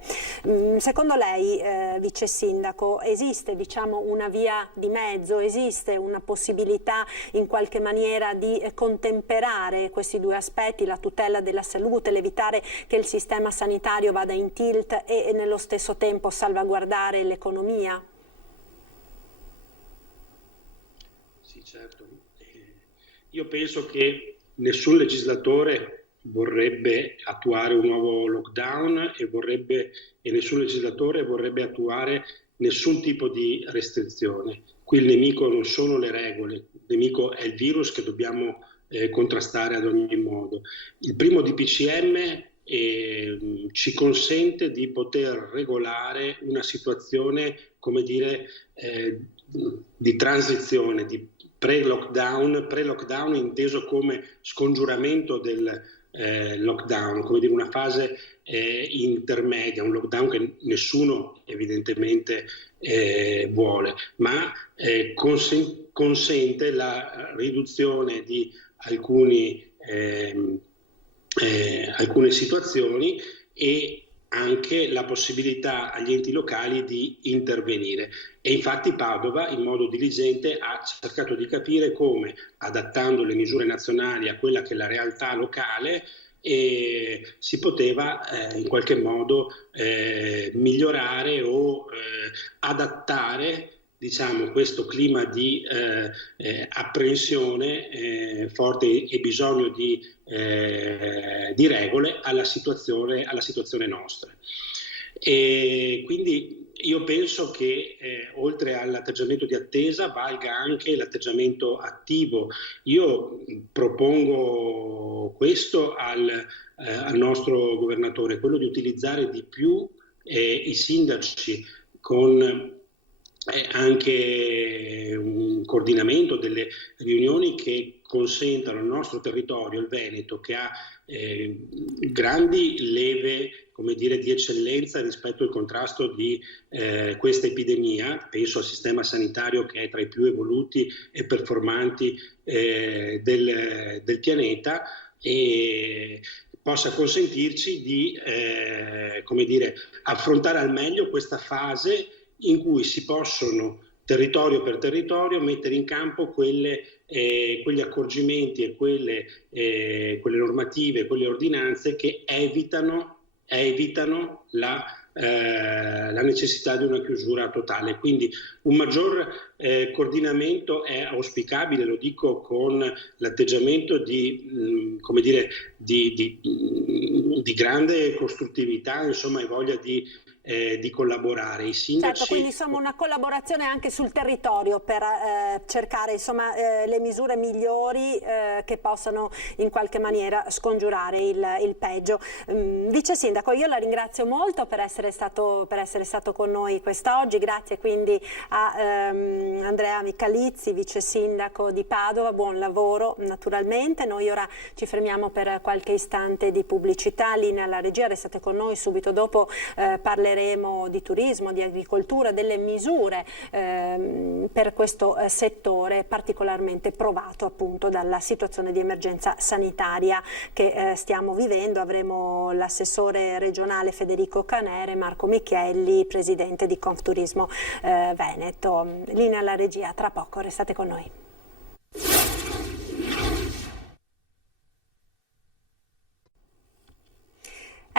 Secondo lei, Vice Sindaco, esiste una via di mezzo, esiste una possibilità in qualche maniera di contemperare questi due aspetti, la tutela della salute, l'evitare che il sistema sanitario vada in tilt e nello stesso tempo salvaguardare l'economia? Sì, certo. Io penso che nessun legislatore vorrebbe attuare un nuovo lockdown e nessun legislatore vorrebbe attuare nessun tipo di restrizione. Qui il nemico non sono le regole, il nemico è il virus che dobbiamo contrastare ad ogni modo. Il primo DPCM ci consente di poter regolare una situazione, come dire, di transizione, di pre-lockdown inteso come scongiuramento del lockdown, come dire una fase intermedia, un lockdown che nessuno evidentemente vuole, ma consente la riduzione di alcune situazioni e anche la possibilità agli enti locali di intervenire. E infatti Padova, in modo diligente, ha cercato di capire come, adattando le misure nazionali a quella che è la realtà locale, si poteva in qualche modo migliorare o adattare, diciamo, questo clima di apprensione forte e bisogno di regole alla situazione nostra. E quindi io penso che oltre all'atteggiamento di attesa valga anche l'atteggiamento attivo. Io propongo questo al nostro governatore, quello di utilizzare di più i sindaci con anche un coordinamento delle riunioni che consentano al nostro territorio, il Veneto, che ha grandi leve, come dire, di eccellenza rispetto al contrasto di questa epidemia. Penso al sistema sanitario che è tra i più evoluti e performanti del pianeta, e possa consentirci di come dire, affrontare al meglio questa fase in cui si possono, territorio per territorio, mettere in campo quegli accorgimenti e quelle normative, quelle ordinanze che evitano la necessità di una chiusura totale. Quindi un maggior coordinamento è auspicabile, lo dico con l'atteggiamento di grande costruttività, insomma, e voglia di collaborare. I sindaci... Certo, quindi insomma una collaborazione anche sul territorio per cercare insomma le misure migliori che possano in qualche maniera scongiurare il peggio. Vice Sindaco, io la ringrazio molto per essere stato con noi quest'oggi, grazie quindi a Andrea Micalizzi, Vice Sindaco di Padova, buon lavoro naturalmente. Noi ora ci fermiamo per qualche istante di pubblicità, linea alla regia, restate con noi, subito dopo parleremo di turismo, di agricoltura, delle misure per questo settore particolarmente provato appunto dalla situazione di emergenza sanitaria che stiamo vivendo. Avremo l'assessore regionale Federico Canere, Marco Michielli, presidente di Confturismo Veneto. Linea alla regia, tra poco, restate con noi.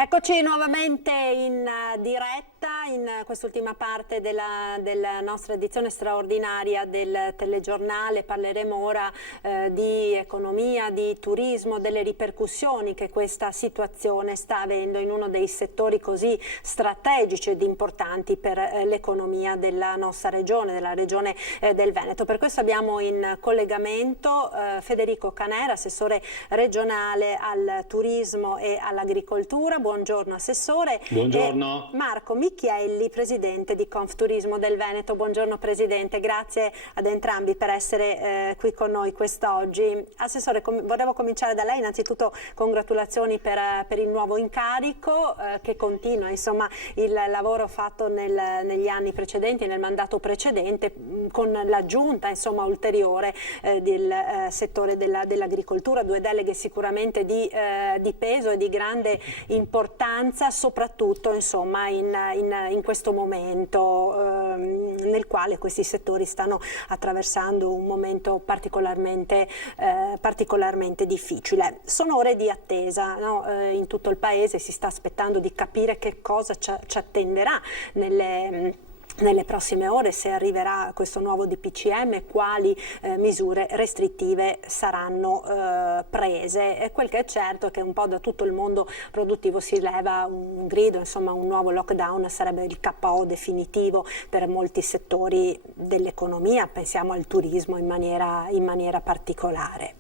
Eccoci nuovamente in diretta in quest'ultima parte della nostra edizione straordinaria del telegiornale. Parleremo ora di economia, di turismo, delle ripercussioni che questa situazione sta avendo in uno dei settori così strategici ed importanti per l'economia della nostra regione, della regione del Veneto. Per questo abbiamo in collegamento Federico Canera, assessore regionale al turismo e all'agricoltura. Buongiorno Assessore. Buongiorno. E Marco Michielli, Presidente di Confturismo del Veneto. Buongiorno Presidente, grazie ad entrambi per essere qui con noi quest'oggi. Assessore, volevo cominciare da lei, innanzitutto congratulazioni per il nuovo incarico che continua insomma il lavoro fatto negli anni precedenti, nel mandato precedente, con l'aggiunta insomma ulteriore del settore dell'agricoltura, due deleghe sicuramente di peso e di grande importanza, soprattutto insomma in questo momento nel quale questi settori stanno attraversando un momento particolarmente difficile. Sono ore di attesa, no? In tutto il paese si sta aspettando di capire che cosa ci attenderà nelle prossime ore, se arriverà questo nuovo DPCM, quali misure restrittive saranno prese. E quel che è certo è che un po' da tutto il mondo produttivo si leva un grido, insomma un nuovo lockdown sarebbe il KO definitivo per molti settori dell'economia, pensiamo al turismo in maniera particolare.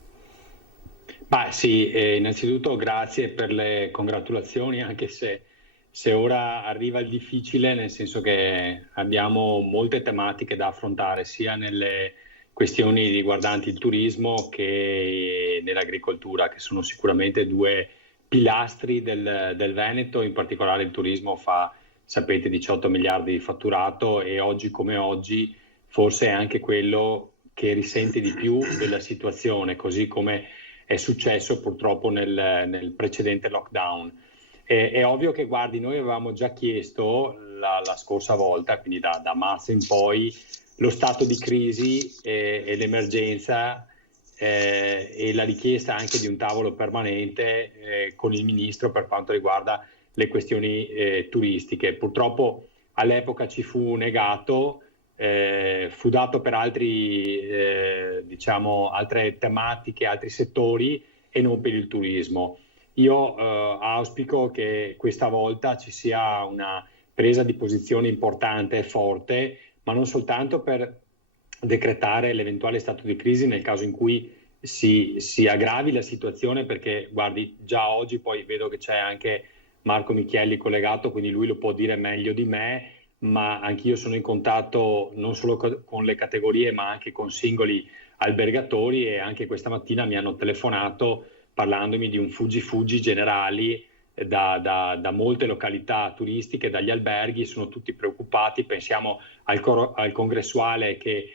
Sì, innanzitutto grazie per le congratulazioni, anche se ora arriva il difficile, nel senso che abbiamo molte tematiche da affrontare, sia nelle questioni riguardanti il turismo che nell'agricoltura, che sono sicuramente due pilastri del Veneto. In particolare il turismo fa, sapete, 18 miliardi di fatturato e oggi come oggi forse è anche quello che risente di più della situazione, così come è successo purtroppo nel precedente lockdown. È ovvio che, guardi, noi avevamo già chiesto la scorsa volta, quindi da marzo in poi, lo stato di crisi e l'emergenza e la richiesta anche di un tavolo permanente con il Ministro per quanto riguarda le questioni turistiche. Purtroppo all'epoca ci fu negato, fu dato per altre tematiche, altri settori e non per il turismo. Io auspico che questa volta ci sia una presa di posizione importante e forte, ma non soltanto per decretare l'eventuale stato di crisi nel caso in cui si aggravi la situazione, perché guardi, già oggi poi vedo che c'è anche Marco Michielli collegato, quindi lui lo può dire meglio di me, ma anch'io sono in contatto non solo con le categorie ma anche con singoli albergatori, e anche questa mattina mi hanno telefonato parlandomi di un fuggi generali da molte località turistiche, dagli alberghi. Sono tutti preoccupati. Pensiamo al congressuale che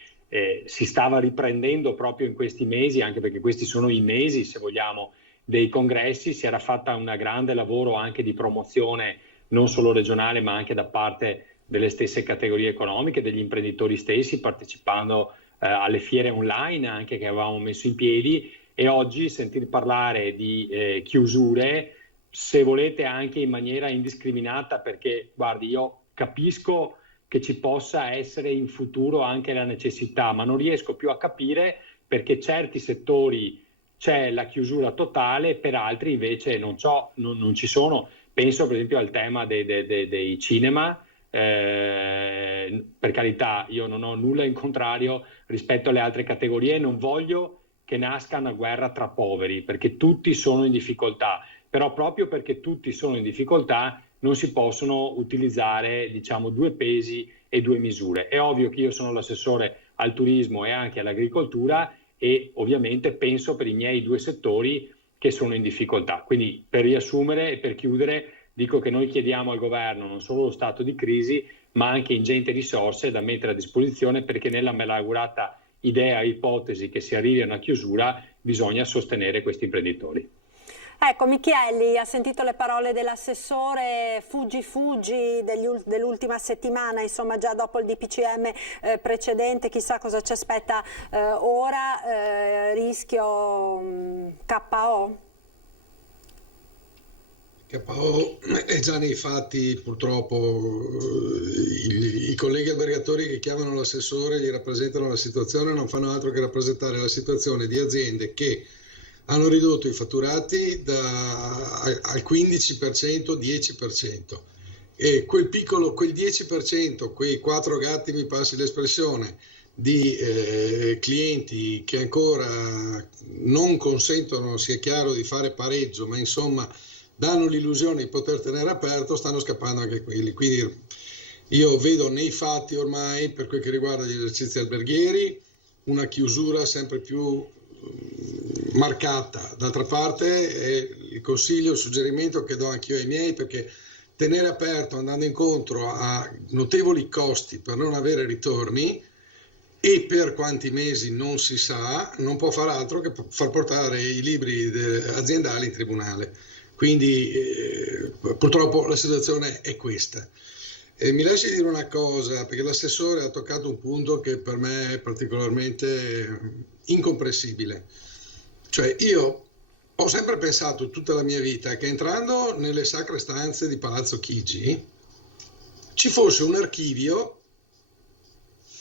si stava riprendendo proprio in questi mesi, anche perché questi sono i mesi, se vogliamo, dei congressi. Si era fatta un grande lavoro anche di promozione, non solo regionale, ma anche da parte delle stesse categorie economiche, degli imprenditori stessi, partecipando alle fiere online anche che avevamo messo in piedi. E oggi sentir parlare di chiusure, se volete anche in maniera indiscriminata, perché guardi, io capisco che ci possa essere in futuro anche la necessità, ma non riesco più a capire perché certi settori c'è la chiusura totale, per altri invece non ci sono. Penso per esempio al tema dei cinema. Per carità, io non ho nulla in contrario rispetto alle altre categorie, non voglio che nasca una guerra tra poveri, perché tutti sono in difficoltà, però proprio perché tutti sono in difficoltà non si possono utilizzare, diciamo, due pesi e due misure. È ovvio che io sono l'assessore al turismo e anche all'agricoltura e ovviamente penso per i miei due settori che sono in difficoltà. Quindi, per riassumere e per chiudere, dico che noi chiediamo al governo non solo lo stato di crisi, ma anche ingenti risorse da mettere a disposizione, perché nella malaugurata idea e ipotesi che si arrivi a una chiusura bisogna sostenere questi imprenditori. Ecco, Michielli ha sentito le parole dell'assessore fuggi dell'ultima settimana, insomma già dopo il DPCM precedente, chissà cosa ci aspetta ora, rischio KO? KO è già nei fatti, purtroppo. I colleghi albergatori che chiamano l'assessore gli rappresentano la situazione, non fanno altro che rappresentare la situazione di aziende che hanno ridotto i fatturati al 15%, 10%, e quel 10%, quei 4 gatti, mi passi l'espressione, di clienti che ancora non consentono, sia chiaro, di fare pareggio, ma insomma danno l'illusione di poter tenere aperto, stanno scappando anche quelli. Quindi io vedo nei fatti ormai, per quel che riguarda gli esercizi alberghieri, una chiusura sempre più marcata. D'altra parte il consiglio, il suggerimento che do anch'io ai miei, perché tenere aperto andando incontro a notevoli costi per non avere ritorni, e per quanti mesi non si sa, non può far altro che far portare i libri aziendali in tribunale. Quindi purtroppo la situazione è questa. Mi lasci dire una cosa, perché l'assessore ha toccato un punto che per me è particolarmente incomprensibile. Cioè, io ho sempre pensato tutta la mia vita che entrando nelle sacre stanze di Palazzo Chigi ci fosse un archivio,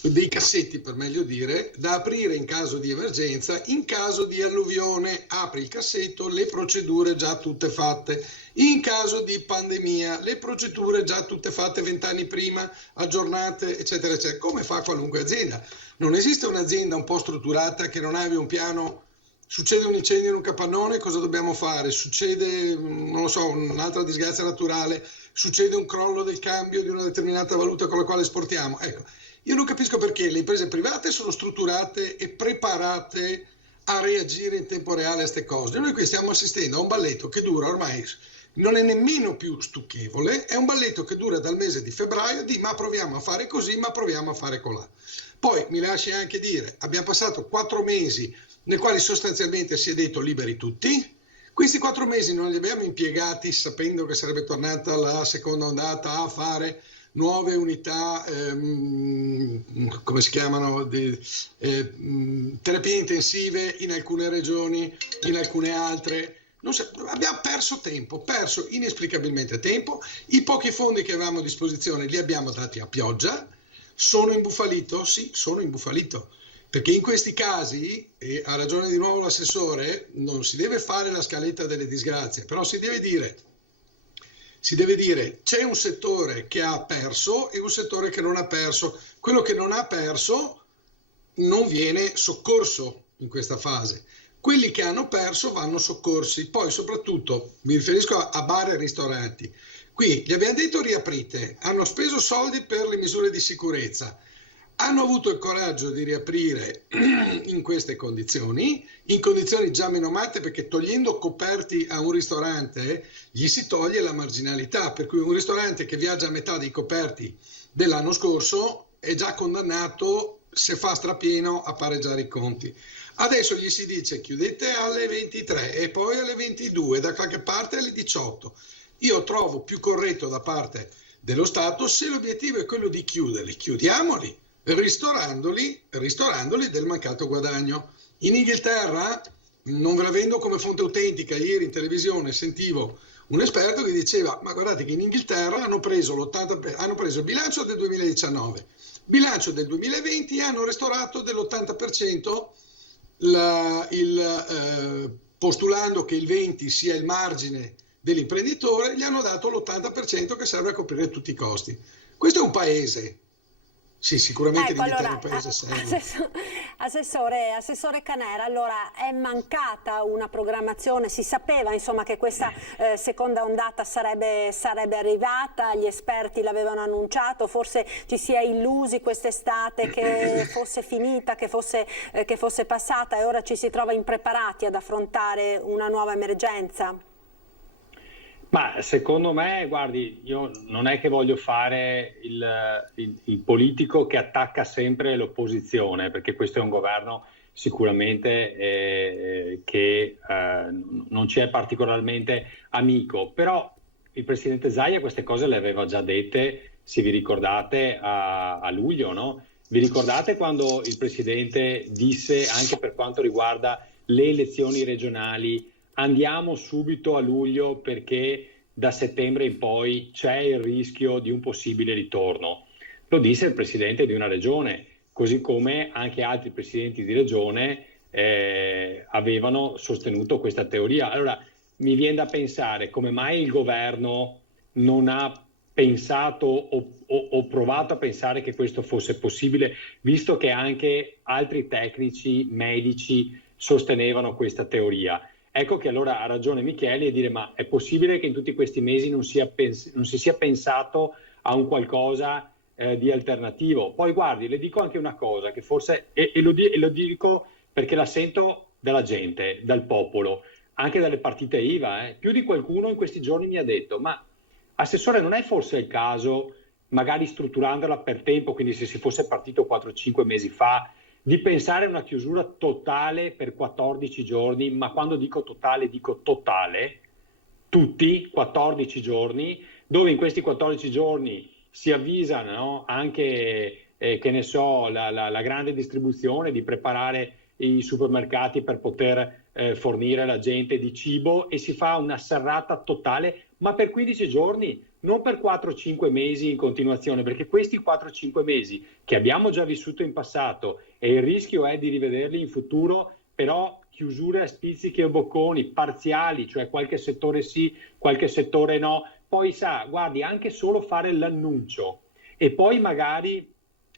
dei cassetti per meglio dire, da aprire in caso di emergenza. In caso di alluvione apri il cassetto, le procedure già tutte fatte. In caso di pandemia le procedure già tutte fatte 20 anni prima, aggiornate, eccetera eccetera, come fa qualunque azienda. Non esiste un'azienda un po' strutturata che non abbia un piano. Succede un incendio in un capannone, cosa dobbiamo fare? Succede, non lo so, un'altra disgrazia naturale, succede un crollo del cambio di una determinata valuta con la quale esportiamo. Ecco, io non capisco perché le imprese private sono strutturate e preparate a reagire in tempo reale a queste cose. Noi qui stiamo assistendo a un balletto che dura ormai, non è nemmeno più stucchevole, è un balletto che dura dal mese di febbraio, ma proviamo a fare così, ma proviamo a fare colà. Poi mi lasci anche dire, abbiamo passato 4 mesi nei quali sostanzialmente si è detto liberi tutti. Questi 4 mesi non li abbiamo impiegati sapendo che sarebbe tornata la seconda ondata a fare nuove unità, come si chiamano, terapie intensive in alcune regioni, in alcune altre. Abbiamo perso tempo, perso inesplicabilmente tempo. I pochi fondi che avevamo a disposizione li abbiamo dati a pioggia. Sono imbufalito? Sì, sono imbufalito. Perché in questi casi, e ha ragione di nuovo l'assessore, non si deve fare la scaletta delle disgrazie, però si deve dire c'è un settore che ha perso e un settore che non ha perso. Quello che non ha perso non viene soccorso in questa fase. Quelli che hanno perso vanno soccorsi. Poi soprattutto mi riferisco a bar e ristoranti. Qui gli abbiamo detto riaprite, hanno speso soldi per le misure di sicurezza. hanno avuto il coraggio di riaprire in queste condizioni, in condizioni già menomatte, perché togliendo coperti a un ristorante gli si toglie la marginalità, per cui un ristorante che viaggia a metà dei coperti dell'anno scorso è già condannato, se fa strapieno, a pareggiare i conti. Adesso gli si dice chiudete alle 23 e poi alle 22, da qualche parte alle 18. Io trovo più corretto da parte dello Stato, se l'obiettivo è quello di chiuderli, chiudiamoli, ristorandoli del mancato guadagno. In Inghilterra, non ve la vendo come fonte autentica, ieri in televisione sentivo un esperto che diceva: ma guardate che in Inghilterra hanno preso il bilancio del 2019, bilancio del 2020, hanno restaurato dell'80%, postulando che il 20 sia il margine dell'imprenditore, gli hanno dato l'80% che serve a coprire tutti i costi. Questo è un paese. Sì, sicuramente l'Inghilterra è un paese serio. Assessore Canera, allora è mancata una programmazione, si sapeva insomma che questa seconda ondata sarebbe arrivata, gli esperti l'avevano annunciato, forse ci si è illusi quest'estate che fosse finita, che fosse passata, e ora ci si trova impreparati ad affrontare una nuova emergenza? Ma secondo me, guardi, io non è che voglio fare il politico che attacca sempre l'opposizione, perché questo è un governo sicuramente che non ci è particolarmente amico, però il presidente Zaia queste cose le aveva già dette, se vi ricordate, a luglio, no? Vi ricordate quando il presidente disse, anche per quanto riguarda le elezioni regionali, andiamo subito a luglio perché da settembre in poi c'è il rischio di un possibile ritorno? Lo disse il presidente di una regione, così come anche altri presidenti di regione avevano sostenuto questa teoria. Allora mi viene da pensare come mai il governo non ha pensato o provato a pensare che questo fosse possibile, visto che anche altri tecnici, medici sostenevano questa teoria. Ecco che allora ha ragione Micheli a dire: ma è possibile che in tutti questi mesi non si sia pensato a un qualcosa di alternativo? Poi guardi, le dico anche una cosa che forse, e lo dico perché la sento dalla gente, dal popolo, anche dalle partite IVA, più di qualcuno in questi giorni mi ha detto: ma assessore, non è forse il caso, magari strutturandola per tempo, quindi se si fosse partito 4-5 mesi fa, di pensare a una chiusura totale per 14 giorni, ma quando dico totale, tutti 14 giorni, dove in questi 14 giorni si avvisano, no? Anche, che ne so, la grande distribuzione, di preparare i supermercati per poter fornire la gente di cibo, e si fa una serrata totale, ma per 15 giorni, non per 4-5 mesi in continuazione, perché questi 4-5 mesi che abbiamo già vissuto in passato, e il rischio è di rivederli in futuro, però chiusure a spizzichi e bocconi, parziali, cioè qualche settore sì, qualche settore no. Poi guardi, anche solo fare l'annuncio e poi magari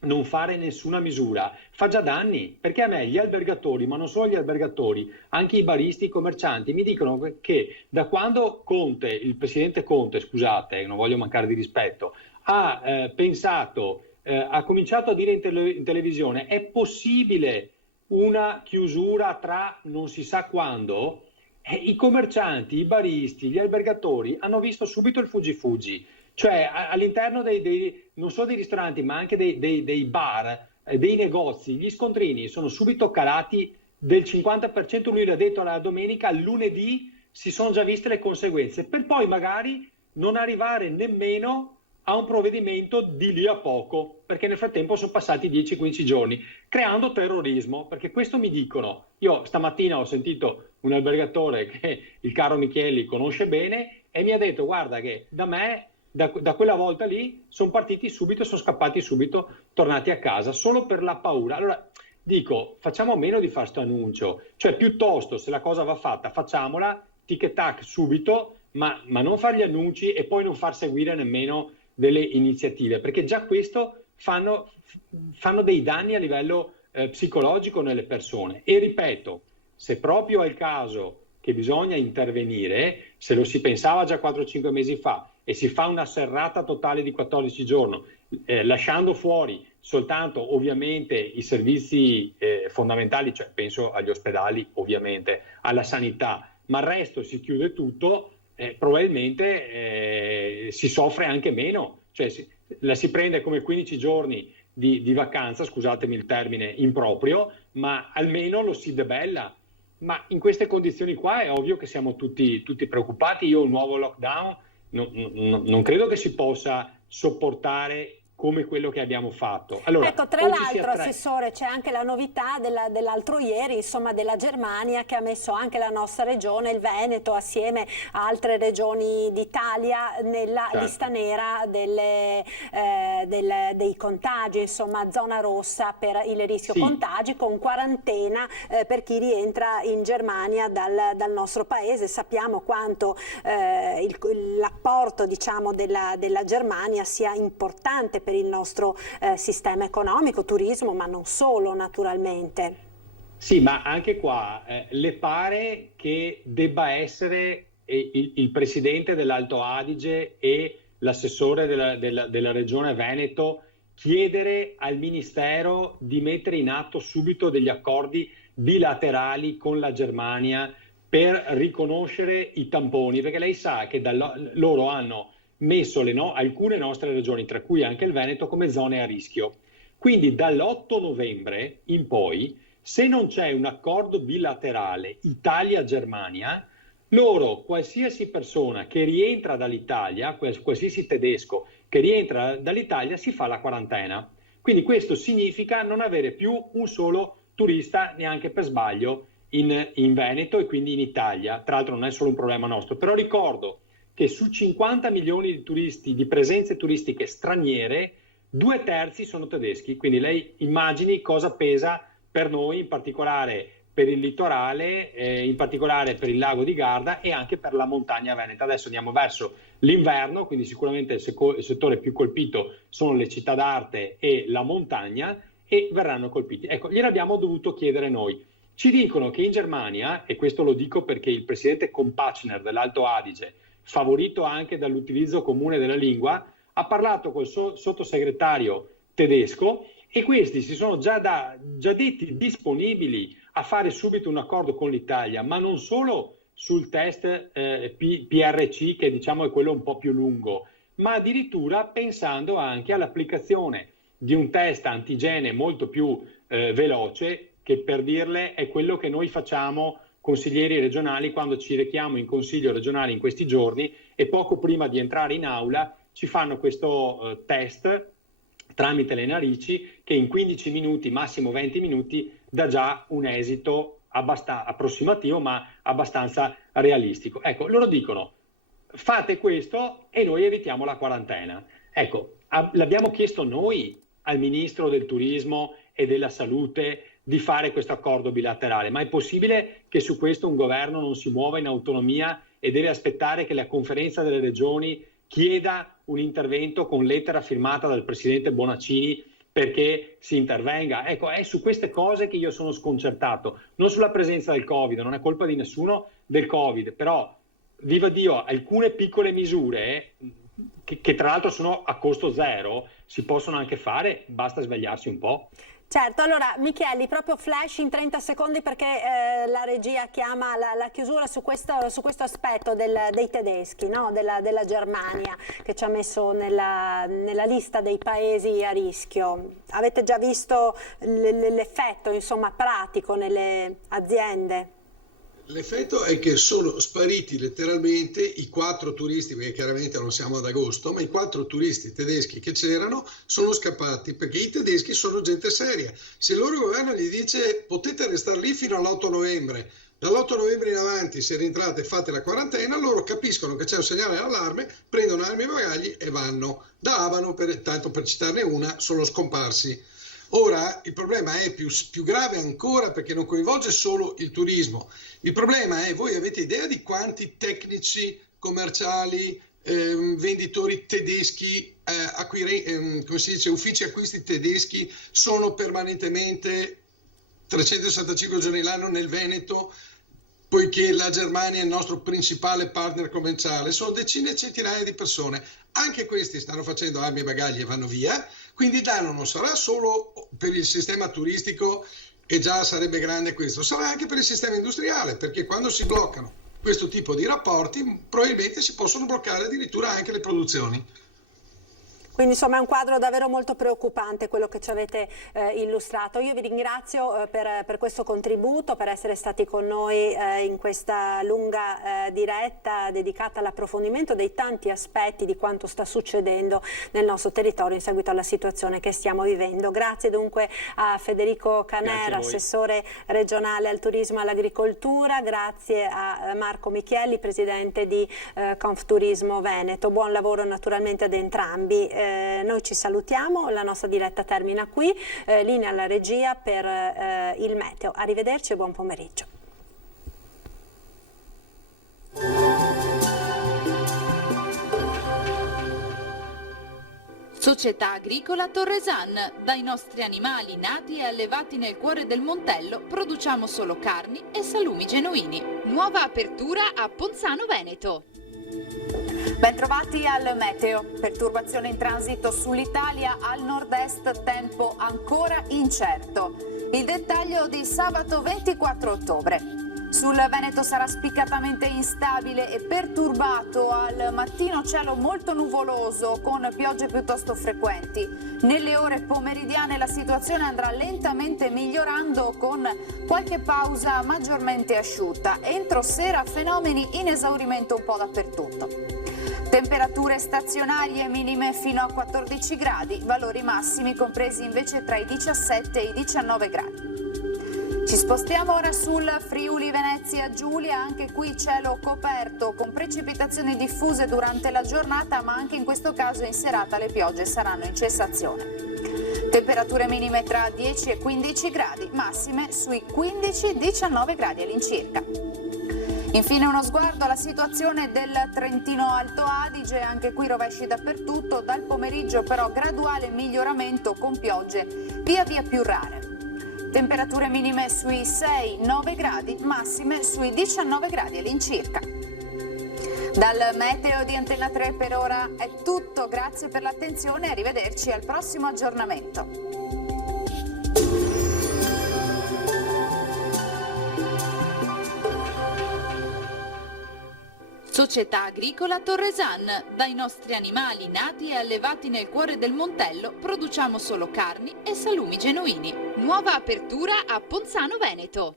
non fare nessuna misura fa già danni, perché a me gli albergatori, ma non solo gli albergatori, anche i baristi, i commercianti mi dicono che da quando Conte, il presidente Conte, scusate, non voglio mancare di rispetto, ha cominciato a dire in televisione è possibile una chiusura tra non si sa quando, i commercianti, i baristi, gli albergatori hanno visto subito il fuggi-fuggi. Cioè all'interno non solo dei ristoranti, ma anche dei bar, dei negozi, gli scontrini sono subito calati del 50%, lui l'ha detto la domenica, lunedì si sono già viste le conseguenze, per poi magari non arrivare nemmeno a un provvedimento di lì a poco, perché nel frattempo sono passati 10-15 giorni, creando terrorismo, perché questo mi dicono. Io stamattina ho sentito un albergatore che il caro Micheli conosce bene e mi ha detto: guarda che da me, da quella volta lì, sono partiti subito, sono scappati subito, tornati a casa, solo per la paura. Allora dico, facciamo meno di fare questo annuncio, cioè piuttosto, se la cosa va fatta, facciamola, tic e tac, subito, ma non fare gli annunci e poi non far seguire nemmeno delle iniziative, perché già questo fanno dei danni a livello psicologico nelle persone. E ripeto, se proprio è il caso che bisogna intervenire, se lo si pensava già 4-5 mesi fa, e si fa una serrata totale di 14 giorni, lasciando fuori soltanto ovviamente i servizi fondamentali, cioè penso agli ospedali ovviamente, alla sanità, ma il resto si chiude tutto, probabilmente si soffre anche meno, cioè la si prende come 15 giorni di vacanza, scusatemi il termine improprio, ma almeno lo si debella. Ma in queste condizioni qua è ovvio che siamo tutti preoccupati. Io il nuovo lockdown non credo che si possa sopportare come quello che abbiamo fatto. Allora, ecco, tra l'altro, Assessore, c'è anche la novità dell'altro ieri, insomma, della Germania, che ha messo anche la nostra regione, il Veneto, assieme a altre regioni d'Italia, nella lista nera dei contagi, insomma, zona rossa per il rischio contagi, con quarantena per chi rientra in Germania dal nostro paese. Sappiamo quanto l'apporto, diciamo, della Germania sia importante per il nostro sistema economico, turismo, ma non solo, naturalmente. Sì, ma anche qua le pare che debba essere il presidente dell'Alto Adige e l'assessore della regione Veneto chiedere al Ministero di mettere in atto subito degli accordi bilaterali con la Germania per riconoscere i tamponi, perché lei sa che loro hanno messo alcune nostre regioni, tra cui anche il Veneto, come zone a rischio. Quindi dall'8 novembre in poi, se non c'è un accordo bilaterale Italia-Germania, loro, qualsiasi persona che rientra dall'Italia, qualsiasi tedesco che rientra dall'Italia, si fa la quarantena. Quindi questo significa non avere più un solo turista, neanche per sbaglio, in Veneto e quindi in Italia. Tra l'altro non è solo un problema nostro, però ricordo che su 50 milioni di turisti, di presenze turistiche straniere, 2/3 sono tedeschi. Quindi lei immagini cosa pesa per noi, in particolare per il litorale, in particolare per il lago di Garda e anche per la montagna veneta. Adesso andiamo verso l'inverno, quindi sicuramente il settore più colpito sono le città d'arte e la montagna, e verranno colpiti. Ecco, gliel'abbiamo dovuto chiedere noi. Ci dicono che in Germania, e questo lo dico perché il presidente Kompachner dell'Alto Adige, favorito anche dall'utilizzo comune della lingua, ha parlato col sottosegretario tedesco e questi si sono già detti disponibili a fare subito un accordo con l'Italia, ma non solo sul test PRC, che diciamo è quello un po' più lungo, ma addirittura pensando anche all'applicazione di un test antigene molto più veloce, che per dirle è quello che noi facciamo consiglieri regionali quando ci rechiamo in consiglio regionale in questi giorni, e poco prima di entrare in aula ci fanno questo test tramite le narici che in 15 minuti, massimo 20 minuti, dà già un esito approssimativo ma abbastanza realistico. Ecco, loro dicono fate questo e noi evitiamo la quarantena. Ecco, l'abbiamo chiesto noi al Ministro del Turismo e della Salute di fare questo accordo bilaterale, ma è possibile che su questo un governo non si muova in autonomia e deve aspettare che la conferenza delle regioni chieda un intervento con lettera firmata dal presidente Bonaccini perché si intervenga? Ecco, è su queste cose che io sono sconcertato, non sulla presenza del Covid, non è colpa di nessuno del Covid, però viva Dio, alcune piccole misure che tra l'altro sono a costo zero si possono anche fare, basta svegliarsi un po'. Certo, allora Micheli, proprio flash in 30 secondi perché la regia chiama la chiusura su questo aspetto dei tedeschi, no? della Germania, che ci ha messo nella lista dei paesi a rischio. Avete già visto l'effetto, insomma, pratico nelle aziende? L'effetto è che sono spariti letteralmente i 4 turisti, perché chiaramente non siamo ad agosto, ma i 4 turisti tedeschi che c'erano sono scappati, perché i tedeschi sono gente seria. Se il loro governo gli dice potete restare lì fino all'8 novembre, dall'8 novembre in avanti se rientrate e fate la quarantena, loro capiscono che c'è un segnale d'allarme, prendono armi e bagagli e vanno. Da Abano, tanto per citarne una, sono scomparsi. Ora il problema è più grave ancora perché non coinvolge solo il turismo. Il problema è, voi avete idea di quanti tecnici commerciali, venditori tedeschi, come si dice, uffici acquisti tedeschi sono permanentemente 365 giorni l'anno nel Veneto, poiché la Germania è il nostro principale partner commerciale, sono decine e centinaia di persone. Anche questi stanno facendo armi e bagagli e vanno via, quindi il danno non sarà solo per il sistema turistico, e già sarebbe grande questo, sarà anche per il sistema industriale, perché quando si bloccano questo tipo di rapporti probabilmente si possono bloccare addirittura anche le produzioni. Quindi insomma è un quadro davvero molto preoccupante quello che ci avete illustrato. Io vi ringrazio per questo contributo, per essere stati con noi in questa lunga diretta dedicata all'approfondimento dei tanti aspetti di quanto sta succedendo nel nostro territorio in seguito alla situazione che stiamo vivendo. Grazie dunque a Federico Canera, assessore regionale al turismo e all'agricoltura, grazie a Marco Michielli, presidente di Confturismo Veneto. Buon lavoro naturalmente ad entrambi. Noi ci salutiamo, la nostra diretta termina qui, linea alla regia per il meteo. Arrivederci e buon pomeriggio. Società Agricola Torresan. Dai nostri animali nati e allevati nel cuore del Montello produciamo solo carni e salumi genuini. Nuova apertura a Ponzano Veneto. Bentrovati al meteo. Perturbazione in transito sull'Italia, al nord-est tempo ancora incerto. Il dettaglio di sabato 24 ottobre. Sul Veneto sarà spiccatamente instabile e perturbato, al mattino cielo molto nuvoloso con piogge piuttosto frequenti. Nelle ore pomeridiane la situazione andrà lentamente migliorando con qualche pausa maggiormente asciutta. Entro sera fenomeni in esaurimento un po' dappertutto. Temperature stazionarie minime fino a 14 gradi, valori massimi compresi invece tra i 17 e i 19 gradi. Ci spostiamo ora sul Friuli Venezia Giulia, anche qui cielo coperto con precipitazioni diffuse durante la giornata, ma anche in questo caso in serata le piogge saranno in cessazione. Temperature minime tra 10 e 15 gradi, massime sui 15-19 gradi all'incirca. Infine uno sguardo alla situazione del Trentino Alto Adige, anche qui rovesci dappertutto, dal pomeriggio però graduale miglioramento con piogge via via più rare. Temperature minime sui 6-9 gradi, massime sui 19 gradi all'incirca. Dal meteo di Antena 3 per ora è tutto, grazie per l'attenzione e arrivederci al prossimo aggiornamento. Società Agricola Torresan. Dai nostri animali nati e allevati nel cuore del Montello produciamo solo carni e salumi genuini. Nuova apertura a Ponzano Veneto.